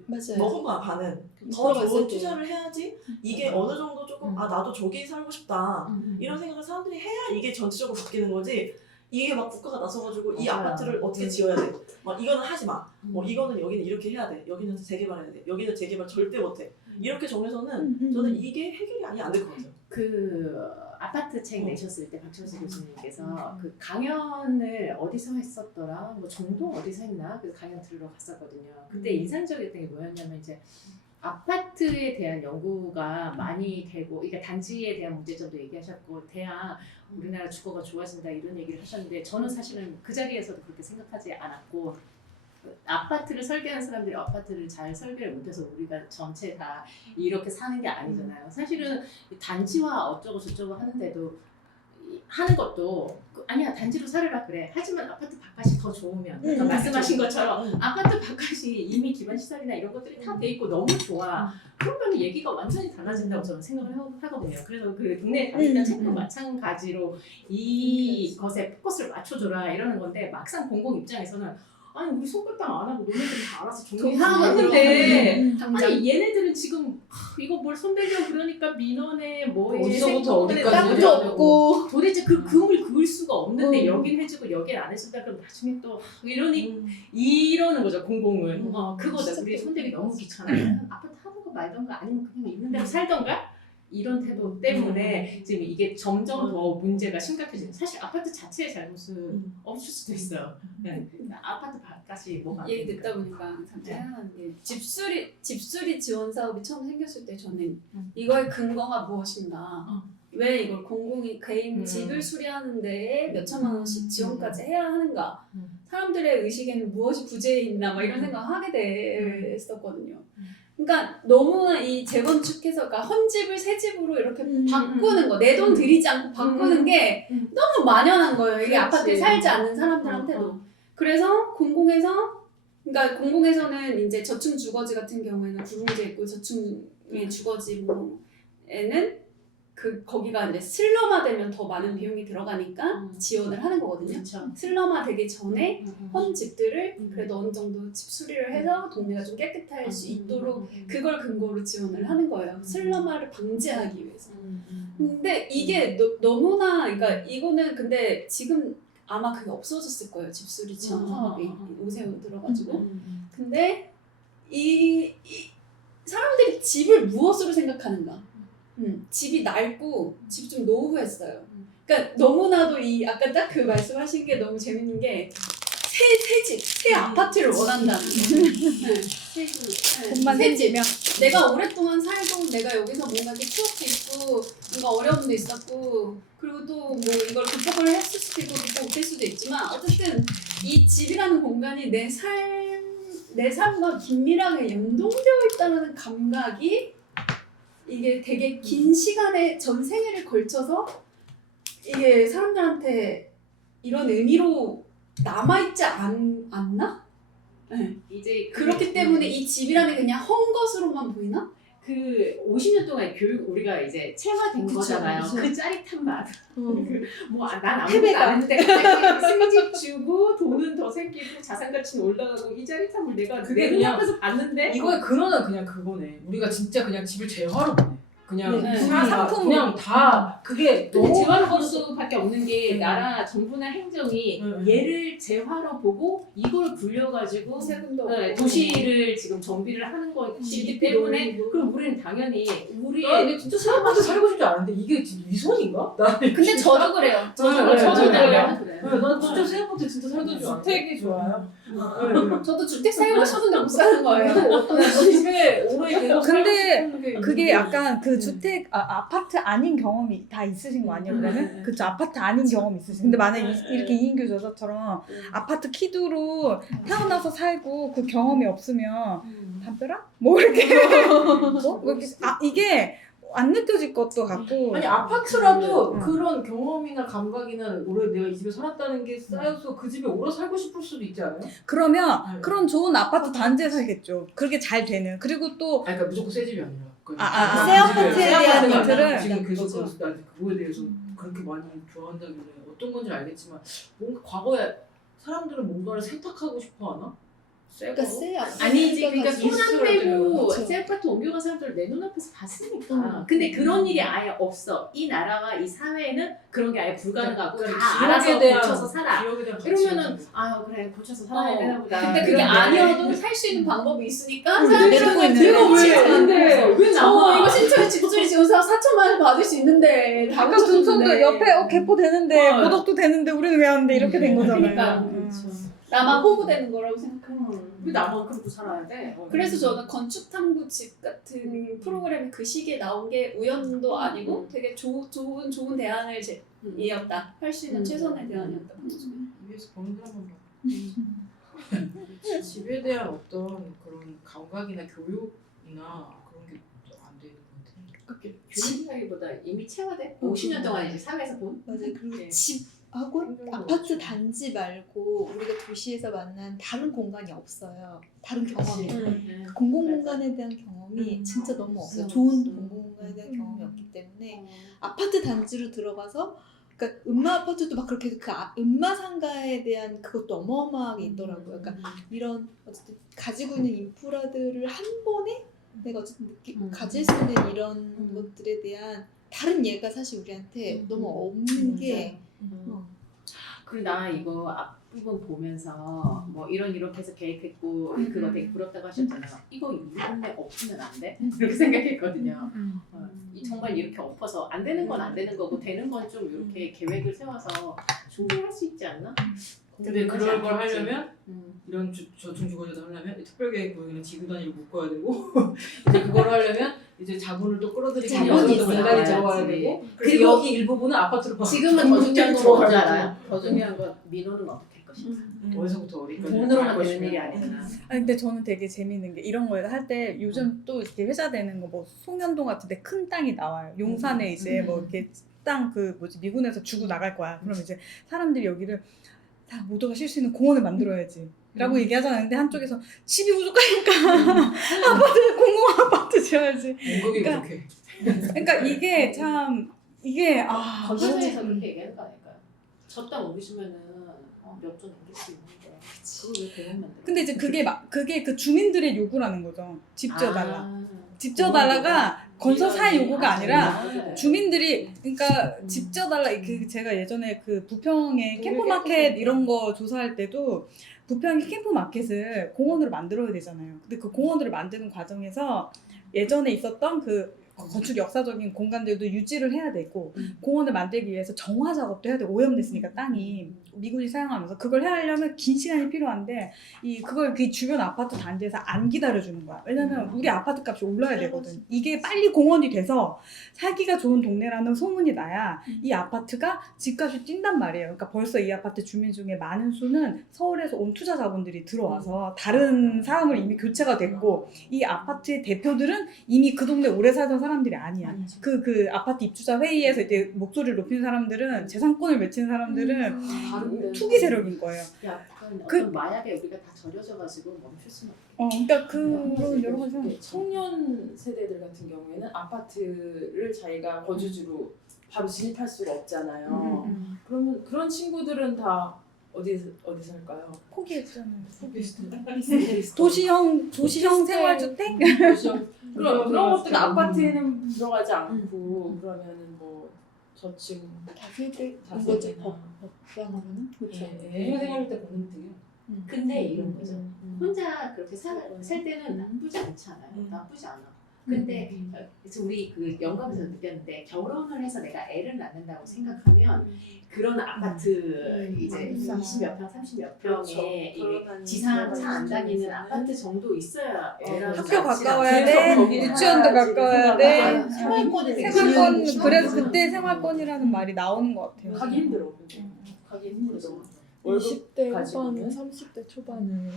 맞아요. 먹어가는 더 좋은 투자를 해야지 이게 어느 정도 조금 나도 저기 살고 싶다 이런 생각을 사람들이 해야 이게 전체적으로 바뀌는 거지. 이게 막 국가가 나서가지고 이 아파트를 어떻게 지어야 돼? 막 이거는 하지 마. 뭐 이거는 여기는 이렇게 해야 돼. 여기는 재개발해야 돼. 여기는 재개발 절대 못해. 이렇게 정해서는 저는 이게 해결이 아예 안 될 것 같아요. 그 아파트 책 내셨을 때 박철수 교수님께서 그 강연을 어디서 했었더라? 뭐 정동 어디서 했나? 그 강연 들으러 갔었거든요. 그때 인상적이었던 게 뭐였냐면 이제 아파트에 대한 연구가 많이 되고, 그러니까 단지에 대한 문제점도 얘기하셨고, 돼야 우리나라 주거가 좋아진다 이런 얘기를 하셨는데, 저는 사실은 그 자리에서도 그렇게 생각하지 않았고, 아파트를 설계한 사람들이 아파트를 잘 설계를 못해서 우리가 전체 다 이렇게 사는 게 아니잖아요. 사실은 단지와 어쩌고 저쩌고 하는데도 하는 것도 아니야 단지로 살으라 그래. 하지만 아파트 바깥이 더 좋으면 그러니까 말씀하신 것처럼 아파트 바깥이 이미 기반 시설이나 이런 것들이 다 돼 있고 너무 좋아. 그러면 얘기가 완전히 달라진다고 저는 생각을 하거든요. 그래서 그 동네에 다니던 책도 마찬가지로 이것에 포커스를 맞춰줘라 이러는 건데 막상 공공 입장에서는 아니 우리 손끝당 안 하고 너네들이 다 알아서 정리했는데 당장. 아니 얘네들은 지금 이거 뭘 손대려 그러니까 민원에 뭐에 어디서부터 어디까지 땅도 해야 없고 도대체 그 그림을 그을 수가 없는데 음. 여긴 해주고 여긴 안 해준다 그럼 나중에 또 이러는 거죠 공공은. 그거죠. 우리 손대기 너무 귀찮아요. 아파트 하던가 말던가 아니면 그냥 있는 대로 살던가 이런 태도 때문에 지금 이게 점점 더 문제가 심각해지는. 사실 아파트 자체의 잘못은 없을 수도 있어요. 네. 아파트 밖까지 뭐가 얘기 듣다 보니까 참 생각나는 게 집수리 지원 사업이 처음 생겼을 때 저는 이거의 근거가 무엇인가? 왜 이걸 공공이 개인 집을 수리하는 데에 몇 천만 원씩 지원까지 해야 하는가? 사람들의 의식에는 무엇이 부재해 있나? 막 이런 생각 하게 됐었거든요. 그러니까 너무나 이 재건축해서 그러니까 헌집을 새 집으로 이렇게 바꾸는 거, 내 돈 들이지 않고 바꾸는 게 너무 만연한 거예요. 이게 그렇지. 아파트에 살지 않는 사람들한테도. 그래서 그러니까 공공에서는 이제 저층 주거지 같은 경우에는 구릉지에 있고 저층의 주거지 뭐에는 거기가 이제 슬럼화되면 더 많은 비용이 들어가니까 지원을 하는 거거든요. 그렇죠. 슬럼화되기 전에 헌 집들을 그래도 어느 정도 집 수리를 해서 동네가 좀 깨끗할 수 있도록 그걸 근거로 지원을 하는 거예요. 슬럼화를 방지하기 위해서. 근데 이게 너무나 그러니까 이거는 근데 지금 아마 그게 없어졌을 거예요. 집수리 지원 사업이 오세훈 들어가지고. 근데 이 사람들이 집을 무엇으로 생각하는가? 집이 낡고 집이 좀 노후했어요. 그러니까 너무나도 이 아까 딱 그 말씀하신 게 너무 재밌는 게 새 아파트를 원한다는 거. 돈만 생기면 내가 오랫동안 살고 내가 여기서 뭔가 이렇게 추억도 있고 뭔가 어려움도 있었고 그리고 또 뭐 이걸 극복을 했을 수도 있고 극복 못할 수도 있지만 어쨌든 이 집이라는 공간이 내 삶과 긴밀하게 연동되어 있다는 감각이 이게 되게 긴 시간에 전 생애를 걸쳐서 이게 사람들한테 이런 의미로 남아있지 않나? 네. 이제 그렇기 때문에 이 집이라는 게 그냥 헌 것으로만 보이나? 그 50년 동안 교육 우리가 이제 체화된 그쵸, 거잖아요. 그쵸. 그 짜릿한 맛. 뭐난 아무것도 패배감. 안 했는데 갑자기 승집 주고 돈은 더 생기고 자산 가치는 올라가고 이 짜릿함을 내가 그게 내 그냥 눈앞에서 봤는데 이거의 근원은 그냥 그거네. 우리가 진짜 그냥 집을 재화로 보내. 그냥 네. 상품 그냥 다 그게 근데 너무 재화로 볼 수밖에 없는 게 나라 정부나 행정이 얘를 재화로 보고 이걸 굴려가지고 세금도 도시를 지금 정비를 하는 것이기 때문에 그럼 우리는 당연히 나 진짜 사람한테 살고 싶지 않은데 이게 진짜 위선인가? 나 근데 저도 그래요. 저도 그래요. 난 진짜 생각보다 진짜 살고 싶지 않아. 주택이 좋아요. 저도 주택 살고 싶었는데 못 사는 거예요. 어떤 집에 오래 계속 근데 살고 싶은 게 그게 있는데. 약간 그 주택 아파트 아닌 경험이 다 있으신 거 아니에요? 그러면 그쵸 아파트 아닌 경험이 있으신. 근데 만약 이렇게 이인규 저자처럼 아파트 키드로 태어나서 살고 그 경험이 없으면 담벼락 뭐 이렇게 뭐 이렇게 이게 안 느껴질 것도 같고. 아니 아파트라도 그런 경험이나 감각이나 오래 내가 이 집에 살았다는 게 쌓여서 그 집에 오래 살고 싶을 수도 있지 않아요? 그러면 네. 그런 좋은 아파트 단지에 살겠죠. 그렇게 잘 되는. 그리고 또 아니 그러니까 무조건 새 집이 아니라 새 아파트에 대한 것들을 지금 계속 나한테 그거에 대해서 그렇게 많이 좋아한다길래 어떤 건지 알겠지만 뭔가 과거에 사람들은 뭔가를 세탁하고 싶어 하나? 그러니까 새 아파트 아니지 그러니까 손 안 대고 그쵸. 새 아파트 옮겨간 사람들 내 눈앞에서 봤으니까. 근데 그런 일이 아예 없어. 이 나라가 이 사회에는 그런 게 아예 불가능하고 다 알아서 고쳐서 살아. 기억에 대한 이러면은 아 그래 고쳐서 살아야 되나 보다. 근데 그게 이런데 아니어도 살 수 있는 방법이 있으니까 내놓고 사람들은 있는 내가 거지. 왜 나와? 이거 신청해 집수리 지원 사업 4천만 원 받을 수 있는데 다 아까 둔손도 고쳐줬는데 옆에 개포 되는데 고덕도 되는데 우리는 왜 안 돼? 이렇게 된 거잖아요. 그러니까. 나만 호구되는 거라고 생각하는. 왜 나만 그렇게 살아야 돼? 그래서 저는 건축 탐구 집 같은 프로그램이 그 시기에 나온 게 우연도 아니고 되게 좋은 대안을 이었다. 할 수 있는 최선의 대안이었다. 위에서 보는 사람만 봐. 집에 대한 어떤 그런 감각이나 교육이나 그런 게 안 되는 것 같아. 교육이라기보다 이미 체화돼. 50년 동안 이제 사회에서 본. 맞아요. 그리고 네. 집하고 아파트 단지 말고 우리가 도시에서 만난 다른 공간이 없어요. 다른 경험이. 공공공간에 대한 경험이 진짜 너무 없어요. 좋은 공공공간에 대한 경험이 없기 때문에 아파트 단지로 들어가서 그러니까 음마 아파트도 막 그렇게 그 음마 상가에 대한 그것도 어마어마하게 있더라고요. 그러니까 이런 어쨌든 가지고 있는 인프라들을 한 번에 내가 어쨌든 가질 수 있는 이런 것들에 대한 다른 예가 사실 우리한테 너무 없는 게 그리고 나 이거 앞부분 보면서 뭐 이렇게 해서 계획했고 그거 되게 부럽다고 하셨잖아요. 이거 이 동네 엎으면 안 돼? 이렇게 생각했거든요. 정말 이렇게 엎어서 안 되는 건 안 되는 거고 되는 건 좀 이렇게 계획을 세워서 충분히 할 수 있지 않나? 근데 그럴 걸 않겠지. 하려면 이런 저층주거제도 하려면 특별계획부에는 지구 단위로 묶어야 되고 이제 그걸 하려면 이제 자본을 또 끌어들이기 자본이 위해서 있어야 공간이 돼야지. 들어가야 되고 그리고 그리고 여기 일부분은 아파트로 지금은 더 중요한 건 뭔지 알아요? 더 중요한 건 민호는 어떻게 할 것인가? 어디서부터 어디까지 돈으로만 갈 되는 일이 것이며. 아니잖아. 아니 근데 저는 되게 재밌는 게 이런 걸 할 때 요즘 또 이렇게 회자 되는 거 뭐 송현동 같은데 큰 땅이 나와요. 용산에 이제 뭐 이렇게 땅 그 뭐지 미군에서 주고 나갈 거야. 그럼 이제 사람들이 여기를 다 모두가 쉴 수 있는 공원을 만들어야지. 라고 얘기하잖아요. 근데 한쪽에서 집이 부족하니까 아파트 공공 아파트 지어야지. 연극이 그러니까- 그렇게. 그러니까 이게 참 이게 건설회에서 그렇게 얘기하는 거 아닐까요? 저 땅 우리 주면은 몇 조 넘길 수 있는데 그걸 왜 100억 만들어? 근데 이제 그게 그 주민들의 요구라는 거죠. 집 지어달라. 집 그런 지어달라가 건설사의 요구가 아니라 맞아요. 주민들이 그러니까 집 지어달라 그 제가 예전에 그 부평에 캠프마켓 이런 거 조사할 때도 부평의 캠프마켓을 공원으로 만들어야 되잖아요. 근데 그 공원으로 만드는 과정에서 예전에 있었던 그 건축 역사적인 공간들도 유지를 해야 되고 공원을 만들기 위해서 정화 작업도 해야 되고 오염됐으니까 땅이 미군이 사용하면서 그걸 해야 하려면 긴 시간이 필요한데 그걸 그 주변 아파트 단지에서 안 기다려주는 거야. 왜냐면 우리 아파트 값이 올라야 되거든. 이게 빨리 공원이 돼서 살기가 좋은 동네라는 소문이 나야 이 아파트가 집값이 뛴단 말이에요. 그러니까 벌써 이 아파트 주민 중에 많은 수는 서울에서 온 투자 자본들이 들어와서 다른 사람으로 이미 교체가 됐고 이 아파트의 대표들은 이미 그 동네 오래 살던 사람들이 아니야. 그 아파트 입주자 회의에서 이제 목소리를 높이는 사람들은 재산권을 외치는 사람들은 투기 세력인 거예요. 약간 그- 어떤 마약에 우리가 다 절여져가지고 멈출 수는 없겠다. 그러니까 그런 여러 가지 네, 청년 세대들 같은 경우에는 아파트를 자기가 거주지로 바로 진입할 수가 없잖아요. 그러면 그런 친구들은 다 어디 살까요? 포기했잖아요. 비슷. 도시형 생활주택? 그런 것들은 아파트에는 들어가지 않고 그러면은 뭐 저층 다세대 다세대. 법상으로는 그렇죠. 생활할 때 공동택이요. 근데 이런 거죠. 혼자 그렇게 살 때는 나쁘지 않잖아요. 나쁘지 않아. 근데 그래서 우리 그 영감에서 느꼈는데 결혼을 해서 내가 애를 낳는다고 생각하면 그런 아파트 이제 20몇 평, 30몇 평에 그렇죠. 지상 차 안 다니는 아파트 정도 있어야 애랑 학교 같이 가까워야 나가서 돼. 거기 유치원도 살아야지 가까워야 그 돼. 생각을 생활권을 되게 생활권 중요시 그래서 하거든요. 그때 생활권이라는 말이 나오는 것 같아요. 가기 힘들어. 가기 힘들어. 20대 가지고 후반, 있는? 30대 초반은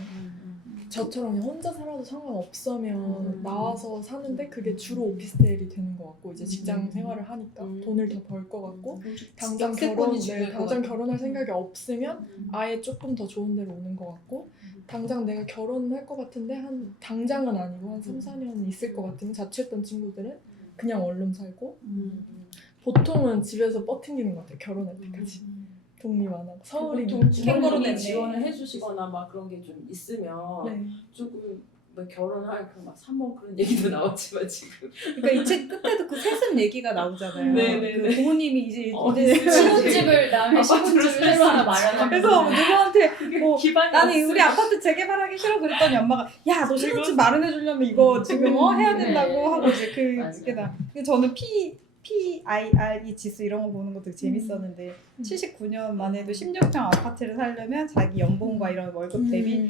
저처럼 그냥 혼자 살아도 상관없으면 나와서 사는데 그게 주로 오피스텔이 되는 것 같고 이제 직장 생활을 하니까 돈을 더 벌 것 같고 당장 역세권이 중요할 것 당장 같아요. 결혼할 생각이 없으면 아예 조금 더 좋은 데로 오는 것 같고 당장 내가 결혼할 것 같은데 한 당장은 아니고 한 3, 4년 있을 것 같으면 자취했던 친구들은 그냥 원룸 살고 보통은 집에서 뻗팅기는 것 같아요. 결혼할 때까지. 돈이 많아. 서울이 보통 캥거루 부모님이 냈네. 지원을 해주시거나 막 그런 게 좀 있으면 네. 조금 뭐 결혼할 막 3억 그런 얘기도 나왔지만 지금 그러니까 이 책 끝에도 그 세습 얘기가 나오잖아요. 네네네. 그 부모님이 이제 신혼집을 다음에 신혼집을 새로 하나 마련하고 그래서 누구한테 뭐 기반이 나는 우리 아파트 재개발하기 싫어 그랬더니 엄마가 야 너 신혼집 마련해 주려면 이거 지금 해야 된다고 하고 이제 그게 다. 근데 저는 PIRE 지수 이런 거 보는 것도 재밌었는데 79년 만에도 16평 아파트를 살려면 자기 연봉과 이런 월급 대비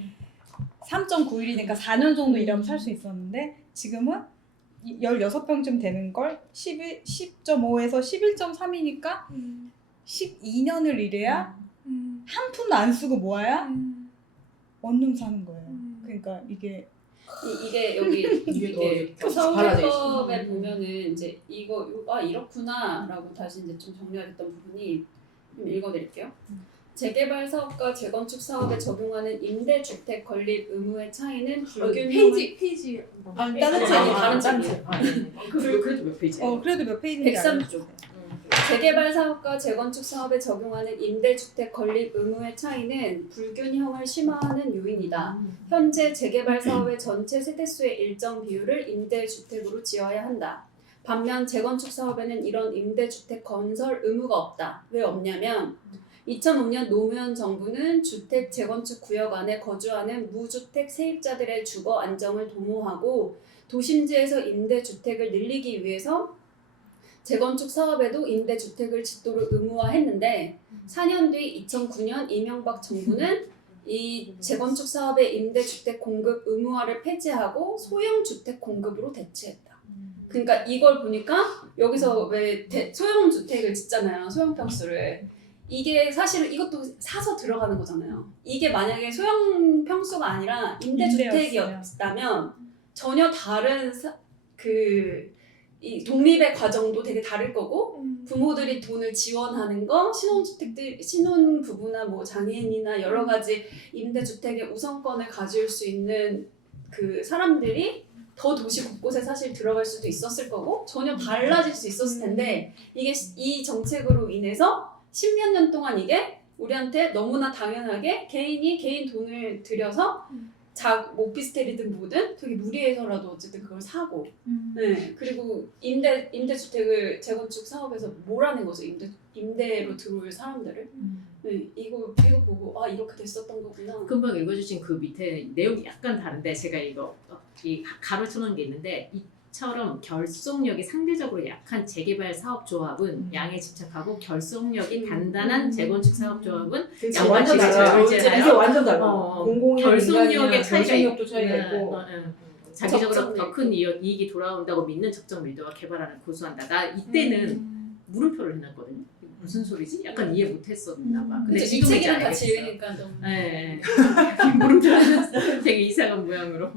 3.91이니까 4년 정도 일하면 살 수 있었는데 지금은 16평쯤 되는 걸 10.5에서 11.3이니까 12년을 일해야 한 푼도 안 쓰고 모아야 원룸 사는 거예요. 그러니까 이게 여기 이게 더 서울법에 보면은 이제 이거가 이렇구나라고 다시 이제 좀 정리가 됐던 부분이 좀 읽어드릴게요. 재개발 사업과 재건축 사업에 적용하는 임대주택 건립 의무의 차이는 페이지 다른 아니, 책이야. 다른 책이에요. 그래도 몇 페이지예요? 그래도 몇 페이지인지 103쪽. 재개발 사업과 재건축 사업에 적용하는 임대주택 건립 의무의 차이는 불균형을 심화하는 요인이다. 현재 재개발 사업의 전체 세대수의 일정 비율을 임대주택으로 지어야 한다. 반면 재건축 사업에는 이런 임대주택 건설 의무가 없다. 왜 없냐면 2005년 노무현 정부는 주택 재건축 구역 안에 거주하는 무주택 세입자들의 주거 안정을 도모하고 도심지에서 임대주택을 늘리기 위해서 재건축 사업에도 임대주택을 짓도록 의무화했는데 4년 뒤 2009년 이명박 정부는 이 재건축 사업의 임대주택 공급 의무화를 폐지하고 소형주택 공급으로 대체했다. 그러니까 이걸 보니까 여기서 왜 소형주택을 짓잖아요. 소형평수를. 이게 사실은 이것도 사서 들어가는 거잖아요. 이게 만약에 소형평수가 아니라 임대주택이었다면 전혀 다른 이 독립의 과정도 되게 다를 거고 부모들이 돈을 지원하는 거 신혼부부나 뭐 장애인이나 여러 가지 임대주택의 우선권을 가질 수 있는 그 사람들이 더 도시 곳곳에 사실 들어갈 수도 있었을 거고 전혀 달라질 수 있었을 텐데 이게 이 정책으로 인해서 10몇 년 동안 이게 우리한테 너무나 당연하게 개인 돈을 들여서 오피스텔이든 뭐든 되게 무리해서라도 어쨌든 그걸 사고 네 그리고 임대주택을 재건축 사업에서 몰아낸 거죠. 임대로 들어올 사람들을 네 이거 보고 아 이렇게 됐었던 거구나. 금방 읽어주신 그 밑에 내용이 약간 다른데 제가 이거 가로 쳐놓은 게 있는데 이처럼 결속력이 상대적으로 약한 재개발 사업조합은 양에 집착하고 결속력이 단단한 재건축 사업조합은 완전 달라요. 이게 완전 달라. 공공의 결속력의 차이가 결속력도 차이가 있고. 장기적으로 더 큰 이익이 돌아온다고 믿는 적정 밀도와 개발하는 고수한다. 나 이때는 물음표를 해놨거든요. 무슨 소리지? 약간 이해 못했었나 봐. 근데 이 책이랑 같이 읽으니까 좀 네. 물음표를 해놨어. 되게 이상한 모양으로.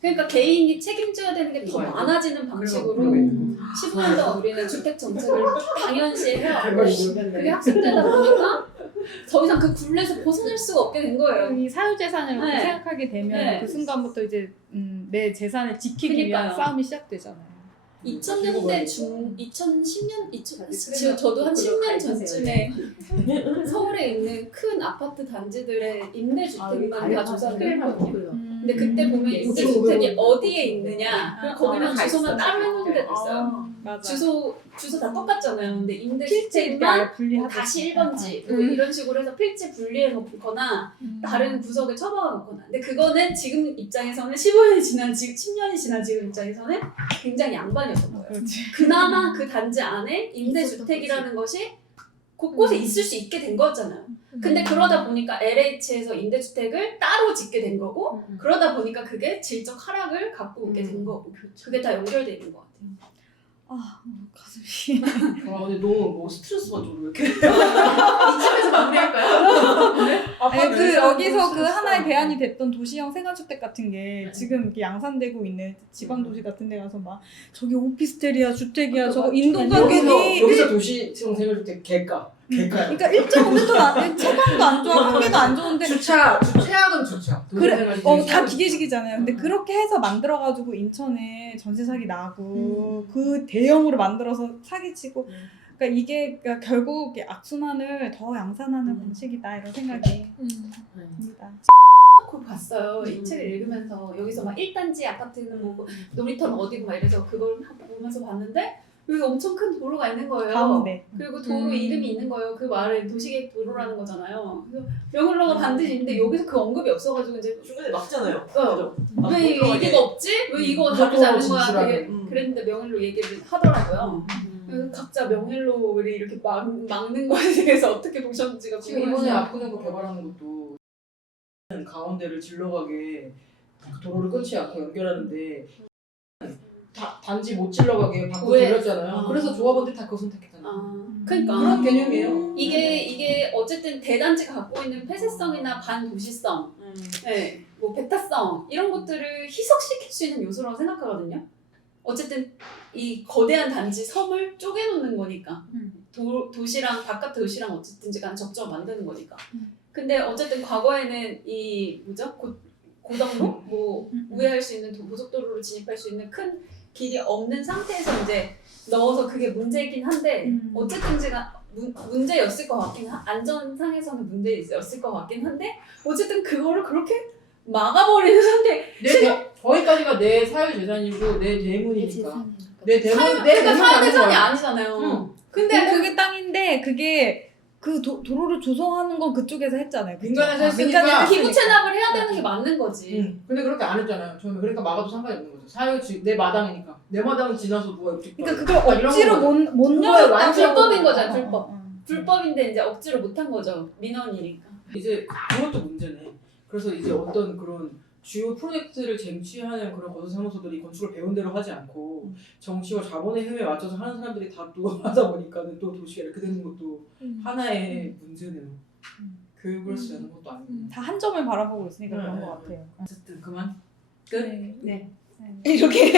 그러니까 개인이 책임져야 되는 게 더 많아지는 방식으로 15년 동안 우리는 주택 정책을 당연시해요. 그게 학습되다 보니까 더 이상 그 굴레에서 벗어날 수가 없게 된 거예요. 이 사유재산을 네. 생각하게 되면 네. 그 순간부터 이제 내 재산을 지키기 그러니까요. 위한 싸움이 시작되잖아요. 2000년대 2010년 저도 한 10년 전쯤에 서울에 있는 큰 아파트 단지들의 임대주택만 다 조사를 했거든요. 근데 그때 보면 임대주택이 어디에 있느냐 그리고 거기는 주소만 따로 해놓은 데도 있어요. 맞아. 주소 다 똑같잖아요. 근데 임대주택만 다시 1번지 뭐 이런 식으로 해서 필지 분리해 놓거나 다른 구석에 처박아 놓거나 근데 그거는 지금 입장에서는 15년이 지난 지금 10년이 지난 지금 입장에서는 굉장히 양반이었던 거예요. 그나마 그 단지 안에 임대주택이라는 것이 곳곳에 있을 수 있게 된 거였잖아요. 근데 그러다 보니까 LH에서 임대주택을 따로 짓게 된 거고 그러다 보니까 그게 질적 하락을 갖고 오게 된 거고 그게 다 연결돼 있는 것 같아요. 아 가슴이. 와 근데 너무 스트레스 받죠 왜 이렇게? 이쯤에서 마무리할까요? 여기서 그 하나의 대안이 됐던 도시형 생활주택 같은 게 지금 이렇게 양산되고 있는 지방 도시 같은 데 가서 막 저기 오피스텔이야 주택이야 저거 인도 가격이 여기서 도시형 생활주택 개가. 그러니까 1.5m 채광도 안 좋아 크기도 안 좋은데 최악은 주차. 그래 다 기계식이잖아요. 근데 그렇게 해서 만들어가지고 인천에 전세 사기 나고 그 대형으로 만들어서 사기치고 그러니까 이게 결국 악순환을 더 양산하는 방식이다 이런 생각이 듭니다. 그거 봤어요. 이 책을 읽으면서 여기서 막 1단지 아파트는 뭐 놀이터는 어디고 막 이래서 그걸 보면서 봤는데 여기 엄청 큰 도로가 있는 거예요. 가운데. 그리고 도로 이름이 있는 거예요. 그 말은 도시계획 도로라는 거잖아요. 그래서 명을로가 반드시 있는데 여기서 그 언급이 없어가지고 이제 중간에 막잖아요. 왜 얘기가 없지? 왜 이거 다루지 않는 거야? 되게 그랬는데 명일로 얘기를 하더라고요. 그래서 각자 명일로를 이렇게 막는 거에 대해서 어떻게 보셨는지가 지금 이번에 궁금해서. 압구정거 개발하는 것도 가운데를 질러가게 도로를 끊지 않고 연결하는데 단지 못 질러가게 밖으로 왜? 돌렸잖아요. 그래서 조합원들이 다 그거 선택했잖아요. 그러니까 그런 개념이에요. 이게 어쨌든 대단지가 갖고 있는 폐쇄성이나 반도시성, 네, 뭐 배타성 이런 것들을 희석시킬 수 있는 요소라고 생각하거든요. 어쨌든 이 거대한 단지 섬을 쪼개놓는 거니까 도시랑 바깥 도시랑 어쨌든지 간에 접점을 만드는 거니까. 근데 어쨌든 과거에는 이 고덕로 뭐 우회할 수 있는 고속도로로 진입할 수 있는 큰 길이 없는 상태에서 이제 넣어서 그게 문제이긴 한데 어쨌든 제가 문제였을 것 같긴 안전상에서는 문제였을 것 같긴 한데 어쨌든 그거를 그렇게 막아버리는 상태. 거기까지가 내 사유재산이고 내 대문이니까. 내 대문 내 그러니까 대문 사유재산이 아니잖아요. 근데 그게 땅인데 그게 그 도로를 조성하는 건 그쪽에서 했잖아요. 그쵸? 민간에서 아, 했으니까. 민간에서 기부 체납을 해야 되는 게 맞는 거지. 응. 근데 그렇게 안 했잖아요. 저는 그러니까 막아도 상관이 없는 거죠. 내 마당이니까. 내 마당을 지나서 누가 옆집. 그러니까 그걸 억지로 못 그거에 열었다고. 완전 불법인 거잖아, 불법. 어. 불법인데 이제 억지로 못한 거죠. 민원이니까. 이제 그것도 문제네. 그래서 이제 어떤 그런 주요 프로젝트를 쟁취하는 그런 건설사무소들이 건축을 배운 대로 하지 않고 정치와 자본의 흐름에 맞춰서 하는 사람들이 다 또 하다 보니까는 또 도시가 이렇게 되는 것도 하나의 문제네요. 교육을 쓰지 않는 것도 아니고. 다 한 점을 바라보고 있으니까 그런 네. 것 같아요. 어쨌든 그만. 네. 이렇게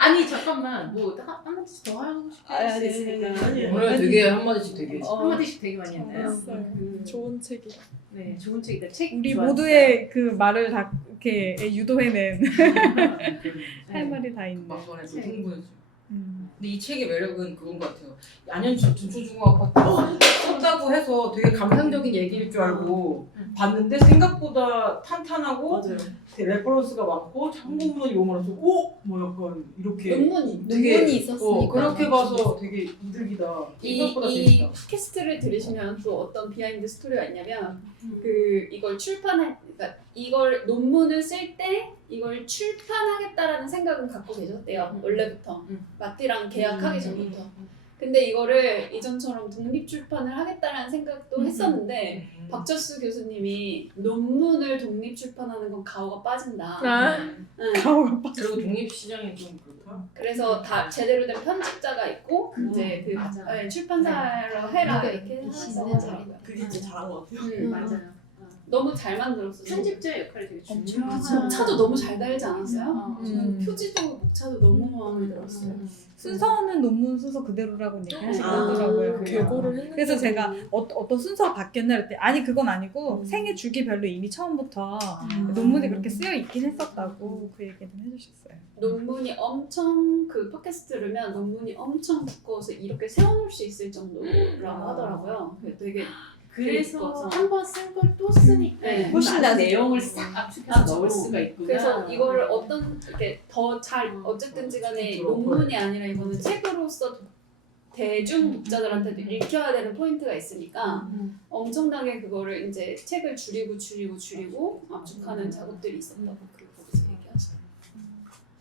아니 잠깐만 뭐 한 마디씩 더 하고 아니, 싶을 수 있으니까 오늘 되게 한마디씩 되게 한 마디씩 되게 많이 했나요? 좋은 책이야. 네, 좋은 책이다. 책 우리 좋았어요. 모두의 그 말을 다 이렇게 유도해낸 할 네. 말이 다 있네. 막판에 또 흥분했죠. 음. 근데 이 책의 매력은 그건 것 같아요. 안현 전초중앙 아파트 썼다고 해서 되게 감상적인 얘기일 줄 알고 봤는데 생각보다 탄탄하고 맞아요. 레퍼런스가 많고 참고문헌이 너무 많아서 오! 뭐 약간 이렇게 논문이. 되게 논문이 있었으니까. 그렇게 봐서 되게 이득이다. 생각보다 이 재밌다. 팟캐스트를 들으시면 또 어떤 비하인드 스토리가 있냐면 그 이걸 그러니까 이걸 논문을 쓸 때 이걸 출판하겠다라는 생각은 갖고 계셨대요. 원래부터 마티랑 계약하기 전부터. 근데 이거를 이전처럼 독립 출판을 하겠다라는 생각도 했었는데 박철수 교수님이 논문을 독립 출판하는 건 가오가 빠진다. 응. 그리고 독립시장이 좀 그렇다. 그래서 다 제대로 된 편집자가 있고 이제 그 맞아. 출판사로 해라 네. 이렇게 이 해서 시즌에 잘했다. 그게 진짜 잘한 것 같아요. 맞아요. 너무 잘 만들었어요. 편집자 역할이 되게 그쵸. 중요하죠. 목차도 너무 잘 달지 않았어요? 음. 표지도 목차도 너무 마음에 들었어요. 순서는 논문 순서 그대로라고 얘기하시긴 아, 하더라고요. 계고를 했는데 그래서 제가 어떤 순서가 바뀌었나 그랬더니 아니 그건 아니고 생애 주기별로 이미 처음부터 논문이 그렇게 쓰여 있긴 했었다고 그 얘기는 해주셨어요. 논문이 엄청 그 팟캐스트 들으면 논문이 엄청 두꺼워서 이렇게 세워놓을 수 있을 정도라고 하더라고요. 되게 그래서 두꺼워서. 한 번 쓴 걸 또 쓰니까 네. 훨씬 나아지죠. 내용을 싹 압축해서 넣을 수가 있구나. 그래서 이거를 어떤 이렇게 더 잘 어쨌든지 간에 논문이 아니라 이거는 책으로서 대중 독자들한테도 읽혀야 되는 포인트가 있으니까 엄청나게 그거를 이제 책을 줄이고 압축하는 작업들이 있었다고 그